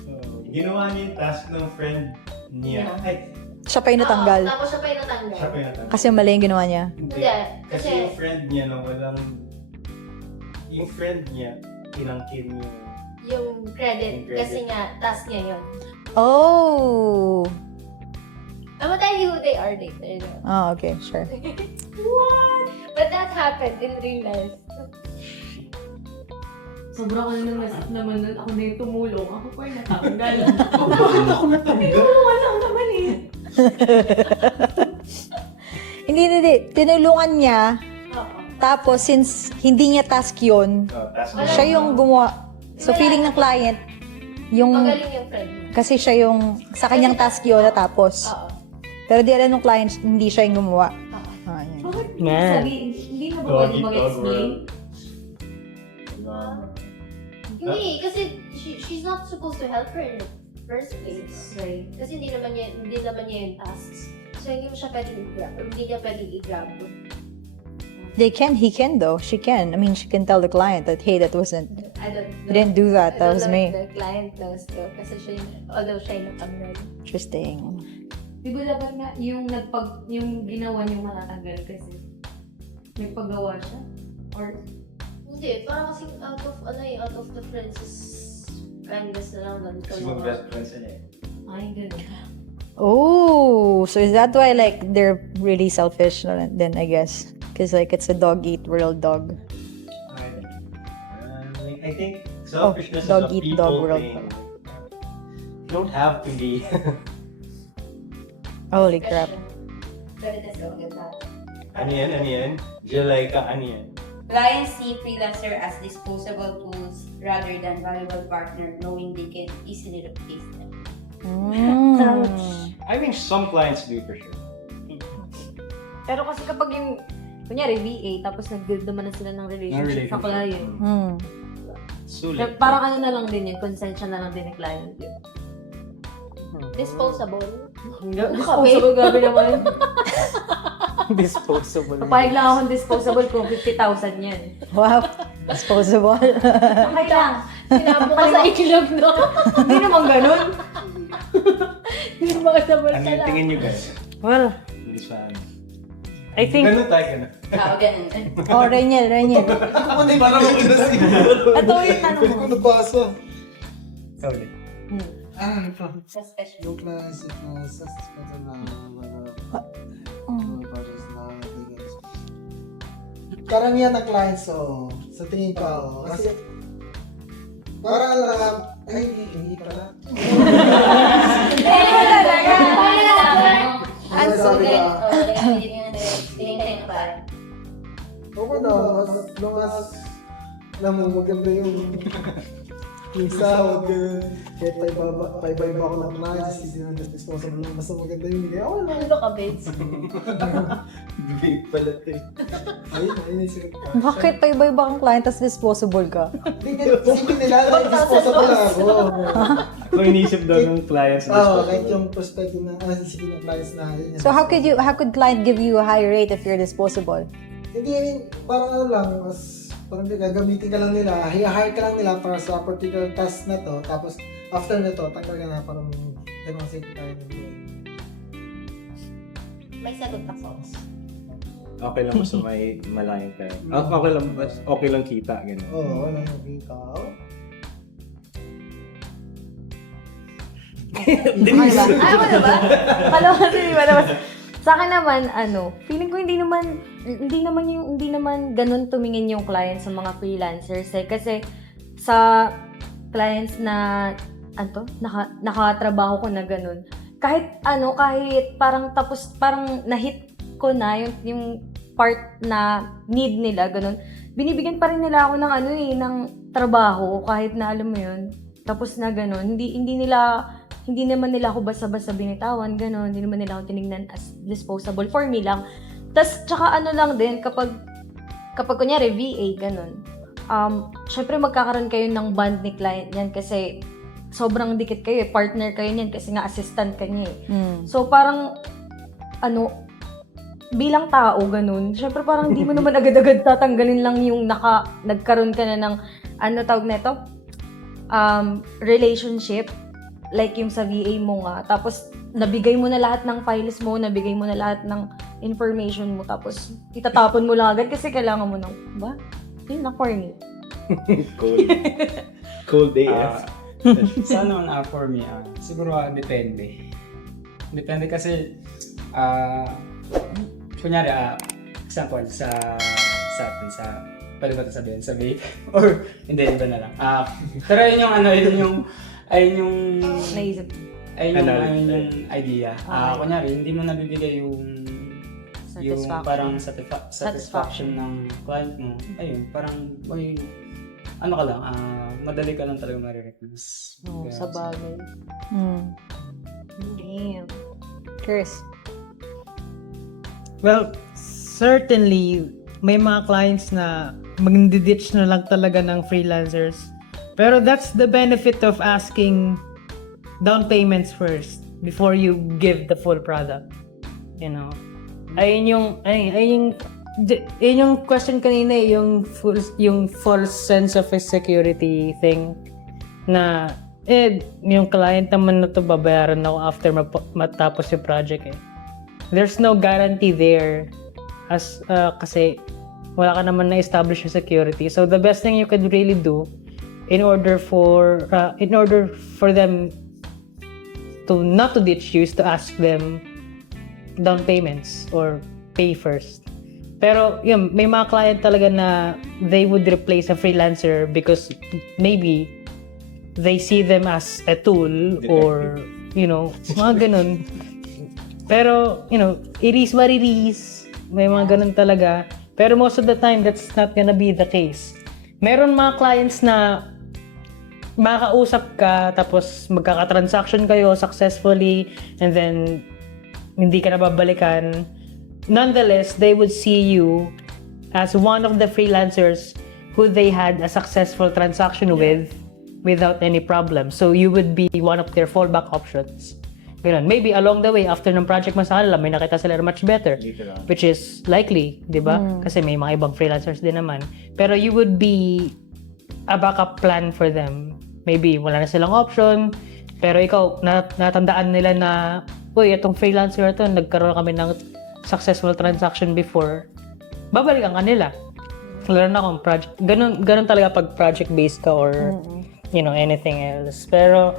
Ginawa niya yung task ng friend niya. Yeah. Ay, Siya pa yung natanggal. Tapos siya pa yung natanggal. siya pa yung natanggal. Kasi mali yung ginawa niya. Hindi. Hindi, Kasi kasi- yung friend niya, yung friend niya, inangkin Yung credit, Yung credit. kasi nga, task niya yun. Oh. I'm gonna tell you who they are later. No? Oh, okay, sure. What? But that happened in real life. Sobrang naman nun. Ako na yung tumulong. Ako pa yung natanggal. Ako natanggal. Wala naman eh. Hindi. Tinulungan niya. Oo. Tapos, since hindi niya task yun, siya yung gumawa. So, feeling ng client, yung, Magaling yung friend mo. kasi siya yung, sa kanyang task yun natapos. Oo. Pero di alam ng client, hindi siya yung gumawa. Oo. Ah, yan. Bakit Man. hindi na ba pwede mag-explain? Hindi, kasi she's not supposed to help her in the first place. Right. Kasi hindi naman niya yung tasks. So, hindi mo siya pwedeng i-grab. Hindi niya pwedeng i-grab. He can though. She can. I mean, she can tell the client that, hey, that wasn't, I don't know. I didn't do that. That was I don't know me. if the client knows though. Kasi although siya yung natanggal. Interesting. Di ba dapat nga yung ginawa niyong matatanggal kasi nagpagawa siya? Or Hindi, parang kasi out of the friends' kindness na lang Siguro best friends niya ay ganun. Oh, so is that why like they're really selfish then I guess? Because like it's a dog eat world dog. I think selfishness dog is a eat people dog world. thing. You don't have to be. Holy crap. Pero that's all good that. Ano yan? Jamaica, ano yan? Clients see freelancer as disposable tools rather than valuable partner, knowing they can easily replace them. I mean, some clients do for sure. Pero kasi kapag yung, kunyari VA, tapos nag-build naman na sila ng relationship sa client. Sulit. Parang ano na lang din yun, consensya na lang din ng client yun. Disposable. Disposable, grabe naman. Disposable. Papayag lang akong disposable kung 50,000 yan. Wow. Disposable. Okay lang. Sinabi ko sa ilog, no? Hindi naman ganun. Hindi mo kasabal Ano ka yung lang. tingin nyo guys? Well, Hindi sa ano. I think Ganun tayo, ganun. Ganun. Oh, Reniel. Ako na parang ako na siya. Ito yung tanong Hindi mo. ko nabasa. Sorry. Ano ito? Sa special. Yung klase na sa special na karamihan ng clients, sa tingin ko, kasi parang alam, ay, hindi pala. Ang sulit. Tinignan ba? Oo na, as long as alam mo, maganda yung sahod, kahit paiba ako ng clients, hindi na disposable lang, basta maganda yung bigay. Oo na. Ano ka, babes? Big pala ito eh. Ayun yung sikat. Bakit pa iba-iba kang client tas disposable ka? Hindi nila na disposable lang ako. Kung inisip daw ng clients na Oo, kahit yung perspective na, sige ng clients na yun. So how could client give you a higher rate if you're disposable? Hindi, I mean, parang ano lang, parang gagamitin ka lang nila, hire ka lang nila para sa particular task na to, tapos after na to, tanggal ka na, parang ganun kasi tayo ng May sagot ako. Okay lang basta may malaking pera. Okay lang, okay lang kita, gano'n. Oo, walang maging tao. Ayaw mo na ba? Alam kasi di ba naman? Sa akin naman, feeling ko hindi naman ganun tumingin yung client sa mga freelancers eh. Kasi sa clients na nakatrabaho ko na ganun, kahit parang na-hit ko na yung part na need nila, ganun, binibigyan pa rin nila ako ng trabaho kahit na alam mo yun. Tapos na ganun, hindi naman nila ako basta-basta binitawan, gano'n. Hindi naman nila ako tinignan as disposable for me lang. Tas, tsaka lang din, kapag kunyari, VA, gano'n. Syempre, magkakaroon kayo ng bond ni client yan kasi sobrang dikit kayo eh. Partner kayo niyan kasi nga assistant ka niya eh. So, parang, bilang tao, gano'n. Syempre, parang di mo naman agad-agad tatanggalin lang yung nagkaroon ka na ng, tawag na ito? Relationship. Like yung sa VA mo nga. Tapos, nabigay mo na lahat ng files mo, nabigay mo na lahat ng information mo. Tapos, itatapon mo lang agad kasi kailangan mo ng, ba? Yun na, corny. Cold. Cold day, Sa ano na for me, siguro depende. Depende kasi, kunyari, example, pwede ba ito sabihin, sa vape? Or, hindi, iba na lang. Pero yun yung, Naisip. ayun yung idea. Kunyari, hindi mo nabibigay yung parang satisfaction ng client mo. Ayun, parang, ano ka lang, madali ka lang talaga marireplace. Sa bagay. Damn. Chris. Well, certainly, may mga clients na mag-ditch na lang talaga ng freelancers. Pero that's the benefit of asking down payments first before you give the full product. You know? Ayun yung question kanina, yung false sense of security thing na yung client naman na to babayaran ako after matapos yung project eh. There's no guarantee there kasi wala ka naman na-establish yung security. So the best thing you could really do in order for them to not to ditch you is to ask them down payments or pay first. Pero yun, may mga client talaga na they would replace a freelancer because maybe they see them as a tool or mga ganun. Pero it is what it is. May mga ganun talaga. Pero most of the time, that's not gonna be the case. Meron mga clients na makakausap ka, tapos magkaka-transaction kayo successfully, and then hindi ka na babalikan. Nonetheless, they would see you as one of the freelancers who they had a successful transaction with without any problem. So you would be one of their fallback options. Ganun. Maybe along the way, after ng project mo sa kanila, may nakita sila much better. Which is likely, di ba? Kasi may mga ibang freelancers din naman. Pero you would be a backup plan for them. Maybe wala na silang option, pero ikaw, natandaan nila na, uy, itong freelancer na to, nagkaroon kami ng successful transaction before. Babalikan ka nila. Lalo na kung project. Ganun talaga pag project-based ka or, anything else. Pero,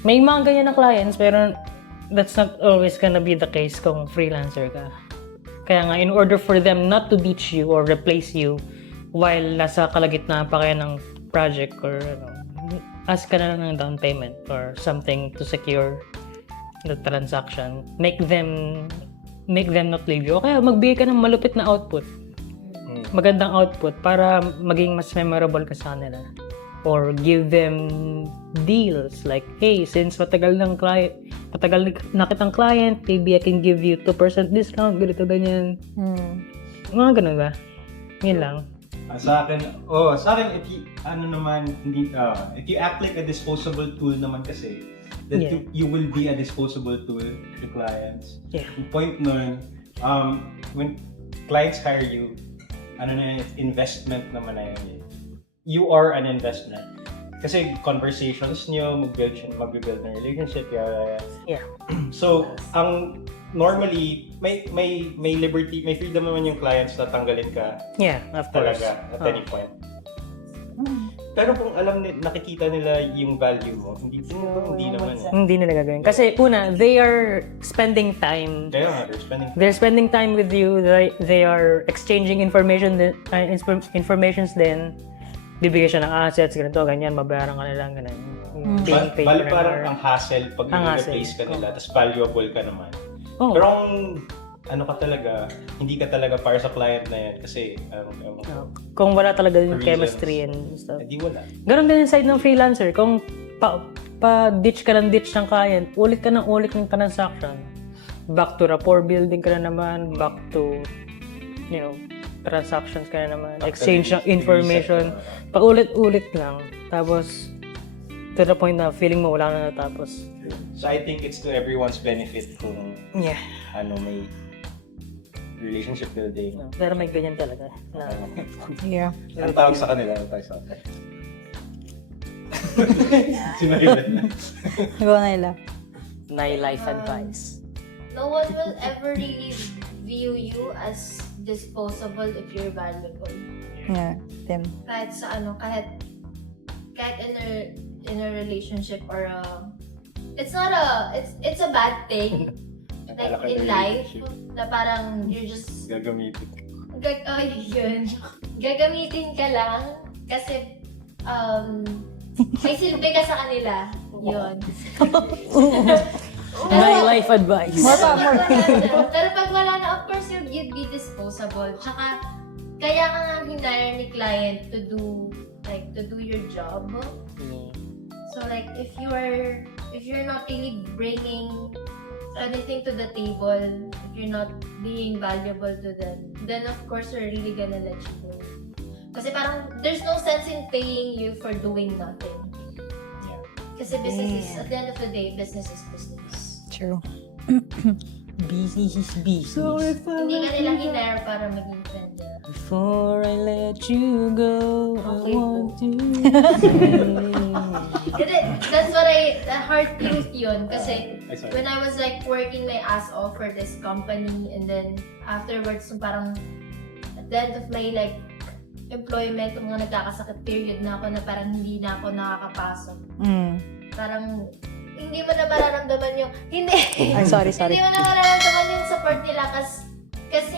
may mga ganyan na clients, pero that's not always gonna be the case kung freelancer ka. Kaya nga, in order for them not to ditch you or replace you while nasa kalagitnaan pa kayo ng project or ask ka na lang ng down payment or something to secure the transaction. Make them not leave you. O kaya magbigay ka ng malupit na output. Magandang output para maging mas memorable ka sa kanila. Or give them deals like, hey, since matagal na kitang client, maybe I can give you 2% discount, ganito, ganyan. Mga ganun ba? Yun lang. Sa akin, if you act like a disposable tool naman kasi, then you will be a disposable tool to clients. Yeah. Yung point nun, when clients hire you, investment naman na yun. You are an investment. Kasi conversations nyo, mag-build ng relationship, Yeah. So, normally, may liberty, may freedom naman yung clients na tanggalin ka. Yeah, of course. Talaga, at any point. Pero kung nakikita nila yung value mo, hindi naman. Hindi nila gagawin. Kasi una, they are spending time. They're spending time with you. They are exchanging informations din. Bibigyan siya ng assets, ganito, ganyan, mabayaran ka nila, ganyan. Bali parang ang hassle pag i-replace ka nila, tapos valuable ka naman. Pero ka talaga, hindi ka talaga para sa client na yan kasi kung wala talaga yung chemistry and stuff. Hindi wala. Ganon din yung side ng freelancer. Kung pa-ditch ka ng client, ulit ka ng transaction. Back to rapport building ka na naman, back to, transactions ka na naman, exchange ng information, paulit-ulit lang. Tapos, to the point na feeling mo wala na natapos. So I think it's to everyone's benefit kung may relationship building. Pero may ganyan talaga. Yeah. Ang tawag sa kanila, Sino yun? Go, Naila. Life advice. No one will ever really view you as disposable if you're valuable. Yeah. Tim? Kahit sa kahit in a relationship or it's a bad thing. Like in life, na parang you're just Gagamitin. yun. Gagamitin ka lang kasi may silbi ka sa kanila. Yun. My life advice. Pero pag wala na, of course, you'd be disposable. Tsaka, kaya ka nga hinire ni client to do your job. So like, if you're not really bringing anything to the table, if you're not being valuable to them, then of course, we're really gonna let you go. Kasi parang, there's no sense in paying you for doing nothing. Kasi business is, at the end of the day, business is business. True. Business is business. Hindi ka nila hinire para maging friend. Before I let you go, Okay I want to Kasi that's what the hard truth yun. Kasi when I was like working my ass off for this company and then afterwards, parang at the end of my like employment, yung mga nagkakasakit period na ako na parang hindi na ako nakakapasok. Parang hindi mo na mararamdaman yung Ay, sorry. hindi mo na mararamdaman yung support nila kasi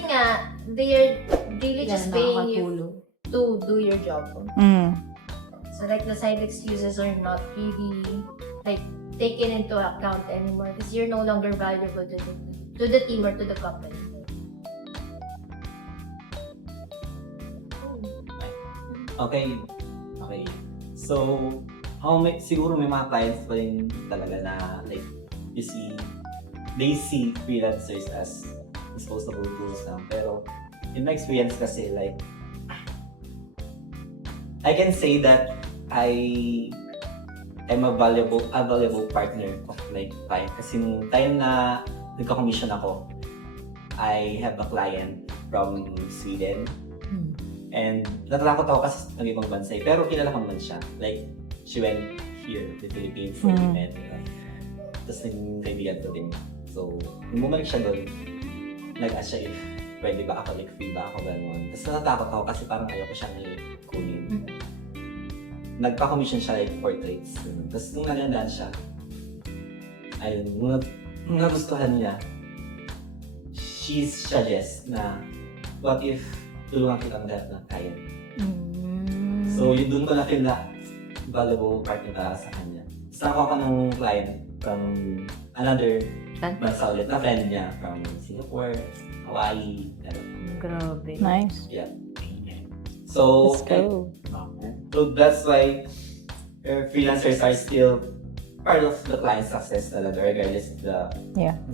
nga they're really just paying you to do your job. So like the side excuses are not really like taken into account anymore because you're no longer valuable to the team or to the company. Okay. So, siguro may mga clients pa rin talaga na like, they see freelancers as disposable tools lang. Pero, in my experience kasi, like, I can say that I'm a valuable partner of my client. Kasi nung time na nagka-commission ako, I have a client from Sweden. And natatakot ako kasi ng ibang bansa. Pero kilala ko naman siya. Like, she went here to the Philippines for the event. Tapos naging kaibigan ko din. So, nung bumalik siya doon, nag-ask siya if pwede ba ako, like free ba ako, gano'n. Tapos natatakot ako kasi parang ayoko siyang kunin. Nagpa-commission siya like portraits. Tapos nung nagandaan siya, ayun, nung nagustuhan niya, she suggests na, what if tulungan kitang lahat ng client. So, yun doon ko na feel na valuable partner para sa kanya. Tapos nakuha ko ng client from another bansa ulit, na friend niya from Singapore, Hawaii, Grabe. Nice. yeah. So, Let's go. So that's why freelancers are still part of the client's success talaga, regardless of the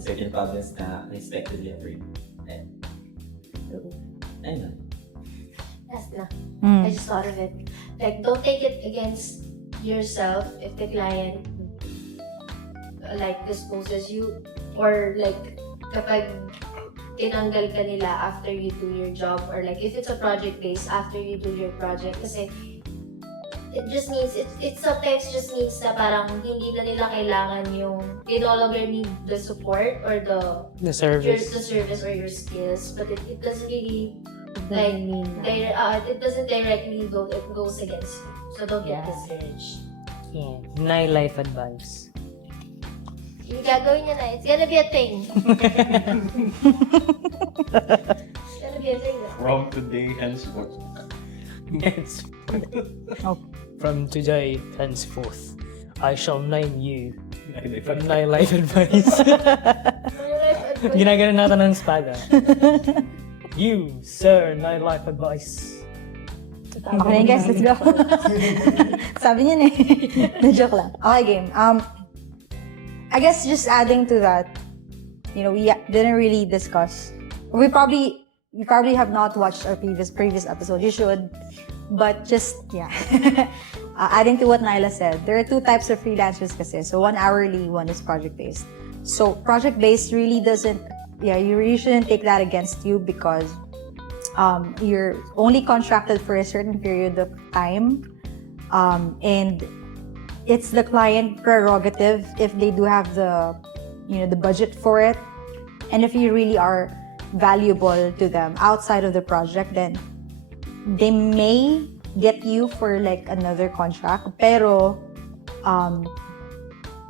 certain problems na unexpectedly occurred. Ayun. Last na. I just thought of it. Like, don't take it against yourself if the client like disposes you or like kapag tinanggal ka nila after you do your job or like if it's a project based after you do your project kasi it just means it sometimes just means na parang hindi na nila kailangan yung they no longer need the support or the service. the service or your skills but it doesn't really like it doesn't directly go, it goes against you, so don't get discouraged. Yeah. My life advice. Yung gagawin niya na, it's gonna be a thing. It's gonna be a thing. From today henceforth. Yes. From today henceforth, I shall name you my life advice. Ginagana natin ng espada. You, sir, my life advice. Okay na guys, let's go. Sabi niya na joke lang. Okay, game. I guess just adding to that, we didn't really discuss. You probably have not watched our previous episode. You should, but just adding to what Nyla said, there are two types of freelancers kasi. So one hourly, one is project based. So project based really doesn't. You really shouldn't take that against you because you're only contracted for a certain period of time, and it's the client prerogative if they do have the budget for it, and if you really are valuable to them outside of the project, then they may get you for like another contract. Pero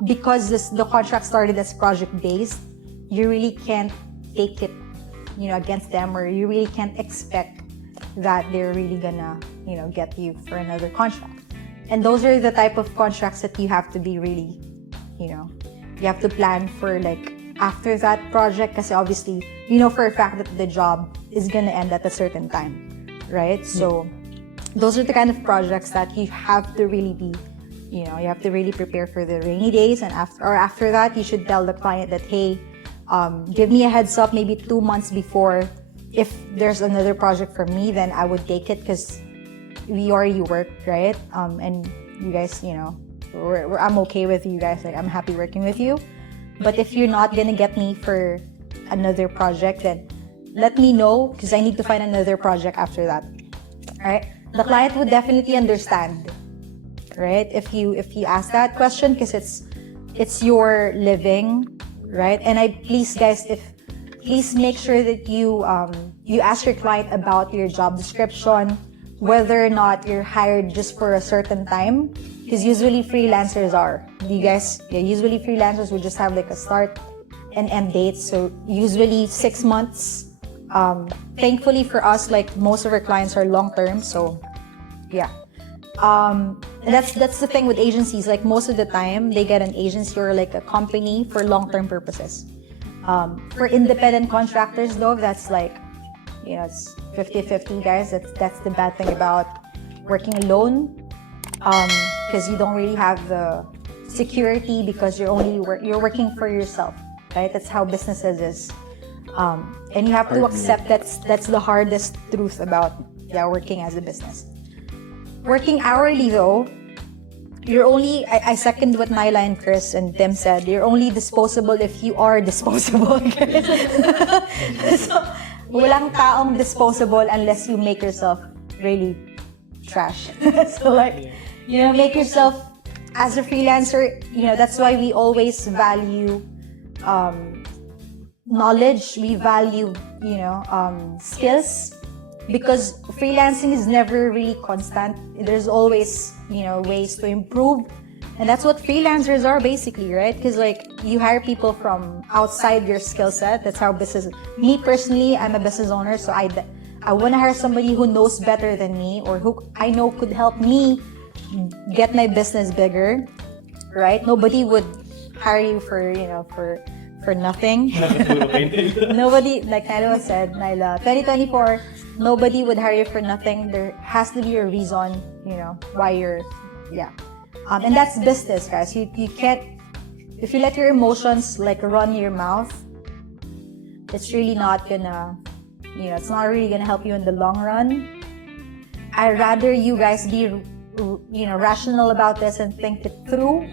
because the contract started as project based, you really can't take it, against them, or you really can't expect that they're really gonna, get you for another contract. And those are the type of contracts that you have to be really, you have to plan for like after that project, because obviously, for a fact that the job is gonna end at a certain time, right? So those are the kind of projects that you have to really be, you have to really prepare for the rainy days. And after that, you should tell the client that, hey, give me a heads up maybe 2 months before. If there's another project for me, then I would take it because we already worked, right? And you guys, I'm okay with you guys. Like, I'm happy working with you. But if you're not gonna get me for another project, then let me know, because I need to find another project after that. All right? The client would definitely understand, right? If you ask that question, because it's your living, right? And please make sure that you ask your client about your job description, whether or not you're hired just for a certain time, because usually freelancers usually freelancers will just have like a start and end date. So usually 6 months. Thankfully for us, like most of our clients are long term, so yeah. And that's the thing with agencies. Like most of the time, they get an agency or like a company for long term purposes. For independent contractors, though, that's like, it's 50-50, guys. That's the bad thing about working alone, because you don't really have the security, because you're working for yourself, right? That's how businesses is. And you have to accept that's the hardest truth about working as a business. Working hourly, though, you're only, I second what Nyla and Chris and Tim said, you're only disposable if you are disposable. So, walang taong disposable unless you make yourself really trash. So like, make yourself, as a freelancer, that's why we always value knowledge, we value, skills, because freelancing is never really constant. There's always, ways to improve. And that's what freelancers are basically, right? Because like, you hire people from outside your skill set. That's how business, me personally, I'm a business owner, so I want to hire somebody who knows better than me, or who I know could help me get my business bigger, right? Nobody would hire you for nothing. Nobody, like Nyla said, 2024, nobody would hire you for nothing. There has to be a reason, why you're, and that's business, guys. You can't, if you let your emotions like run your mouth, it's really not gonna, it's not really gonna help you in the long run. I'd rather you guys be, rational about this and think it through,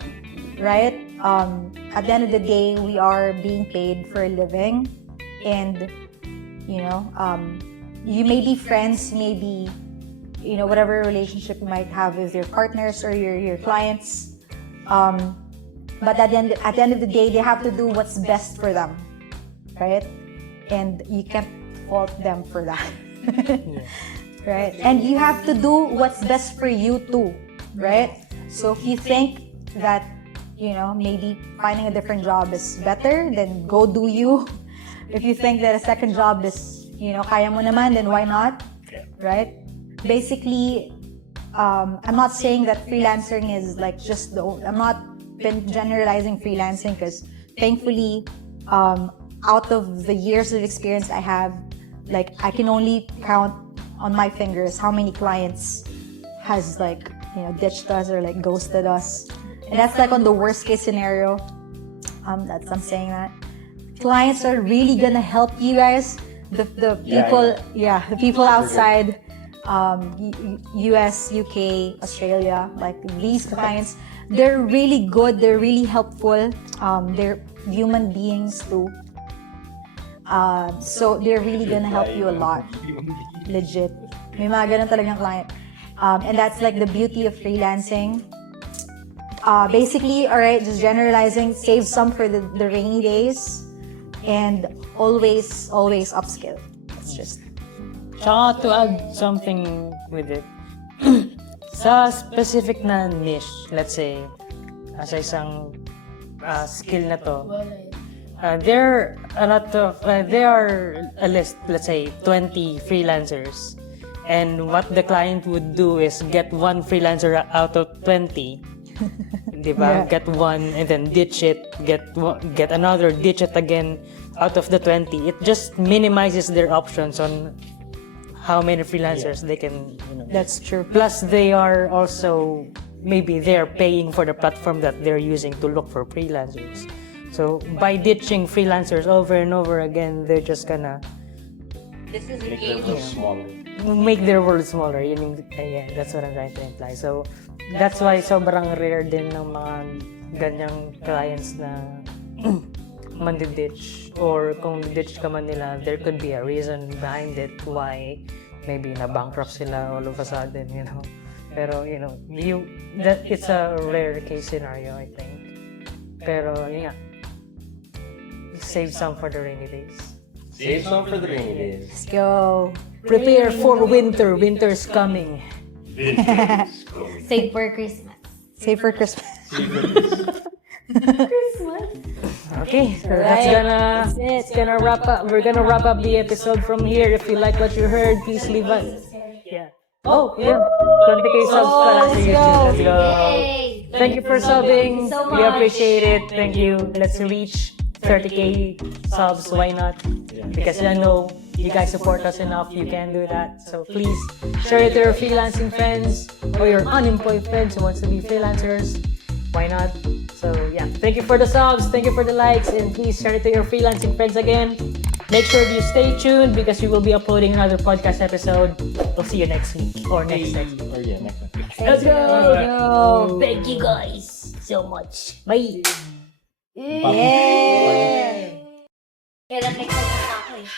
right? At the end of the day, we are being paid for a living, and you may be friends, maybe whatever relationship you might have with your partners or your clients, but at the end of the day, they have to do what's best for them, right? And you can't fault them for that. Right? And you have to do what's best for you too, right? So if you think that maybe finding a different job is better, then go do you. If you think that a second job is, kaya mo naman, then why not, right? Basically, I'm not saying that freelancing is like I'm not been generalizing freelancing, because thankfully, out of the years of experience I have, like I can only count on my fingers how many clients has like, ditched us or like ghosted us. And that's like on the worst case scenario. I'm saying that. Clients are really gonna help you guys. The people, the people outside, US, UK, Australia, like these clients, they're really good. They're really helpful. They're human beings too. So they're really gonna help you a lot. Legit. May mga ganun talagang client. And that's like the beauty of freelancing. Basically, all right, just generalizing, save some for the rainy days, and always upskill. It's just. Tsaka to add something with it, Sa specific na niche, let's say, sa isang skill na to, there are a list, let's say, 20 freelancers. And what the client would do is get one freelancer out of 20. Diba? Get one and then ditch it, get another, ditch it again out of the 20. It just minimizes their options on how many freelancers they can, That's true. plus they are also, maybe they're paying for the platform that they're using to look for freelancers. So by ditching freelancers over and over again, they're just gonna This is Make their world smaller. make their world smaller. Yun yung, yeah, that's what I'm trying to imply. So, that's why sobrang rare din ng mga ganyang clients na mandi-ditch, or kung ditch ka man nila, there could be a reason behind it why maybe na-bankrupt sila all of a sudden, Pero, it's a rare case scenario, I think. Pero, yun nga, save some for the rainy days. Save some for the rainy days. Let's go. Prepare for winter. Winter's coming. Save for Christmas. Save for Christmas. Okay, so that's gonna wrap up. We're gonna wrap up the episode from here. If you like what you heard, please leave us. Yeah. Oh, yeah. 20K subs pala sa YouTube. Let's go. Thank you for subbing. We appreciate it. Thank you. Let's reach 30K subs. Why not? Because I know you guys support us enough. You can do that. So please share it to your freelancing friends or your unemployed friends who wants to be freelancers. Why not? So yeah, thank you for the subs, thank you for the likes, and please share it to your freelancing friends again. Make sure you stay tuned because we will be uploading another podcast episode. We'll see you next week or next week. Or yeah, next one. Let's go! Thank you guys so much. Bye! Yeah! Kailan next time na ako eh.